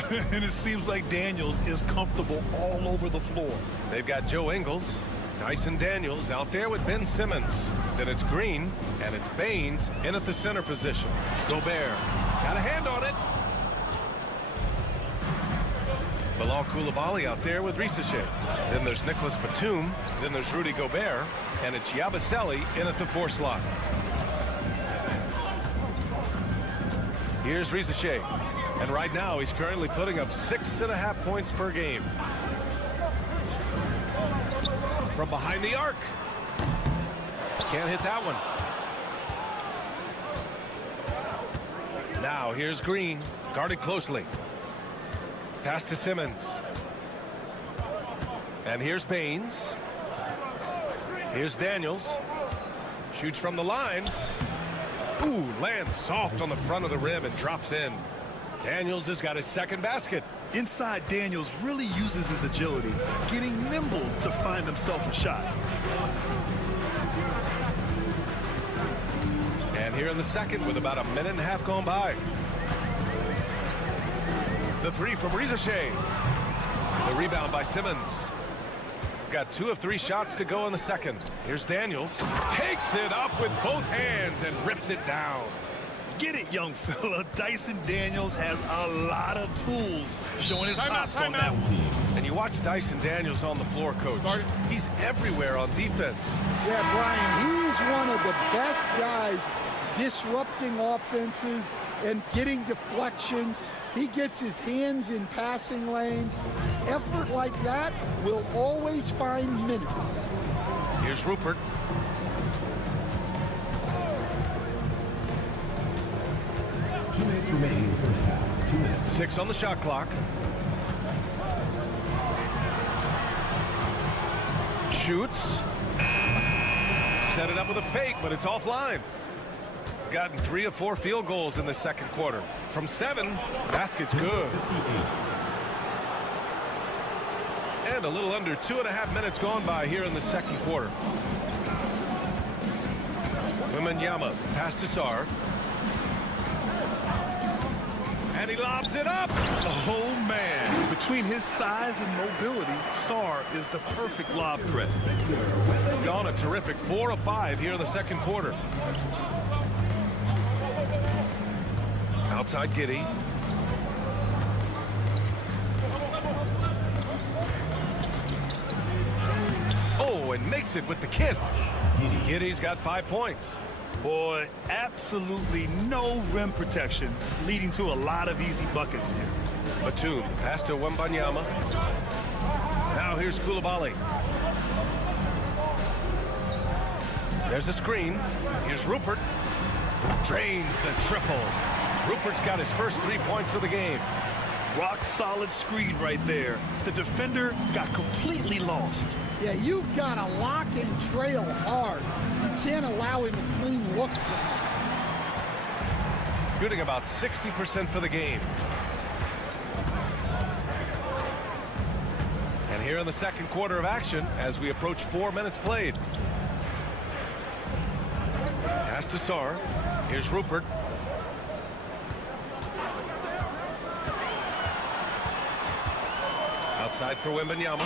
And it seems like Daniels is comfortable all over the floor. They've got Joe Ingles, Dyson Daniels out there with Ben Simmons. Then it's Green, and it's Baines in at the center position. Gobert got a hand on it. Bilal Koulibaly out there with Risache. Then there's Nicholas Batum. Then there's Rudy Gobert. And it's Yabusele in at the 4 slot. Here's Risache. And right now he's currently putting up 6.5 points per game. From behind the arc. Can't hit that one. Now here's Green. Guarded closely. Pass to Simmons. And here's Baines. Here's Daniels. Shoots from the line. Ooh, lands soft on the front of the rim and drops in. Daniels has got his 2nd basket. Inside, Daniels really uses his agility, getting nimble to find himself a shot. And here in the second with about a minute and a half gone by. The 3 from Risache. The rebound by Simmons. Got 2 of 3 shots to go in the second. Here's Daniels. Takes it up with both hands and rips it down. Get it, young fella. Dyson Daniels has a lot of tools, showing his hops on that one. And you watch Dyson Daniels on the floor, Coach. He's everywhere on defense. Yeah, Brian, he's one of the best guys disrupting offenses and getting deflections. He gets his hands in passing lanes. Effort like that will always find minutes. Here's Rupert. Remaining in the first half. 2 minutes. 6 on the shot clock. Shoots. Set it up with a fake, but it's offline. Gotten 3 of 4 field goals in the second quarter. From 7, basket's good. And a little under 2.5 minutes gone by here in the second quarter. Wembanyama pass to Sarr. And he lobs it up. Oh, man. Between his size and mobility, Sarr is the perfect lob threat. Gone a terrific 4 of 5 here in the second quarter. Outside Giddey. Oh, and makes it with the kiss. Giddey's got 5 points. Boy, absolutely no rim protection, leading to a lot of easy buckets here. Batum, pass to Wembanyama. Now here's Coulibaly. There's a screen. Here's Rupert. Drains the triple. Rupert's got his first 3 points of the game. Rock solid screen right there. The defender got completely lost. Yeah, you've got to lock and trail hard. You can't allow him a clean look from him. Shooting about 60% for the game. And here in the second quarter of action as we approach 4 minutes played. Pass to Sarr. Here's Rupert. Outside for Wembanyama.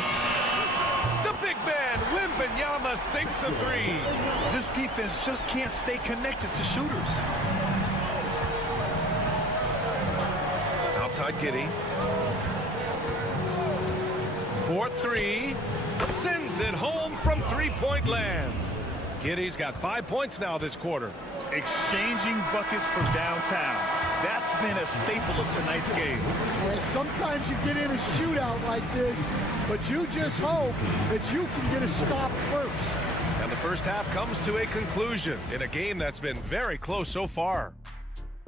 The big man, Wembanyama, sinks the 3. This defense just can't stay connected to shooters. Outside Giddey. 4-3. Sends it home from 3-point land. Giddey's got 5 points now this quarter. Exchanging buckets from downtown. That's been a staple of tonight's game. Yeah, sometimes you get in a shootout like this, but you just hope that you can get a stop first. And the first half comes to a conclusion in a game that's been very close so far.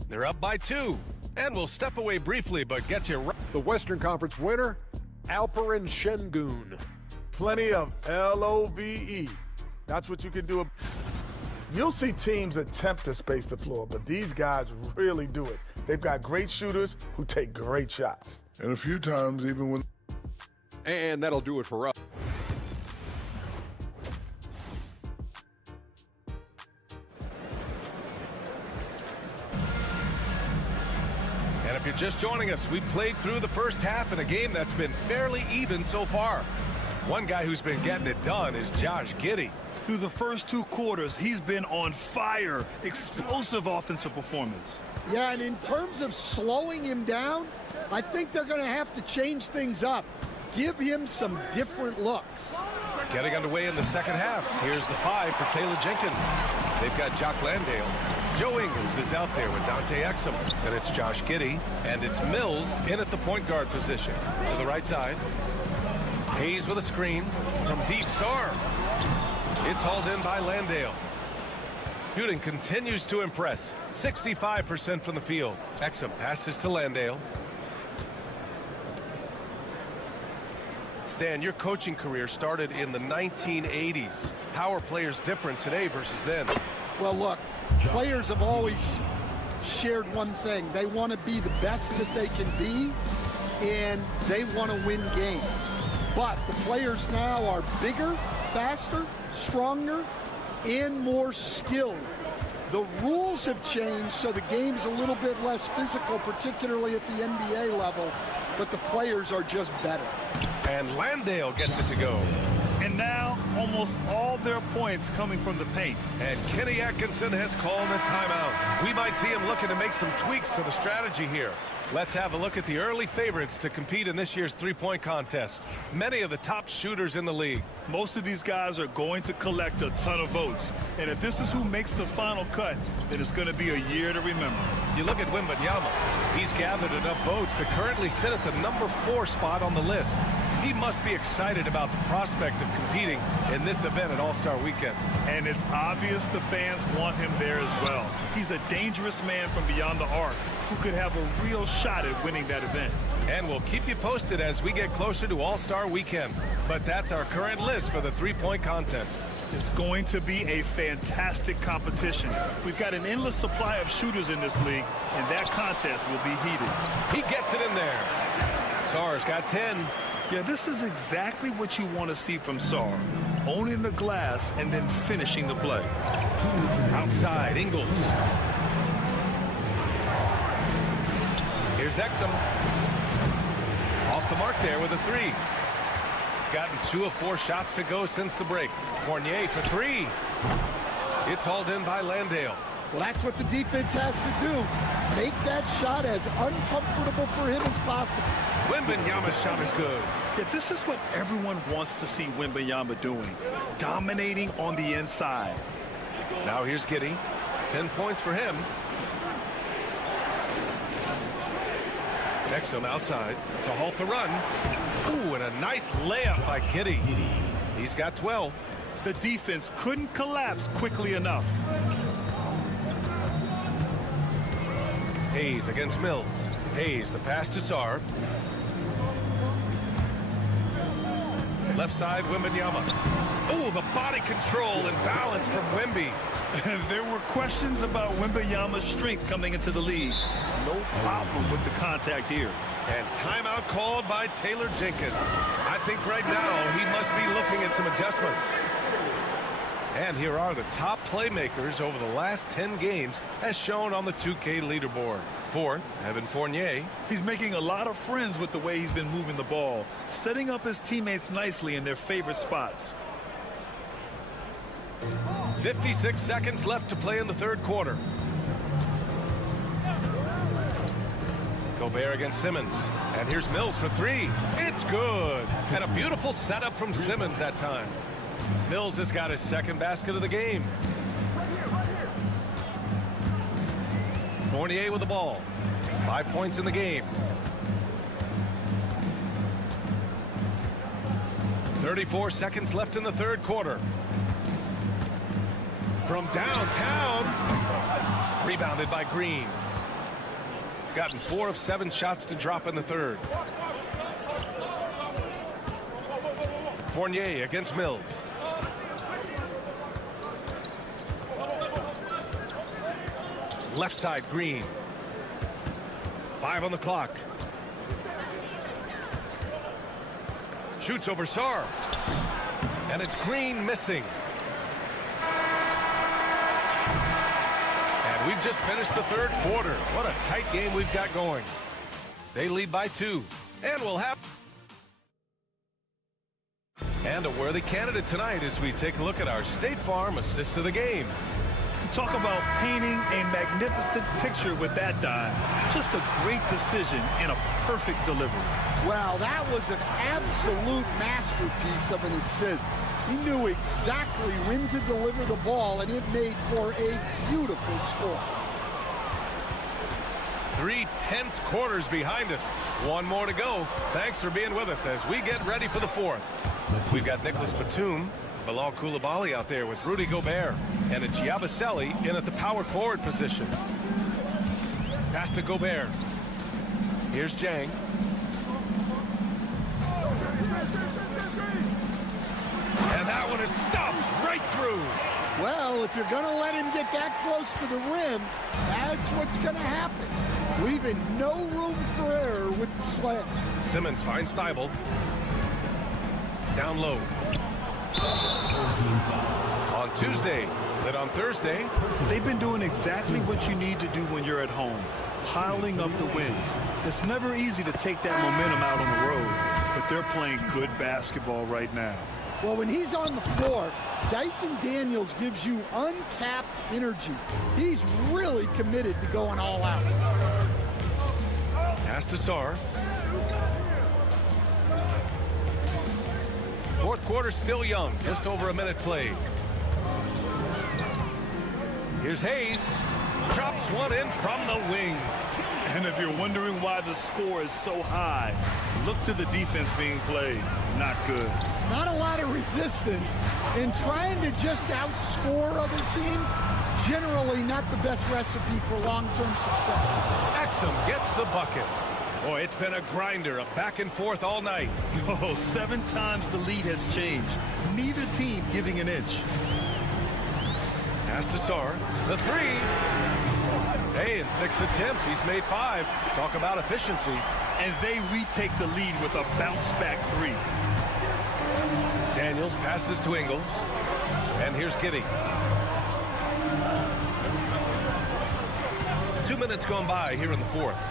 They're up by 2, and we'll step away briefly, but get you right. The Western Conference winner, Alperen Şengün. Plenty of LOVE. That's what you can do. You'll see teams attempt to space the floor, but these guys really do it. They've got great shooters who take great shots. And a few times, even when... And that'll do it for us. And if you're just joining us, we played through the first half in a game that's been fairly even so far. One guy who's been getting it done is Josh Giddey. Through the first 2 quarters, he's been on fire. Explosive offensive performance. Yeah, and in terms of slowing him down, I think they're going to have to change things up. Give him some different looks. Getting underway in the second half. Here's the 5 for Taylor Jenkins. They've got Jock Landale. Joe Ingles is out there with Dante Exum. Then it's Josh Giddey, and it's Mills in at the point guard position. To the right side. Hayes with a screen from deep. Sarr. It's hauled in by Landale. Shooting continues to impress. 65% from the field. Exum passes to Landale. Stan, your coaching career started in the 1980s. How are players different today versus then? Well, look, players have always shared one thing. They want to be the best that they can be, and they want to win games. But the players now are bigger, faster, stronger, and more skilled. The rules have changed, so the game's a little bit less physical, particularly at the NBA level, but the players are just better. And Landale gets it to go. And now, almost all their points coming from the paint. And Kenny Atkinson has called a timeout. We might see him looking to make some tweaks to the strategy here. Let's have a look at the early favorites to compete in this year's three-point contest. Many of the top shooters in the league. Most of these guys are going to collect a ton of votes. And if this is who makes the final cut, then it's going to be a year to remember. You look at Wembanyama. He's gathered enough votes to currently sit at the number 4 spot on the list. He must be excited about the prospect of competing in this event at All-Star Weekend. And it's obvious the fans want him there as well. He's a dangerous man from beyond the arc who could have a real shot at winning that event. And we'll keep you posted as we get closer to All-Star Weekend. But that's our current list for the three-point contest. It's going to be a fantastic competition. We've got an endless supply of shooters in this league, and that contest will be heated. He gets it in there. Sarr's got 10. Yeah, this is exactly what you want to see from Sarr. Owning the glass and then finishing the play. Outside, Ingles. Here's Exum. Off the mark there with a three. Gotten 2 of 4 shots to go since the break. Fournier for 3. It's hauled in by Landale. Well, that's what the defense has to do. Make that shot as uncomfortable for him as possible. Wembanyama's shot is good. Yeah, this is what everyone wants to see Wembanyama doing. Dominating on the inside. Now here's Giddey. 10 points for him. Exum outside to halt the run. Ooh, and a nice layup by Giddey. He's got 12. The defense couldn't collapse quickly enough. Hayes against Mills. Hayes, the pass to Sarr. Left side, Wembanyama. Oh, the body control and balance from Wemby. There were questions about Wembanyama's strength coming into the league. No problem with the contact here. And timeout called by Taylor Jenkins. I think right now he must be looking at some adjustments. And here are the top playmakers over the last 10 games as shown on the 2K leaderboard. 4th, Evan Fournier. He's making a lot of friends with the way he's been moving the ball, setting up his teammates nicely in their favorite spots. 56 seconds left to play in the third quarter. Gobert against Simmons. And here's Mills for 3. It's good. And a beautiful setup from Simmons that time. Mills has got his second basket of the game. Fournier with the ball. 5 points in the game. 34 seconds left in the third quarter. From downtown. Rebounded by Green. Gotten 4 of 7 shots to drop in the third. Fournier against Mills. Left side, Green. 5 on the clock. Shoots over Sarr. And it's Green missing. And we've just finished the third quarter. What a tight game we've got going. They lead by 2. And we'll have... And a worthy candidate tonight as we take a look at our State Farm assist of the game. Talk about painting a magnificent picture with that dime. Just a great decision and a perfect delivery. Wow, that was an absolute masterpiece of an assist. He knew exactly when to deliver the ball, and it made for a beautiful score. 3 tense quarters behind us. 1 more to go. Thanks for being with us as we get ready for the 4th. We've got Nicholas Batum, Bilal Coulibaly out there with Rudy Gobert, and it's Yabusele in at the power forward position. Pass to Gobert. Here's Jang. And that one is stuffed right through. Well, if you're going to let him get that close to the rim, that's what's going to happen. Leaving no room for error with the slam. Simmons finds Thibault. Down low. On Tuesday, then on Thursday. They've been doing exactly what you need to do when you're at home. Piling up the wins. It's never easy to take that momentum out on the road, but they're playing good basketball right now. Well, when he's on the floor, Dyson Daniels gives you uncapped energy. He's really committed to going all out. Pass to Sarr. Fourth quarter still young, just over a minute played. Here's Hayes. Drops one in from the wing. And if you're wondering why the score is so high, look to the defense being played. Not good. Not a lot of resistance, and trying to just outscore other teams, generally not the best recipe for long-term success. Exum gets the bucket. Boy, it's been a grinder, a back and forth all night. Oh, 7 times the lead has changed. Neither team giving an inch. Pass to Sar. The 3. Hey, in 6 attempts, he's made 5. Talk about efficiency. And they retake the lead with a bounce-back 3. Daniels passes to Ingles. And here's Giddey. 2 minutes gone by here in the 4th.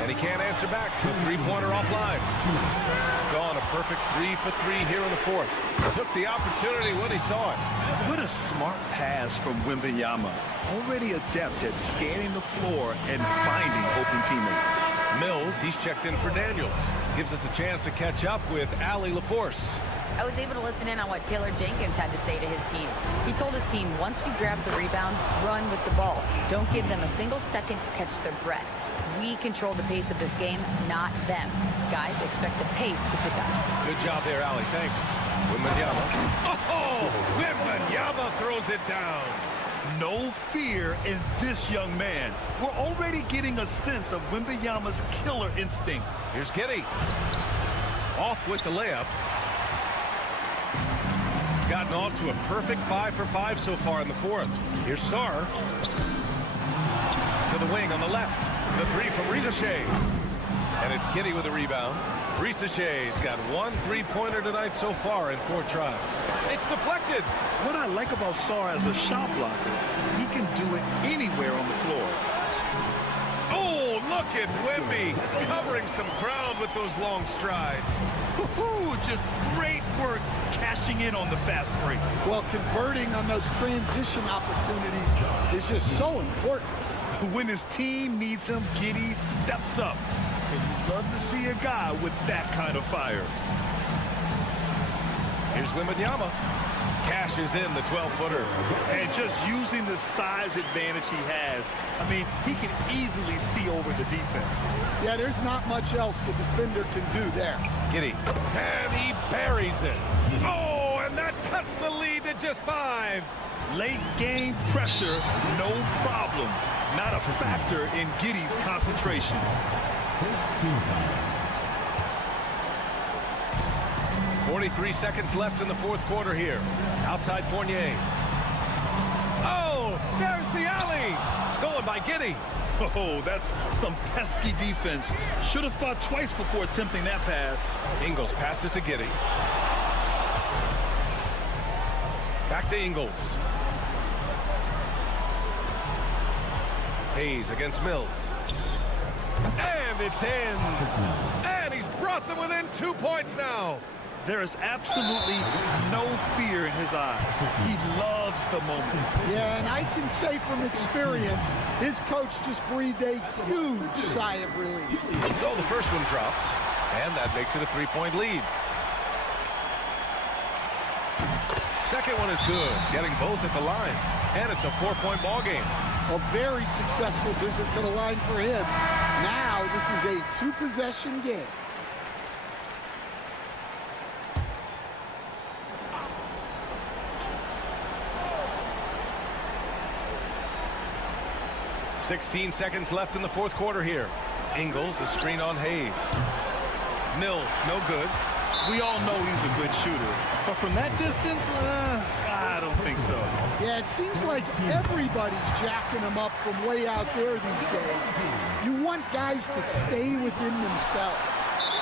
And he can't answer back. The 3-pointer offline. Gone a perfect 3 for 3 here in the 4th. Took the opportunity when he saw it. What a smart pass from Wembanyama. Already adept at scanning the floor and finding open teammates. Mills, he's checked in for Daniels. Gives us a chance to catch up with Allie LaForce. I was able to listen in on what Taylor Jenkins had to say to his team. He told his team, once you grab the rebound, run with the ball. Don't give them a single second to catch their breath. We control the pace of this game, not them. Guys, expect the pace to pick up. Good job there, Allie. Thanks. Wembanyama. Oh! Wembanyama throws it down. No fear in this young man. We're already getting a sense of Wembanyama's killer instinct. Here's Giddey. Off with the layup. Gotten off to a perfect 5 for 5 so far in the 4th. Here's Sar. To the wing on the left. The 3 from Rizachet. And it's Giddey with a rebound. Rizachet's got 1 3-pointer tonight so far in 4 tries. It's deflected. What I like about Sar as a shot blocker, he can do it anywhere on the floor. Oh, look at Wemby covering some ground with those long strides. Just great work cashing in on the fast break. Well, converting on those transition opportunities is just so important. When his team needs him, Giddey steps up. And you love to see a guy with that kind of fire. Here's Wembanyama. Cashes in the 12-footer. And just using the size advantage he has, I mean, he can easily see over the defense. Yeah, there's not much else the defender can do there. Giddey. And he buries it. Oh, and that cuts the lead to just 5. Late game pressure, no problem. Not a factor in Giddey's concentration. 43 seconds left in the 4th quarter here. Outside Fournier. Oh, there's the alley. Stolen by Giddey. Oh, that's some pesky defense. Should have thought twice before attempting that pass. Ingles passes to Giddey. Back to Ingles. Hayes against Mills. And it's in. And he's brought them within 2 points now. There is absolutely no fear in his eyes. He loves the moment. Yeah, and I can say from experience, his coach just breathed a huge sigh of relief. So the first one drops, and that makes it a 3-point lead. Second one is good, getting both at the line, and it's a 4-point ball game. A very successful visit to the line for him. Now this is a 2-possession game. .16 seconds left in the 4th quarter here. Ingles, a screen on Hayes. Mills, no good. We all know he's a good shooter, but from that distance, I don't think so. Yeah, it seems like everybody's jacking him up from way out there these days. You want guys to stay within themselves.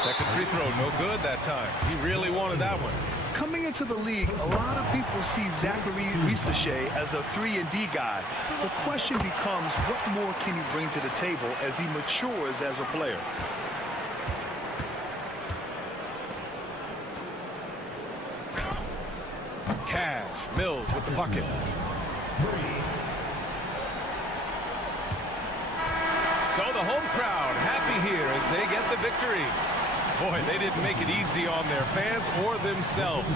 Second free throw, no good that time. He really wanted that one. Coming into the league, a lot of people see Zachary Rizachet as a 3-and-D guy. The question becomes, what more can he bring to the table as he matures as a player? Cash, Mills with the bucket. So the home crowd happy here as they get the victory. Boy, they didn't make it easy on their fans or themselves.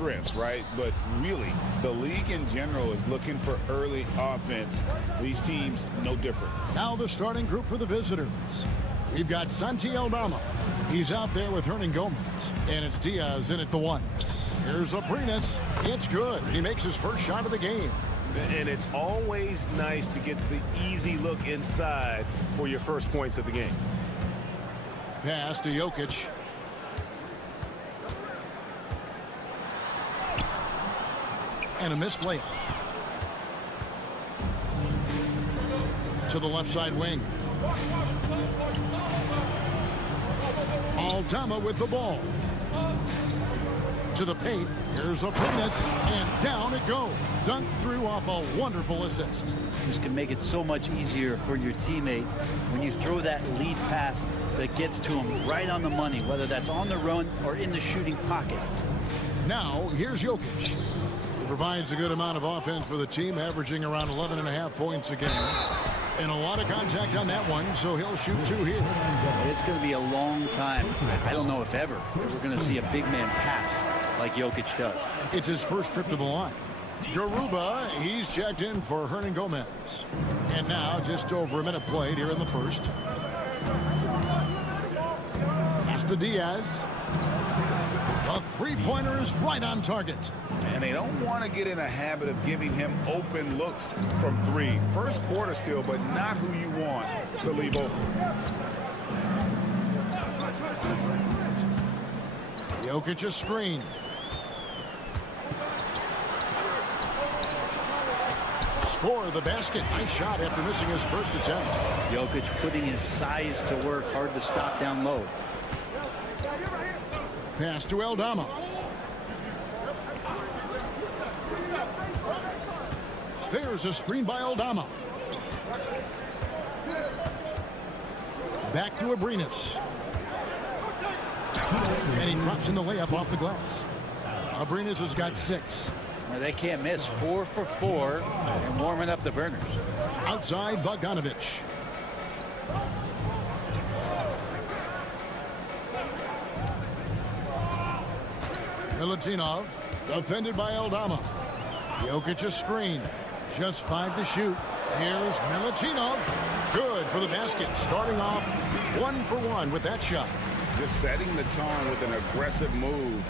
strengths, right? But really, the league in general is looking for early offense. These teams, no different. Now the starting group for the visitors. We've got Santi Aldama. He's out there with Hernan Gomez. And it's Diaz in at the 1. Here's Abrinas. It's good. He makes his first shot of the game. And it's always nice to get the easy look inside for your first points of the game. Pass to Jokic. And a missed layup. To the left side wing. Aldama with the ball. To the paint. Here's Abrinas. And down it goes. Dunked through off a wonderful assist. This can make it so much easier for your teammate when you throw that lead pass that gets to him right on the money, whether that's on the run or in the shooting pocket. Now, here's Jokic. He provides a good amount of offense for the team, averaging around 11.5 points a game. And a lot of contact on that one, so he'll shoot 2 here. It's going to be a long time. I don't know if ever we're going to see a big man pass like Jokic does. It's his first trip to the line. Garuba, he's checked in for Hernan Gomez. And now just over a minute played here in the first. Pass to Diaz. A three-pointer is right on target. And they don't want to get in a habit of giving him open looks from 3. First quarter still, but not who you want to leave open. Jokic a screen. Score the basket. Nice shot after missing his first attempt. Jokic putting his size to work, hard to stop down low. Pass to Aldama. There's a screen by Aldama. Back to Abrinas. And he drops in the layup off the glass. Abrinas has got 6. Well, they can't miss. 4 for 4 and warming up the burners. Outside Bogdanovich. Milutinov defended by Aldama. Jokic a screen. Just 5 to shoot. Here's Milutinov. Good for the basket. Starting off 1 for 1 with that shot. Just setting the tone with an aggressive move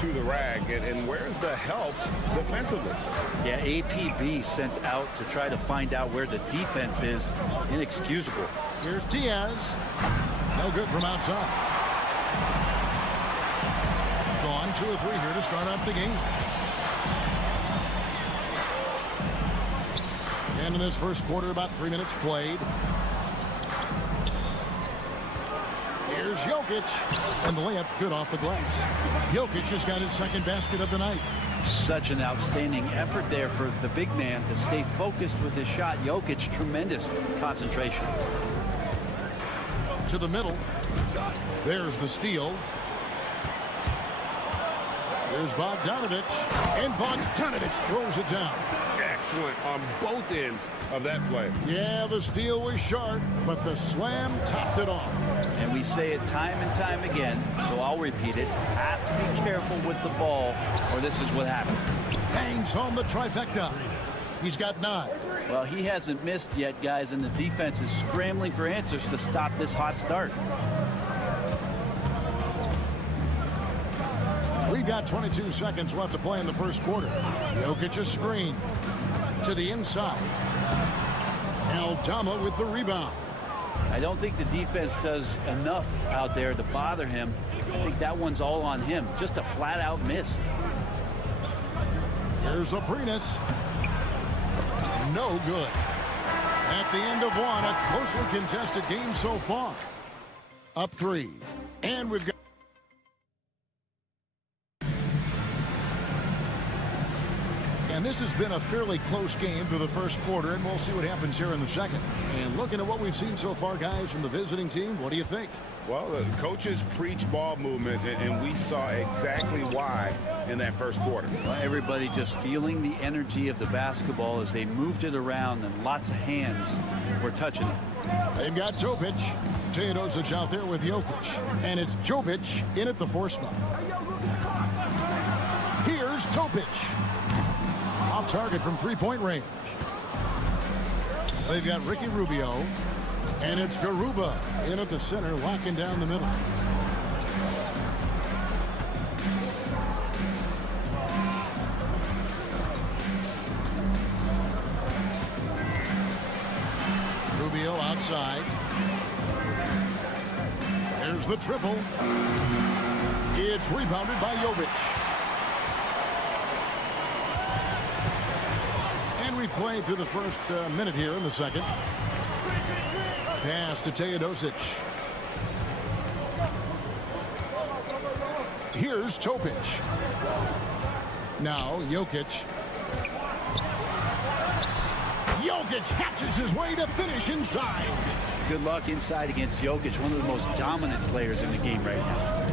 to the rack. And where's the help defensively? Yeah, APB sent out to try to find out where the defense is. Inexcusable. Here's Diaz. No good from outside. Gone 2 or 3 here to start off the game. And in this first quarter, about 3 minutes played. Here's Jokic. And the layup's good off the glass. Jokic has got his second basket of the night. Such an outstanding effort there for the big man to stay focused with his shot. Jokic, tremendous concentration. To the middle. There's the steal. There's Bogdanovic. And Bogdanovic throws it down. Excellent on both ends of that play. Yeah, the steal was sharp, but the slam topped it off. And we say it time and time again, so I'll repeat it. Have to be careful with the ball, or this is what happens. Bangs home the trifecta. He's got 9. Well, he hasn't missed yet, guys, and the defense is scrambling for answers to stop this hot start. We've got 22 seconds left to play in the first quarter. Jokic's screen to the inside. Aldama with the rebound. I don't think the defense does enough out there to bother him. I think that one's all on him. Just a flat-out miss. Here's Aprinas. No good. At the end of one, a closely contested game so far. Up 3. And we've got... And this has been a fairly close game through the first quarter, and we'll see what happens here in the second. And looking at what we've seen so far, guys, from the visiting team, what do you think? Well, the coaches preach ball movement, and we saw exactly why in that first quarter. Well, everybody just feeling the energy of the basketball as they moved it around, and lots of hands were touching it. They've got Topic. Teodosic out there with Jokic. And it's Jovic in at the 4 spot. Here's Topic. Off target from 3-point range. They've got Ricky Rubio. And it's Garuba in at the center, locking down the middle. Rubio outside. There's the triple. It's rebounded by Jovic. We played through the first minute here in the second. Pass to Teodosic. Here's Topic. Now Jokic. Jokic hatches his way to finish inside. Good luck inside against Jokic, one of the most dominant players in the game right now.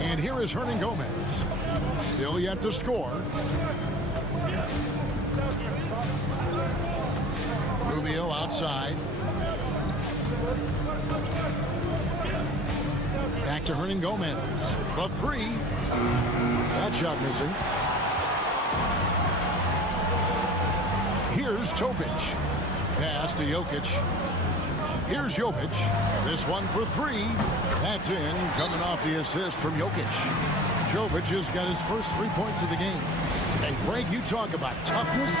And here is Hernan Gomez. Still yet to score. Rubio outside. Back to Hernan Gomez. The 3. That shot missing. Here's Topic. Pass to Jokic. Here's Jovic. This one for 3. That's in, coming off the assist from Jokic. Jovic has got his first 3 points of the game. And Greg, you talk about toughness,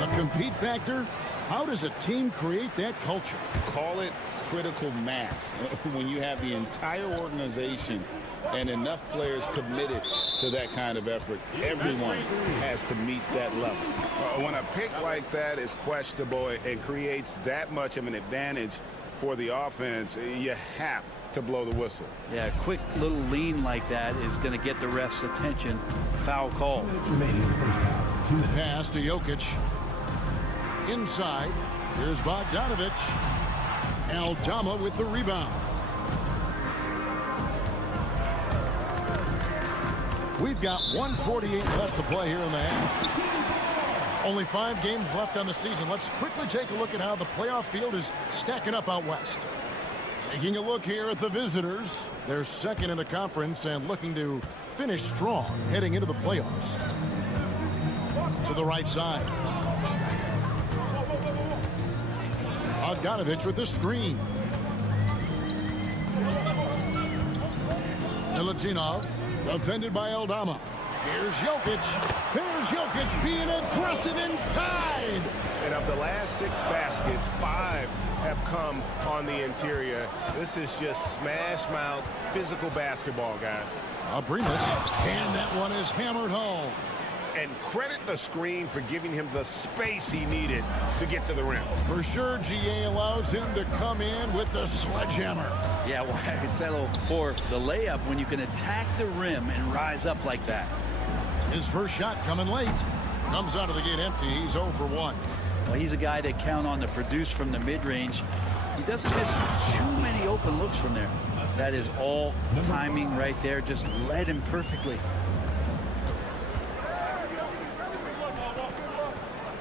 the compete factor. How does a team create that culture? Call it critical mass. When you have the entire organization and enough players committed to that kind of effort, everyone has to meet that level. When a pick like that is questionable and creates that much of an advantage for the offense, you have to blow the whistle. Yeah, a quick little lean like that is going to get the ref's attention. Foul call. Pass to Jokic. Inside. Here's Bogdanovic. Aldama with the rebound. We've got 1:48 left to play here in the half. Only 5 games left on the season. Let's quickly take a look at how the playoff field is stacking up out west. Taking a look here at the visitors. They're second in the conference and looking to finish strong heading into the playoffs. to the right side. Bogdanovich with the screen. Milutinov, defended by Aldama. Here's Jokic. There's Jokic being aggressive inside. And of the last 6 baskets, 5 have come on the interior. This is just smash mouth, physical basketball, guys. Abrinas, and that one is hammered home. And credit the screen for giving him the space he needed to get to the rim. For sure, GA allows him to come in with the sledgehammer. Yeah, why settle for the layup when you can attack the rim and rise up like that? His first shot coming late. Comes out of the gate empty. He's 0 for 1. Well, he's a guy that count on to produce from the mid-range. He doesn't miss too many open looks from there. That is all timing right there. Just led him perfectly.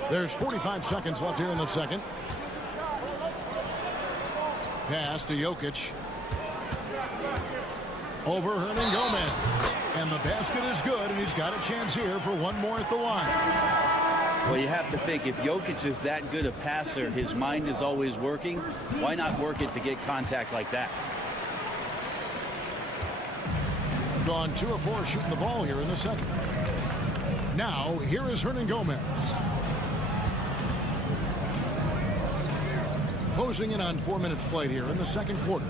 There's 45 seconds left here in the second. Pass to Jokic. Over Hernangomez. And the basket is good, and he's got a chance here for one more at the line. Well, you have to think, if Jokic is that good a passer, his mind is always working. Why not work it to get contact like that? Gone 2 of 4 shooting the ball here in the second. Now, here is Hernangomez. Closing in on 4 minutes played here in the second quarter.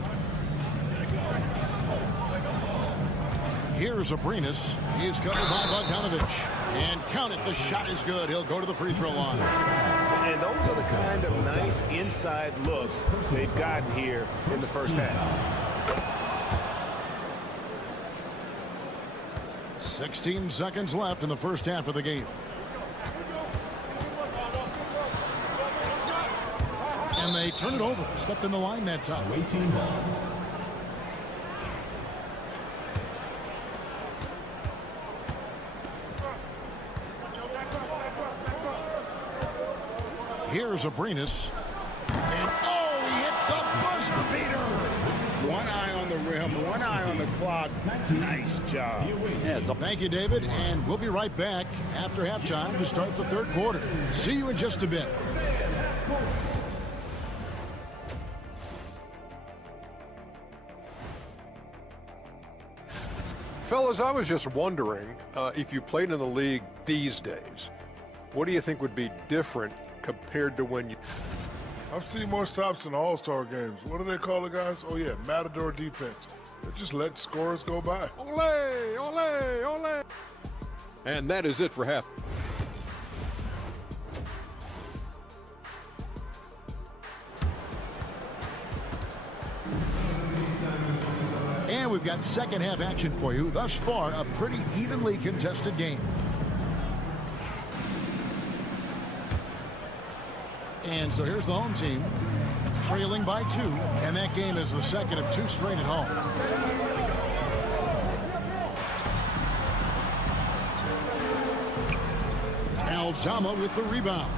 Here's Abrinas. He's covered by Bogdanovich. And count it, the shot is good. He'll go to the free throw line. And those are the kind of nice inside looks they've gotten here in the first half. 16 seconds left in the first half of the game. And they turn it over. Stepped in the line that time. Here's Abrinas. And oh, he hits the buzzer beater. One eye on the rim, one eye on the clock. Nice job. Thank you, David. And we'll be right back after halftime to start the third quarter. See you in just a bit. Fellas, I was just wondering if you played in the league these days, what do you think would be different compared to when you... I've seen more stops in All-Star games. What do they call the guys? Oh, yeah, Matador defense. They just let scorers go by. Ole, ole, ole. And that is it for half. And we've got second half action for you. Thus far, a pretty evenly contested game. And so here's the home team, trailing by 2, and that game is the second of 2 straight at home. Aldama with the rebound.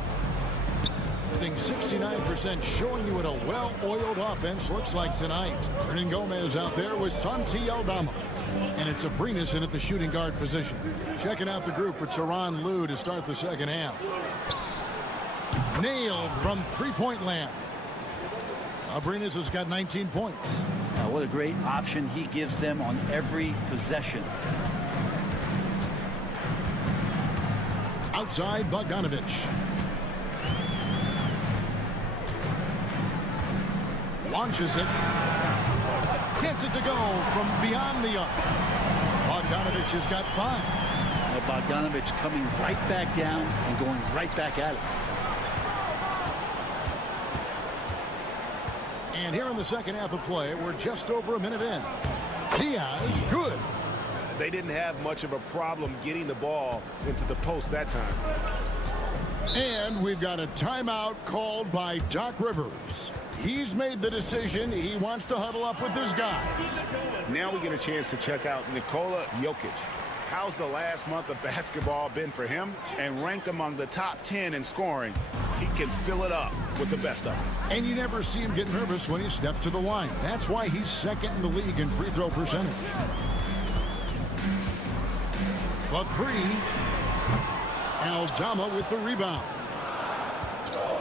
Hitting 69%, showing you what a well-oiled offense looks like tonight. Hernangomez out there with Santi Aldama. And it's Abrinas in at the shooting guard position. Checking out the group for Tyronn Lue to start the second half. Nailed from three-point land. Abrinas has got 19 points. What a great option he gives them on every possession. Outside Bogdanovich. Launches it. Gets it to go from beyond the arc. Bogdanovich has got 5. Now Bogdanovich coming right back down and going right back at it. And here in the second half of play, we're just over a minute in. Diaz, good. They didn't have much of a problem getting the ball into the post that time. And we've got a timeout called by Doc Rivers. He's made the decision. He wants to huddle up with his guys. Now we get a chance to check out Nikola Jokic. How's the last month of basketball been for him? And ranked among the top 10 in scoring, he can fill it up with the best of them. And you never see him get nervous when he steps to the line. That's why he's second in the league in free throw percentage. The 3. Aldama with the rebound.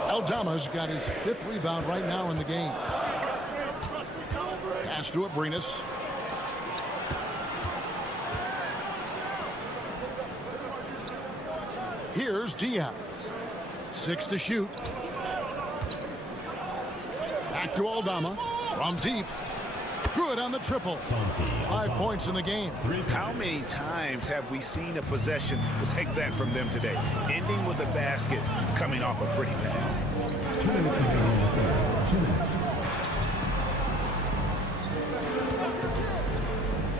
Aldama's got his 5th rebound right now in the game. Pass to Abrinas. Here's Diaz. 6 to shoot. Back to Aldama. From deep. Good on the triple. 5 points in the game. How many times have we seen a possession like that from them today? Ending with a basket, coming off a pretty pass. 2 minutes remaining. 2 minutes.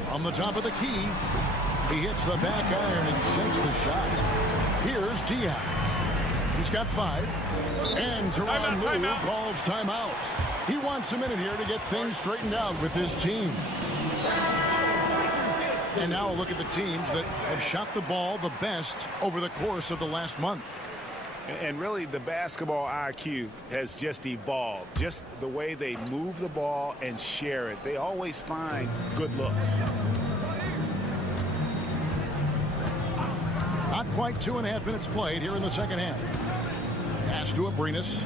From the top of the key, he hits the back iron and sinks the shot. Here's Diaz. He's got 5. And Tyronn Lue calls timeout. He wants a minute here to get things straightened out with his team. And now look at the teams that have shot the ball the best over the course of the last month. And really, the basketball IQ has just evolved. Just the way they move the ball and share it. They always find good looks. Not quite 2.5 minutes played here in the second half. Pass to Abrinas.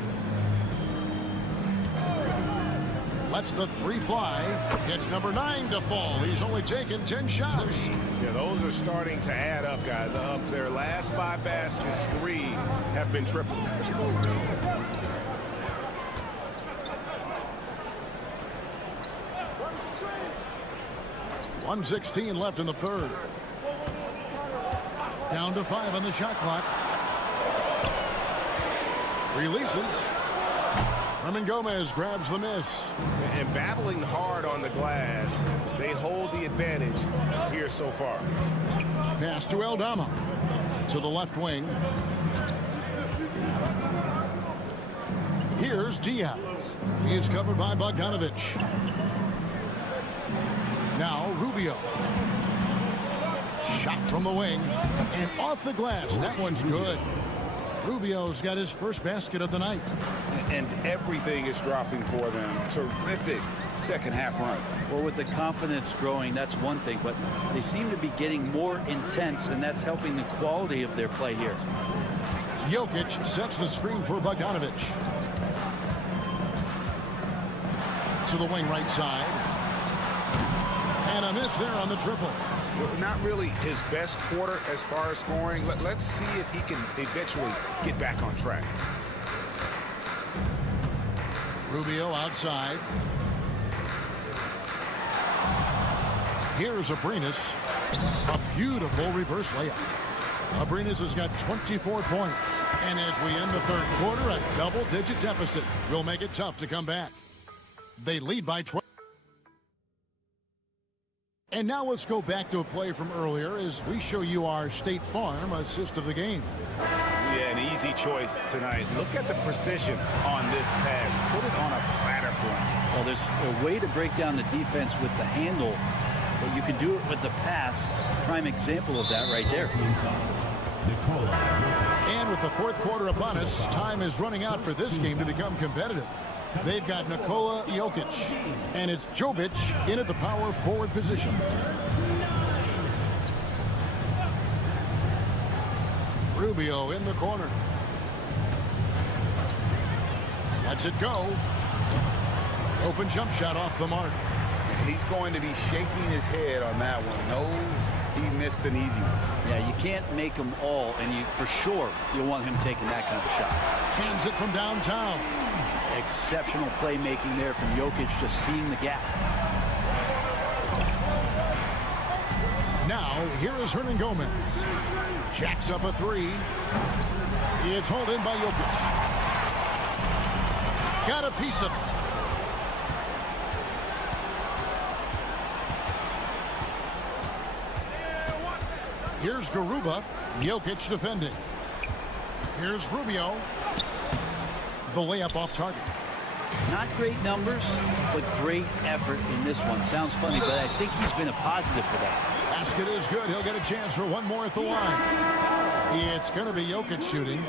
Lets the 3 fly. Gets number 9 to fall. He's only taken 10 shots. Yeah, those are starting to add up, guys. Of their last 5 baskets, 3 have been triple. 1:16 left in the third. Down to 5 on the shot clock. Releases. Herman Gomez grabs the miss. And battling hard on the glass, they hold the advantage here so far. Pass to Aldama. To the left wing. Here's Diaz. He is covered by Bogdanovich. Now Rubio. Shot from the wing. And off the glass. That one's good. Rubio's got his first basket of the night. And everything is dropping for them. Terrific second half run. Well, with the confidence growing, that's one thing, but they seem to be getting more intense, and that's helping the quality of their play here. Jokic sets the screen for Bogdanovich. To the wing right side. And a miss there on the triple. Not really his best quarter as far as scoring. Let's see if he can eventually get back on track. Rubio outside. Here's Abrinas. A beautiful reverse layup. Abrinas has got 24 points. And as we end the third quarter, a double-digit deficit will make it tough to come back. They lead by 12. And now let's go back to a play from earlier as we show you our State Farm assist of the game. Yeah, an easy choice tonight. Look at the precision on this pass. Put it on a platter for him. Well, there's a way to break down the defense with the handle, but you can do it with the pass. Prime example of that right there. And with the fourth quarter upon us, time is running out for this game to become competitive. They've got Nikola Jokic, and it's Jovic in at the power forward position. Rubio in the corner. Lets it go. Open jump shot off the mark. He's going to be shaking his head on that one. Knows he missed an easy one. Yeah, you can't make them all, and you for sure you'll want him taking that kind of shot. Cans it from downtown. Exceptional playmaking there from Jokic, just seeing the gap. Now, here is Hernan Gomez. Jacks up a 3. It's hauled in by Jokic. Got a piece of it. Here's Garuba. Jokic defending. Here's Rubio. The layup off target. Not great numbers, but great effort in this one. Sounds funny, but I think he's been a positive for that. Basket is good. He'll get a chance for one more at the line. It's going to be Jokic shooting.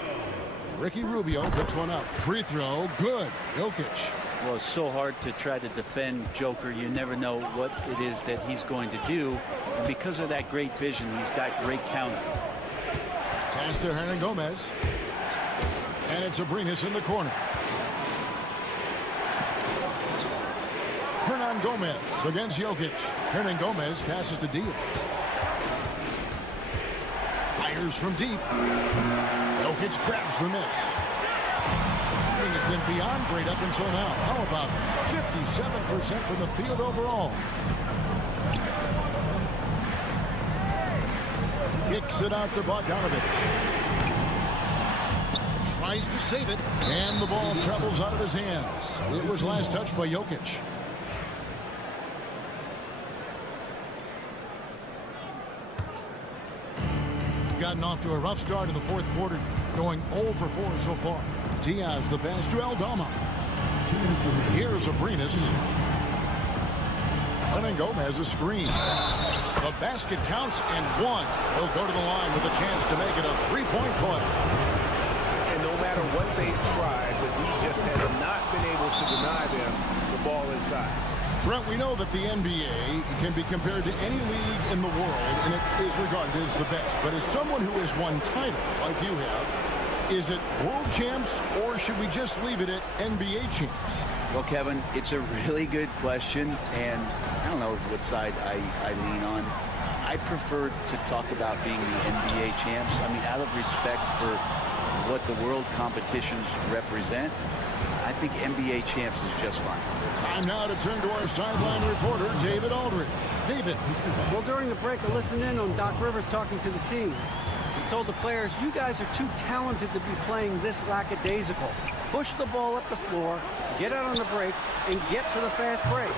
Ricky Rubio picks one up. Free throw. Good. Jokic. Well, it's so hard to try to defend Joker. You never know what it is that he's going to do. And because of that great vision, he's got great counter. Pass to Hernan Gomez. And it's Abrinas in the corner. Hernan Gomez against Jokic. Hernan Gomez passes to Diaz. Fires from deep. Jokic grabs the miss. Shooting has been beyond great up until now. How about 57% from the field overall? Kicks it out to Bogdanovic. Tries to save it, and the ball travels out of his hands. It was last touched by Jokic. Gotten off to a rough start in the fourth quarter, going 0 for 4 so far. Diaz the pass to Aldama. Here's Abrinas. Hernan Gomez a screen. The basket counts and one. He'll go to the line with a chance to make it a three-point play. And no matter what they've tried, the D just has not been able to deny them the ball inside. Brent, we know that the NBA can be compared to any league in the world, and it is regarded as the best. But as someone who has won titles like you have, is it world champs, or should we just leave it at NBA champs? Well, Kevin, it's a really good question, and I don't know what side I lean on. I prefer to talk about being the NBA champs. I mean, out of respect for what the world competitions represent, I think NBA champs is just fine. Time now to turn to our sideline reporter, David Aldridge. David. Well, during the break, I listened in on Doc Rivers talking to the team. He told the players, you guys are too talented to be playing this lackadaisical. Push the ball up the floor, get out on the break, and get to the fast break.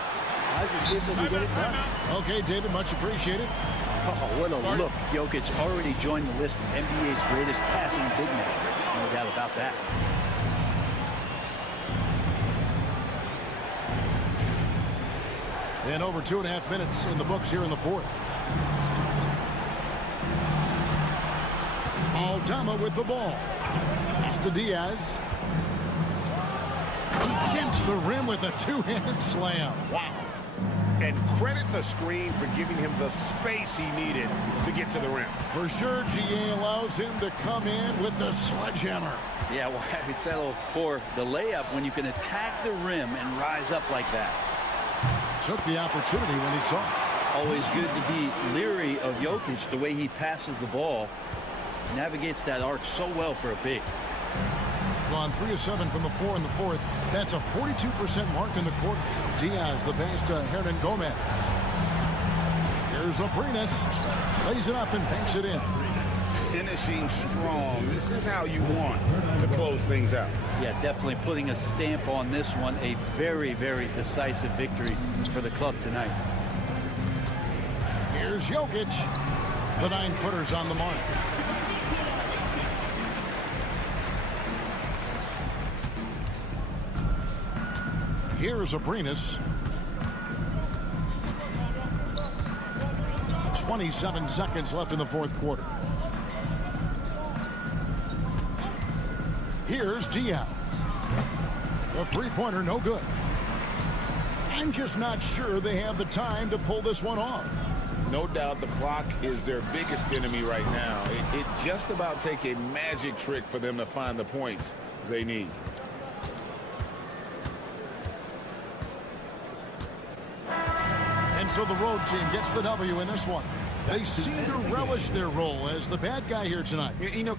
Guys will see if they can get it done. Okay, David, much appreciated. Oh, what a look. Jokic already joined the list of NBA's greatest passing big men. No doubt about that. And over 2.5 minutes in the books here in the fourth. Aldama with the ball. Pass to Diaz. He dents the rim with a two-handed slam. Wow. And credit the screen for giving him the space he needed to get to the rim. For sure, GA allows him to come in with the sledgehammer. Yeah, well, why settle for the layup when you can attack the rim and rise up like that? Took the opportunity when he saw it. Always good to be leery of Jokic, the way he passes the ball. Navigates that arc so well for a big. On 3 of 7 from the floor in the fourth. That's a 42% mark in the quarter. Diaz the pass to Hernan Gomez. Here's Abrinas. Lays it up and banks it in. Finishing strong. This is how you want to close things out. Yeah, definitely putting a stamp on this one. A very, very decisive victory for the club tonight. Here's Jokic. The 9-footer's on the mark. Here's Abrinas. 27 seconds left in the fourth quarter. Here's Diaz. The three-pointer, no good. I'm just not sure they have the time to pull this one off. No doubt the clock is their biggest enemy right now. It just about take a magic trick for them to find the points they need. And so the road team gets the W in this one. They seem to relish their role as the bad guy here tonight. You know,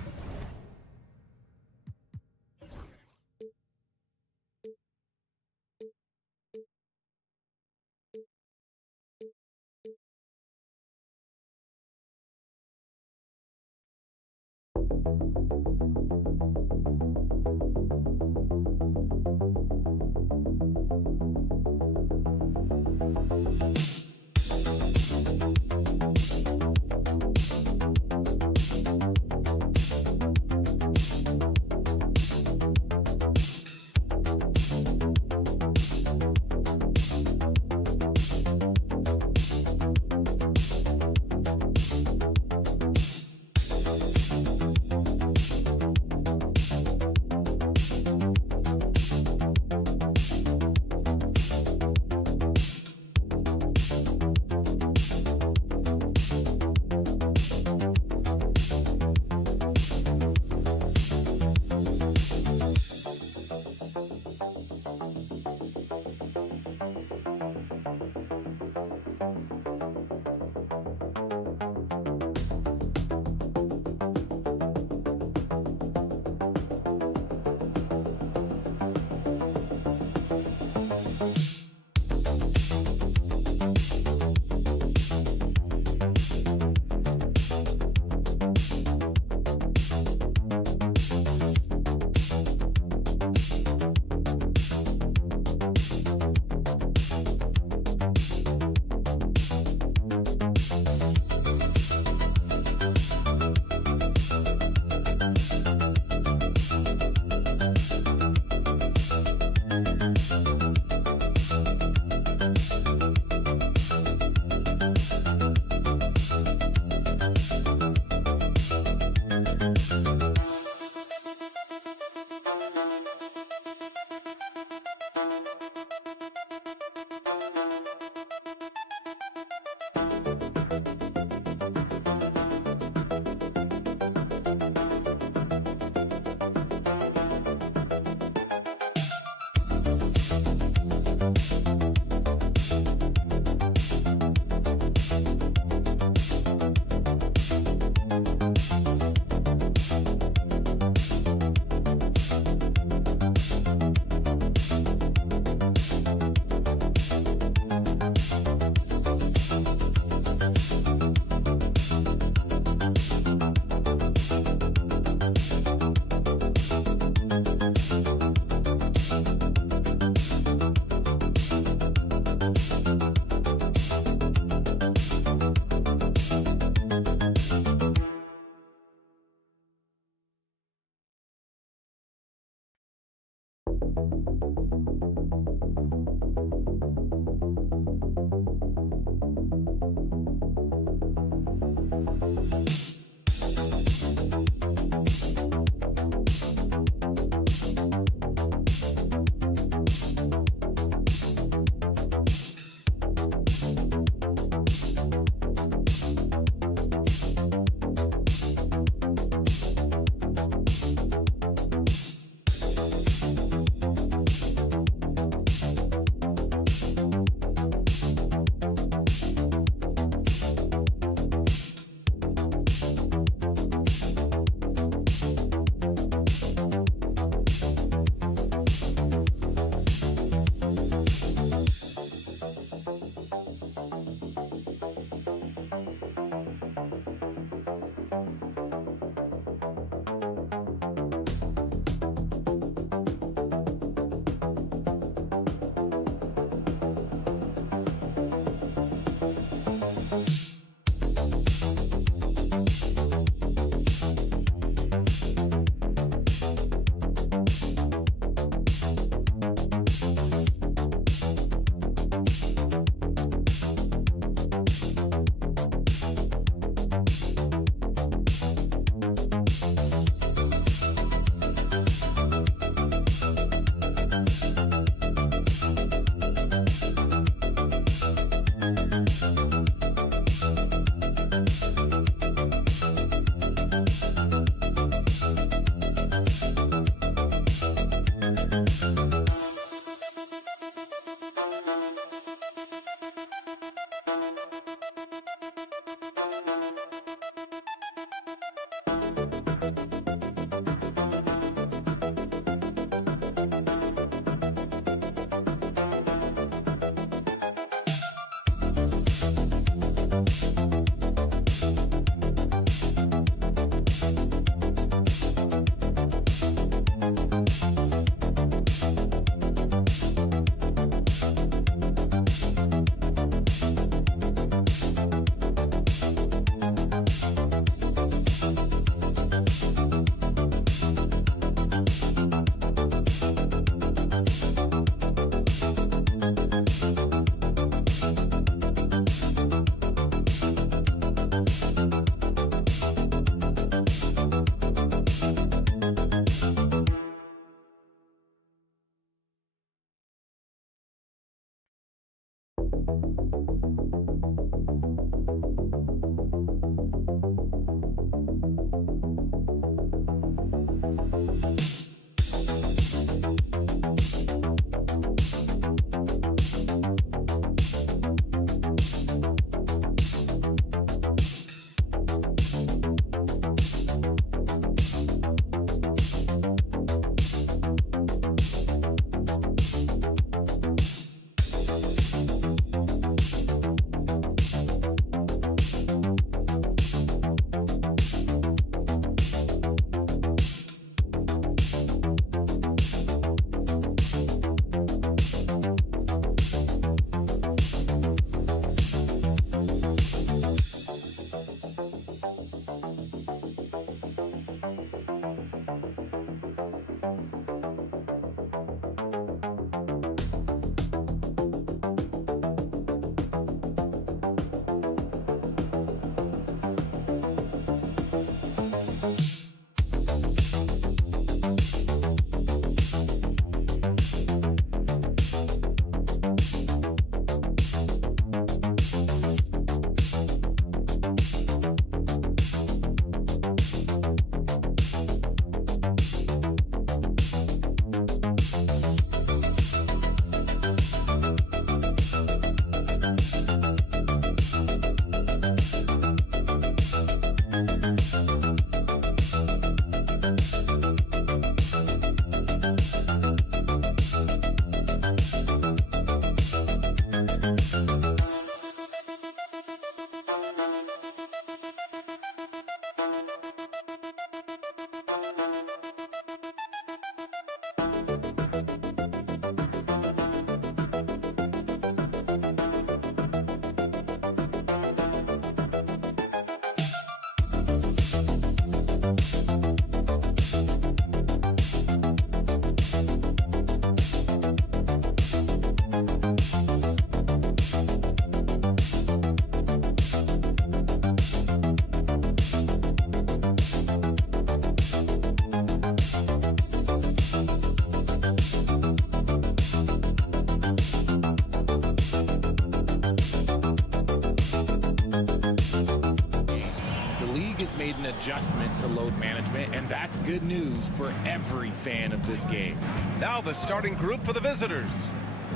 adjustment to load management, and that's good news for every fan of this game. Now the starting group for the visitors.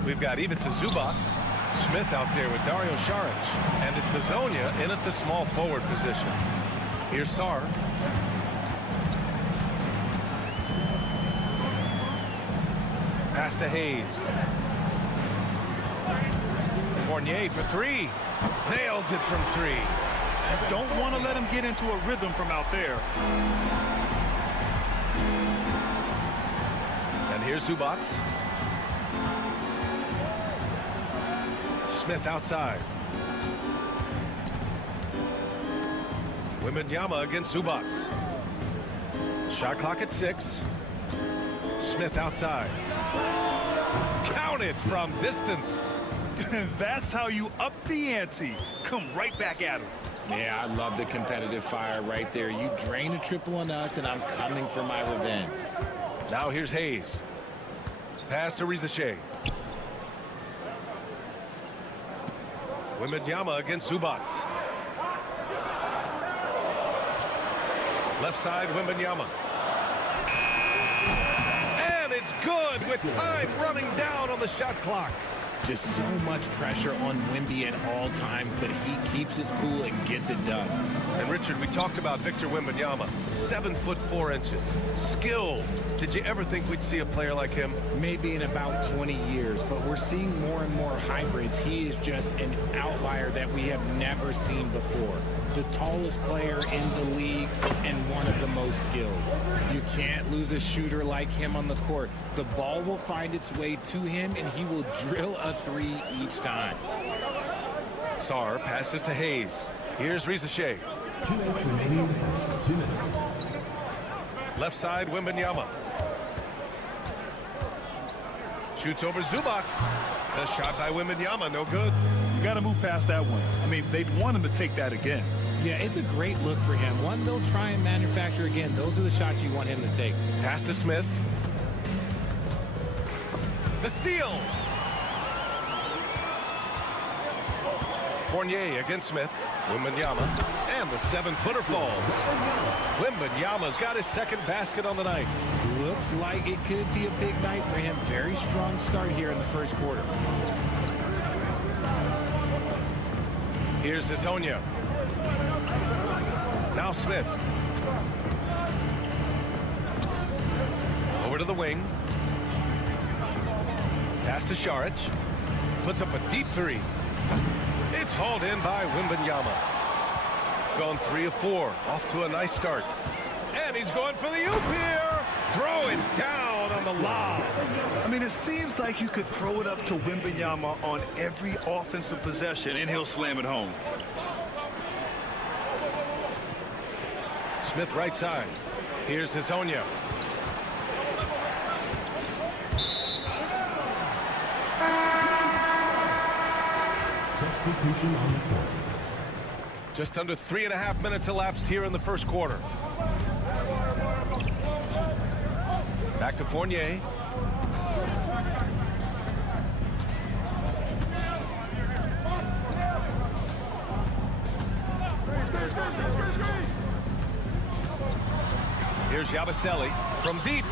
We've got Ivica Zubac, Smith out there with Dario Saric, and it's Hazonia in at the small forward position. Here's Sar. Pass to Hayes. Fournier for three. Nails it from three. Don't want to let him get into a rhythm from out there. And here's Zubac. Smith outside. Wembanyama against Zubac. Shot clock at 6. Smith outside. Count it from distance. That's how you up the ante. Come right back at him. Yeah, I love the competitive fire right there. You drain a triple on us, and I'm coming for my revenge. Now here's Hayes. Pass to Rizachet. Wembanyama against Zubac. Left side, Wembanyama. And it's good with time running down on the shot clock. Just so much pressure on Wemby at all times, but he keeps his cool and gets it done. And Richard, we talked about Victor Wembanyama, 7'4". Skilled. Did you ever think we'd see a player like him? Maybe in about 20 years, but we're seeing more and more hybrids. He is just an outlier that we have never seen before. The tallest player in the league and one of the most skilled. You can't lose a shooter like him on the court. The ball will find its way to him, and he will drill a three each time. Sar passes to Hayes. Here's Rizachet. 2 minutes remaining in the first. 2 minutes. Left side, Wembanyama. Shoots over Zubac. The shot by Wembanyama, no good. You got to move past that one. I mean, they'd want him to take that again. Yeah, it's a great look for him. One they'll try and manufacture again. Those are the shots you want him to take. Pass to Smith. The steal. Fournier against Smith. Wembanyama. And the 7-footer falls. Wembanyama's got his second basket on the night. Looks like it could be a big night for him. Very strong start here in the first quarter. Here's Hazonia. Now Smith. Over to the wing. Pass to Saric. Puts up a deep three. It's hauled in by Wembanyama. Gone 3 of 4. Off to a nice start. And he's going for the oop here. Throwing down on the lob. I mean, it seems like you could throw it up to Wembanyama on every offensive possession, and he'll slam it home. Smith right side. Here's Hazonia. Substitution on the court. Just under 3.5 minutes elapsed here in the first quarter. Back to Fournier. Here's Yabusele from deep.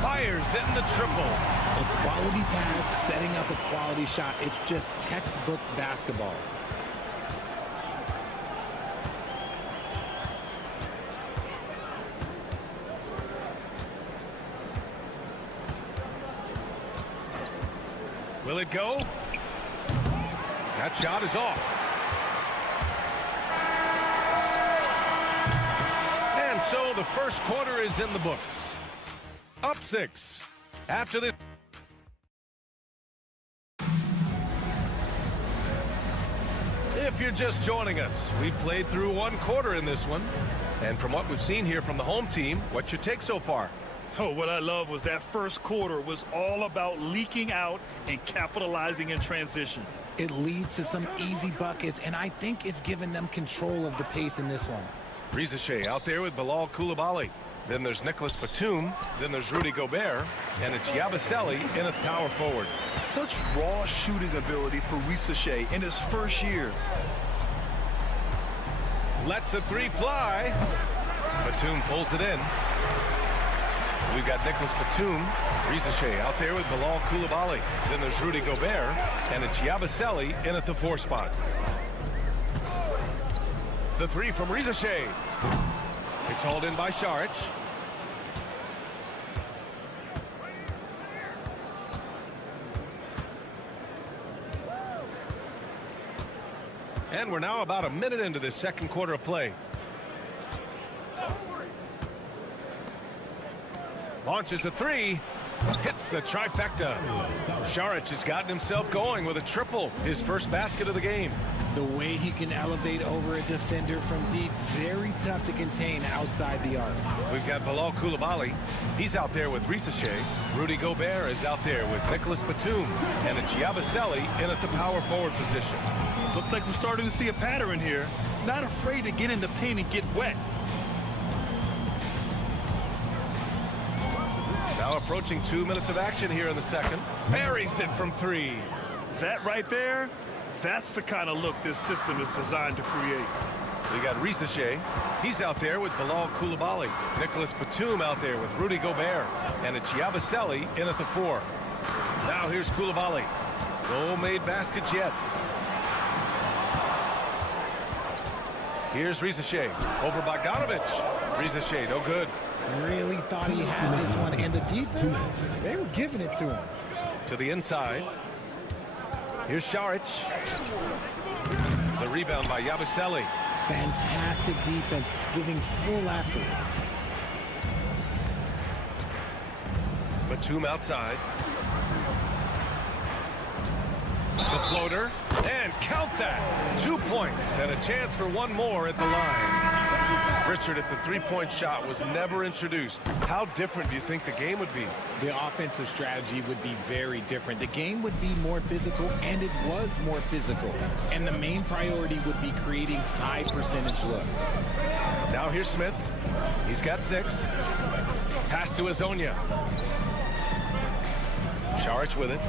Fires in the triple. A quality pass, setting up a quality shot. It's just textbook basketball. Will it go? That shot is off. And so the first quarter is in the books. Up 6. After this. If you're just joining us, we've played through 1 quarter in this one. And from what we've seen here from the home team, what's your take so far? Oh, what I love was that first quarter was all about leaking out and capitalizing in transition. It leads to some easy buckets, and I think it's given them control of the pace in this one. Rizachet out there with Bilal Coulibaly. Then there's Nicholas Batum. Then there's Rudy Gobert. And it's Yabusele in at power forward. Such raw shooting ability for Rizachet in his first year. Lets the three fly. Batum pulls it in. We've got Nicholas Batum, Rizachet out there with Bilal Coulibaly. Then there's Rudy Gobert, and it's Yabusele in at the 4 spot. The three from Rizachet. It's hauled in by Saric. And we're now about a minute into this second quarter of play. Launches a three. Hits the trifecta. Saric has gotten himself going with a triple. His first basket of the game. The way he can elevate over a defender from deep, very tough to contain outside the arc. We've got Bilal Coulibaly. He's out there with Rizachet. Rudy Gobert is out there with Nicholas Batum. And it's Yabusele in at the power forward position. Looks like we're starting to see a pattern here. Not afraid to get in the paint and get wet. Now approaching 2 minutes of action here in the second. Buries it from three. That right there, that's the kind of look this system is designed to create. We got Rizachet. He's out there with Bilal Coulibaly. Nicholas Batum out there with Rudy Gobert. And it's Yabusele in at the 4. Now here's Coulibaly. No made baskets yet. Here's Rizachet over Bogdanovic. Rizachet, no good. Really thought he had this one, and the defense, they were giving it to him. To the inside. Here's Saric. The rebound by Yabusele. Fantastic defense, giving full effort. Batum outside. The floater, and count that. 2 points and a chance for one more at the line. Richard, if the three-point shot was never introduced, how different do you think the game would be? The offensive strategy would be very different. The game would be more physical, and it was more physical. And the main priority would be creating high percentage looks. Now here's Smith. He's got 6. Pass to Azonia. Saric with it.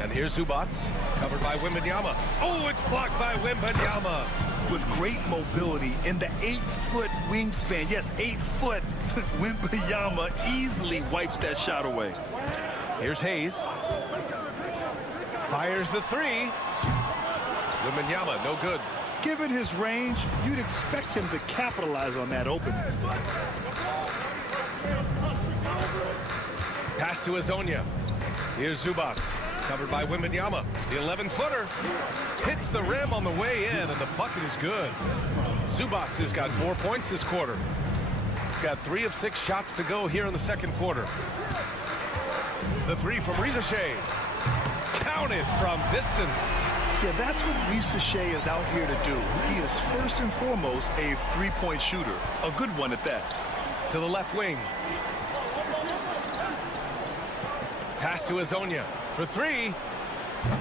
And here's Zubac, covered by Wembanyama. Oh, it's blocked by Wembanyama. With great mobility in the 8-foot wingspan, yes, 8 foot, Wembanyama easily wipes that shot away. Here's Hayes. Fires the three. Wembanyama, no good. Given his range, you'd expect him to capitalize on that opening. Pass to Azonia. Here's Zubac. Covered by Wembanyama. The 11-footer hits the rim on the way in, and the bucket is good. Zubac has got 4 points this quarter. Got 3 of 6 shots to go here in the second quarter. The three from Rizachet. Counted from distance. Yeah, that's what Rizachet is out here to do. He is first and foremost a three-point shooter. A good one at that. To the left wing. Pass to Azonia for 3,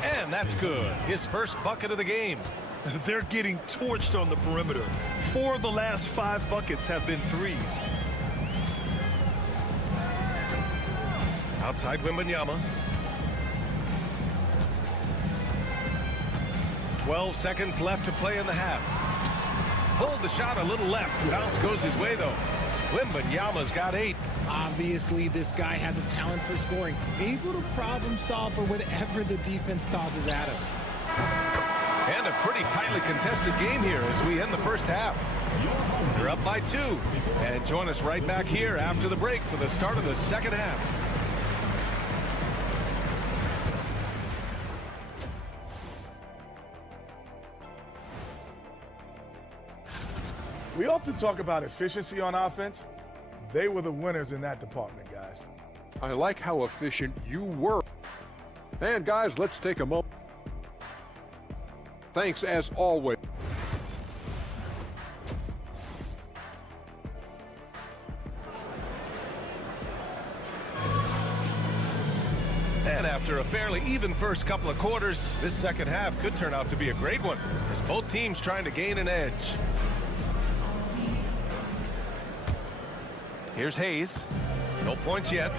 and that's good. His first bucket of the game. They're getting torched on the perimeter. 4 of the last 5 buckets have been threes. Outside Wembanyama. 12 seconds left to play in the half. Pulled the shot a little left. Bounce goes his way, though. Wembanyama's got 8. Obviously, this guy has a talent for scoring, able to problem solve for whatever the defense tosses at him. And a pretty tightly contested game here as we end the first half. They're up by 2. And join us right back here after the break for the start of the second half. We often talk about efficiency on offense. They were the winners in that department, guys. I like how efficient you were. And guys, let's take a moment. Thanks as always. And after a fairly even first couple of quarters, this second half could turn out to be a great one as both teams trying to gain an edge. Here's Hayes. No points yet.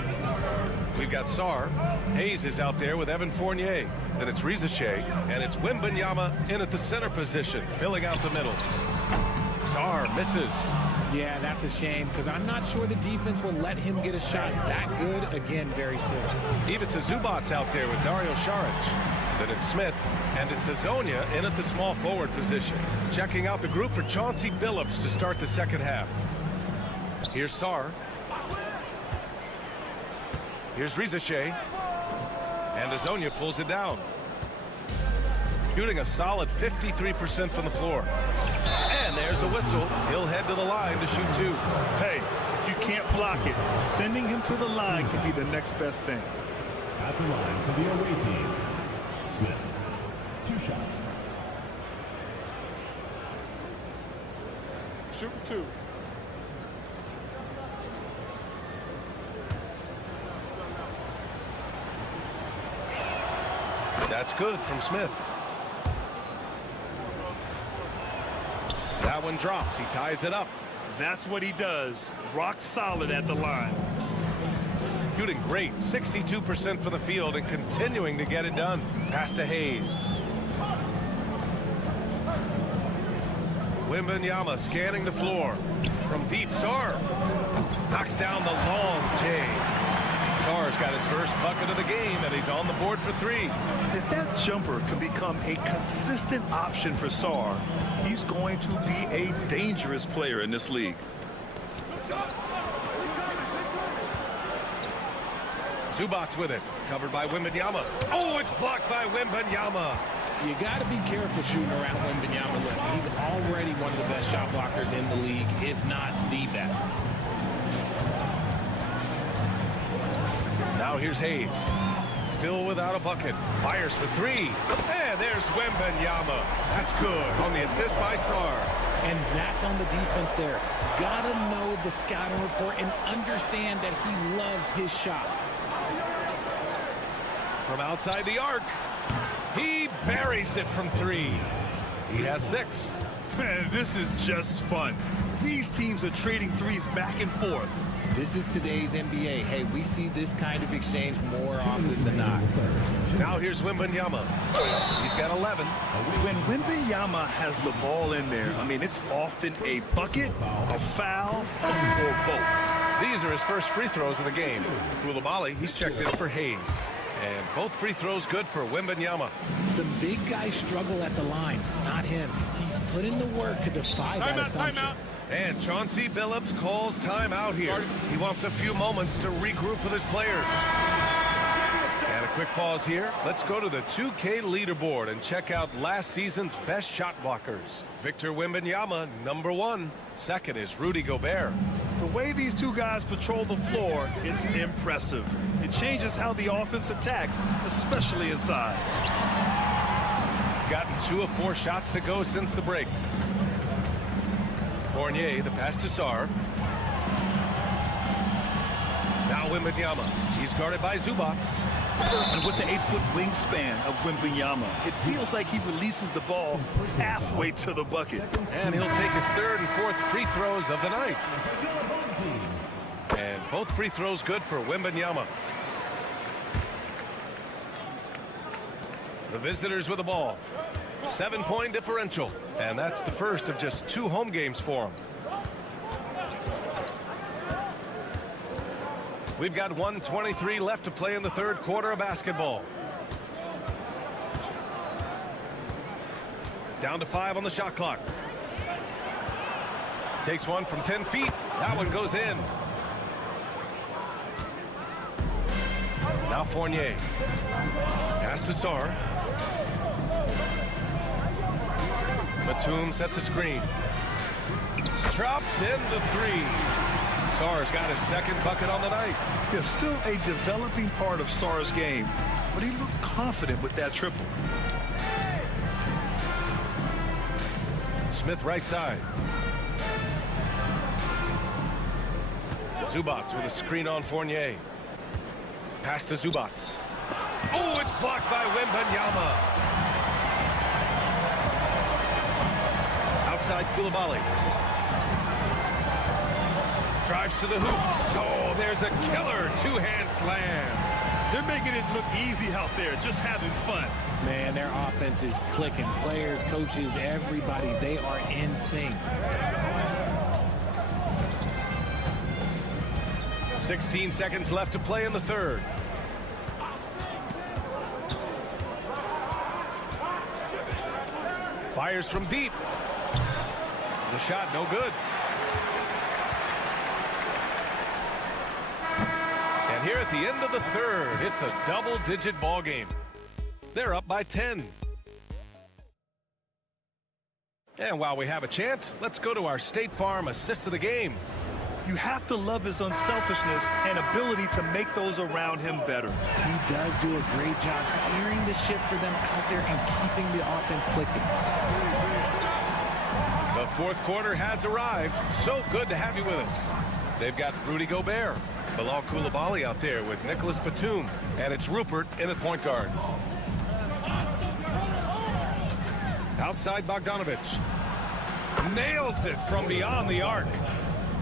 We've got Sarr. Hayes is out there with Evan Fournier. Then it's Rizache, and it's Wembanyama in at the center position, filling out the middle. Sarr misses. Yeah, that's a shame, because I'm not sure the defense will let him get a shot that good again very soon. Ivica Zubac's out there with Dario Saric. Then it's Smith, and it's Hazonia in at the small forward position. Checking out the group for Chauncey Billups to start the second half. Here's Sarr. Here's Rizache. And Hazonia pulls it down. Shooting a solid 53% from the floor. And there's a whistle. He'll head to the line to shoot two. Hey, if you can't block it, sending him to the line can be the next best thing. At the line for the away team, Smith. 2 shots. Shoot 2. That's good from Smith. That one drops. He ties it up. That's what he does. Rock solid at the line. Shooting great. 62% from the field and continuing to get it done. Pass to Hayes. Wembanyama scanning the floor. From deep, Sarr knocks down the long J. Sarr's got his first bucket of the game, and he's on the board for 3. If that jumper can become a consistent option for Sarr, he's going to be a dangerous player in this league. Zubac's with it, covered by Wembanyama. Oh, it's blocked by Wembanyama. You got to be careful shooting around Wembanyama. Look, he's already one of the best shot blockers in the league, if not the best. Now here's Hayes. Still without a bucket. Fires for 3. And there's Wembanyama. That's good on the assist by Sarr. And that's on the defense there. Gotta know the scouting report and understand that he loves his shot. From outside the arc, he buries it from 3. He has 6. Man, this is just fun. These teams are trading threes back and forth. This is today's NBA. Hey, we see this kind of exchange more often than not. Now here's Wembanyama. He's got 11. When Wembanyama has the ball in there, I mean, it's often a bucket, a foul, or both. These are his first free throws of the game. Koulibaly, he's checked in for Hayes. And both free throws good for Wembanyama. Some big guys struggle at the line, not him. He's put in the work to defy that assumption. Timeout. And Chauncey Billups calls timeout here. He wants a few moments to regroup with his players. And a quick pause here. Let's go to the 2K leaderboard and check out last season's best shot blockers. Victor Wembanyama, number 1. Second is Rudy Gobert. The way these two guys patrol the floor, it's impressive. It changes how the offense attacks, especially inside. Gotten 2 of 4 shots to go since the break. Fournier, the pass to Sarr. Now Wembanyama. He's guarded by Zubac. And with the 8-foot wingspan of Wembanyama, it feels like he releases the ball halfway to the bucket. And he'll take his 3rd and 4th free throws of the night. And both free throws good for Wembanyama. The visitors with the ball. 7-point differential. And that's the first of just 2 home games for them. We've got 1:23 left to play in the 3rd quarter of basketball. Down to 5 on the shot clock. Takes one from 10 feet. That one goes in. Now Fournier. Pass to Sarr. Batum sets a screen. Drops in the 3. Sarr's got his 2nd bucket on the night. Yeah, still a developing part of Sarr's game, but he looked confident with that triple. Smith right side. Zubac with a screen on Fournier. Pass to Zubac. Oh, it's blocked by Wembanyama. Outside Koulibaly. Drives to the hoop. Oh, there's a killer two-hand slam. They're making it look easy out there, just having fun. Man, their offense is clicking. Players, coaches, everybody, they are in sync. 16 seconds left to play in the third. Fires from deep. The shot no good. And here at the end of the third, it's a double-digit ball game. They're up by 10. And while we have a chance, let's go to our State Farm assist of the game. You have to love his unselfishness and ability to make those around him better. He does do a great job steering the ship for them out there and keeping the offense clicking. The fourth quarter has arrived. So good to have you with us. They've got Rudy Gobert, Bilal Coulibaly out there with Nicholas Batum, and it's Rupert in at point guard. Outside Bogdanovic. Nails it from beyond the arc.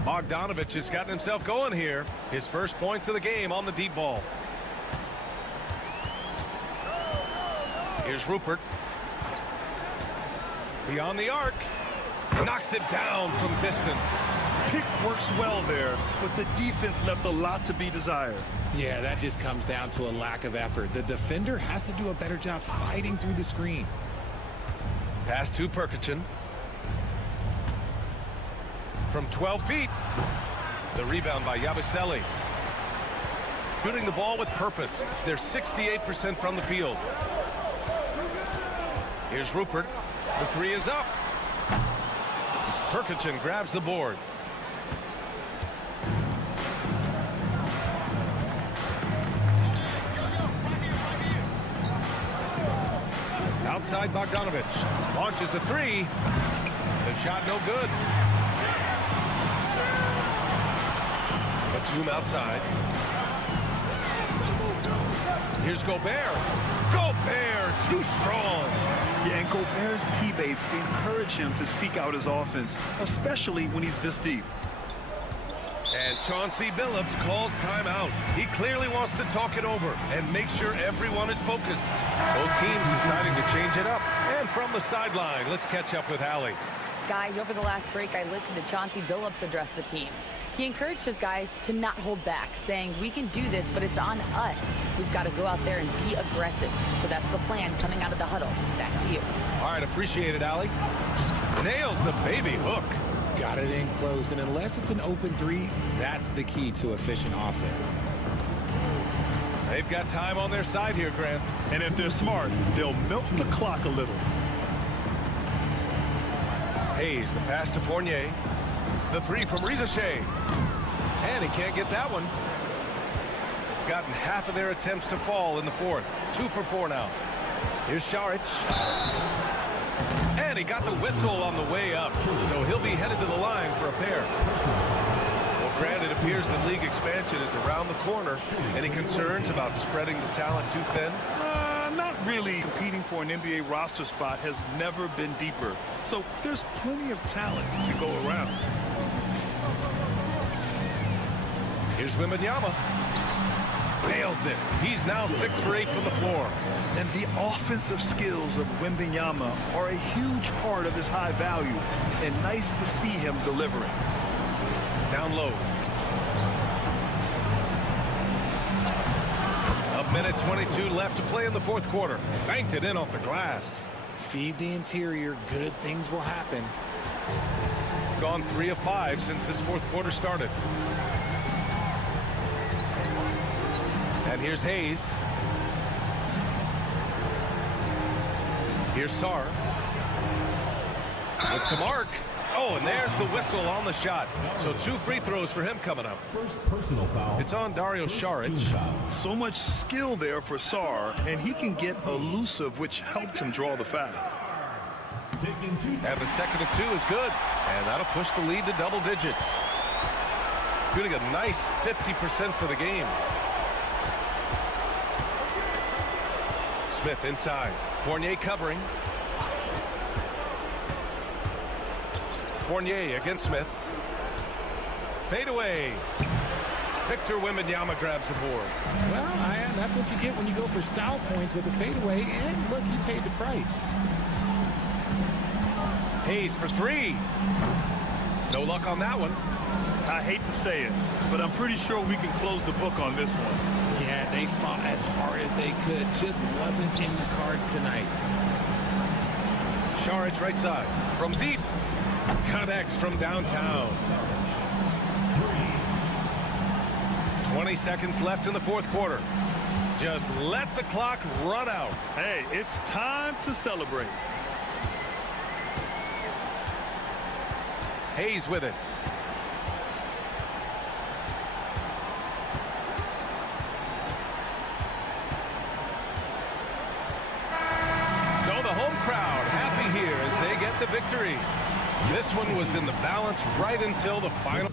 Bogdanovic has gotten himself going here. His first points of the game on the deep ball. Here's Rupert. Beyond the arc. Knocks it down from distance. Pick works well there, but the defense left a lot to be desired. Yeah, that just comes down to a lack of effort. The defender has to do a better job fighting through the screen. Pass to Perkichin. From 12 feet. The rebound by Yabusele. Shooting the ball with purpose. They're 68% from the field. Here's Rupert. The three is up. Perkichin grabs the board. Outside Bogdanovic. Launches a three. The shot no good. Batum outside. Here's Gobert. Gobert, too strong. Yeah, and Gobert's teammates encourage him to seek out his offense, especially when he's this deep. And Chauncey Billups calls timeout. He clearly wants to talk it over and make sure everyone is focused. Both teams deciding to change it up. And from the sideline, let's catch up with Allie. Guys, over the last break, I listened to Chauncey Billups address the team. He encouraged his guys to not hold back, saying, we can do this, but it's on us. We've got to go out there and be aggressive. So that's the plan coming out of the huddle. Back to you. All right, appreciate it, Allie. Nails the baby hook. Got it in close, and unless it's an open three, that's the key to efficient offense. They've got time on their side here, Grant. And if they're smart, they'll milk the clock a little. Hayes, the pass to Fournier. The three from Rizashea. And he can't get that one. Gotten half of their attempts to fall in the fourth. 2 for 4 now. Here's Šarić. And he got the whistle on the way up. So he'll be headed to the line for a pair. Well, Grant, it appears the league expansion is around the corner. Any concerns about spreading the talent too thin? Not really. Competing for an NBA roster spot has never been deeper. So there's plenty of talent to go around. Here's Wembanyama. Nails it. He's now 6 for 8 from the floor. And the offensive skills of Wembanyama are a huge part of his high value. And nice to see him delivering. Down low. A minute 22 left to play in the fourth quarter. Banked it in off the glass. Feed the interior. Good things will happen. Gone 3 of 5 since this fourth quarter started. And here's Hayes. Here's Sarr. With some arc. Oh, and there's the whistle on the shot. So 2 free throws for him coming up. First personal foul. It's on Dario Šarić. So much skill there for Sarr, and he can get elusive, which helped him draw the foul. And the second of 2 is good. And that'll push the lead to double digits. Shooting a nice 50% for the game. Smith inside. Fournier covering. Fournier against Smith. fadeaway. Victor Wembanyama grabs the board. Well, that's what you get when you go for style points with a fadeaway. And look, he paid the price. Hayes for three. No luck on that one. I hate to say it, but I'm pretty sure we can close the book on this one. Yeah, they fought as hard as they could. Just wasn't in the cards tonight. Saric right side. From deep. Connects from downtown. 20 seconds left in the fourth quarter. Just let the clock run out. Hey, it's time to celebrate. Hayes with it. So the home crowd happy here as they get the victory. This one was in the balance right until the final.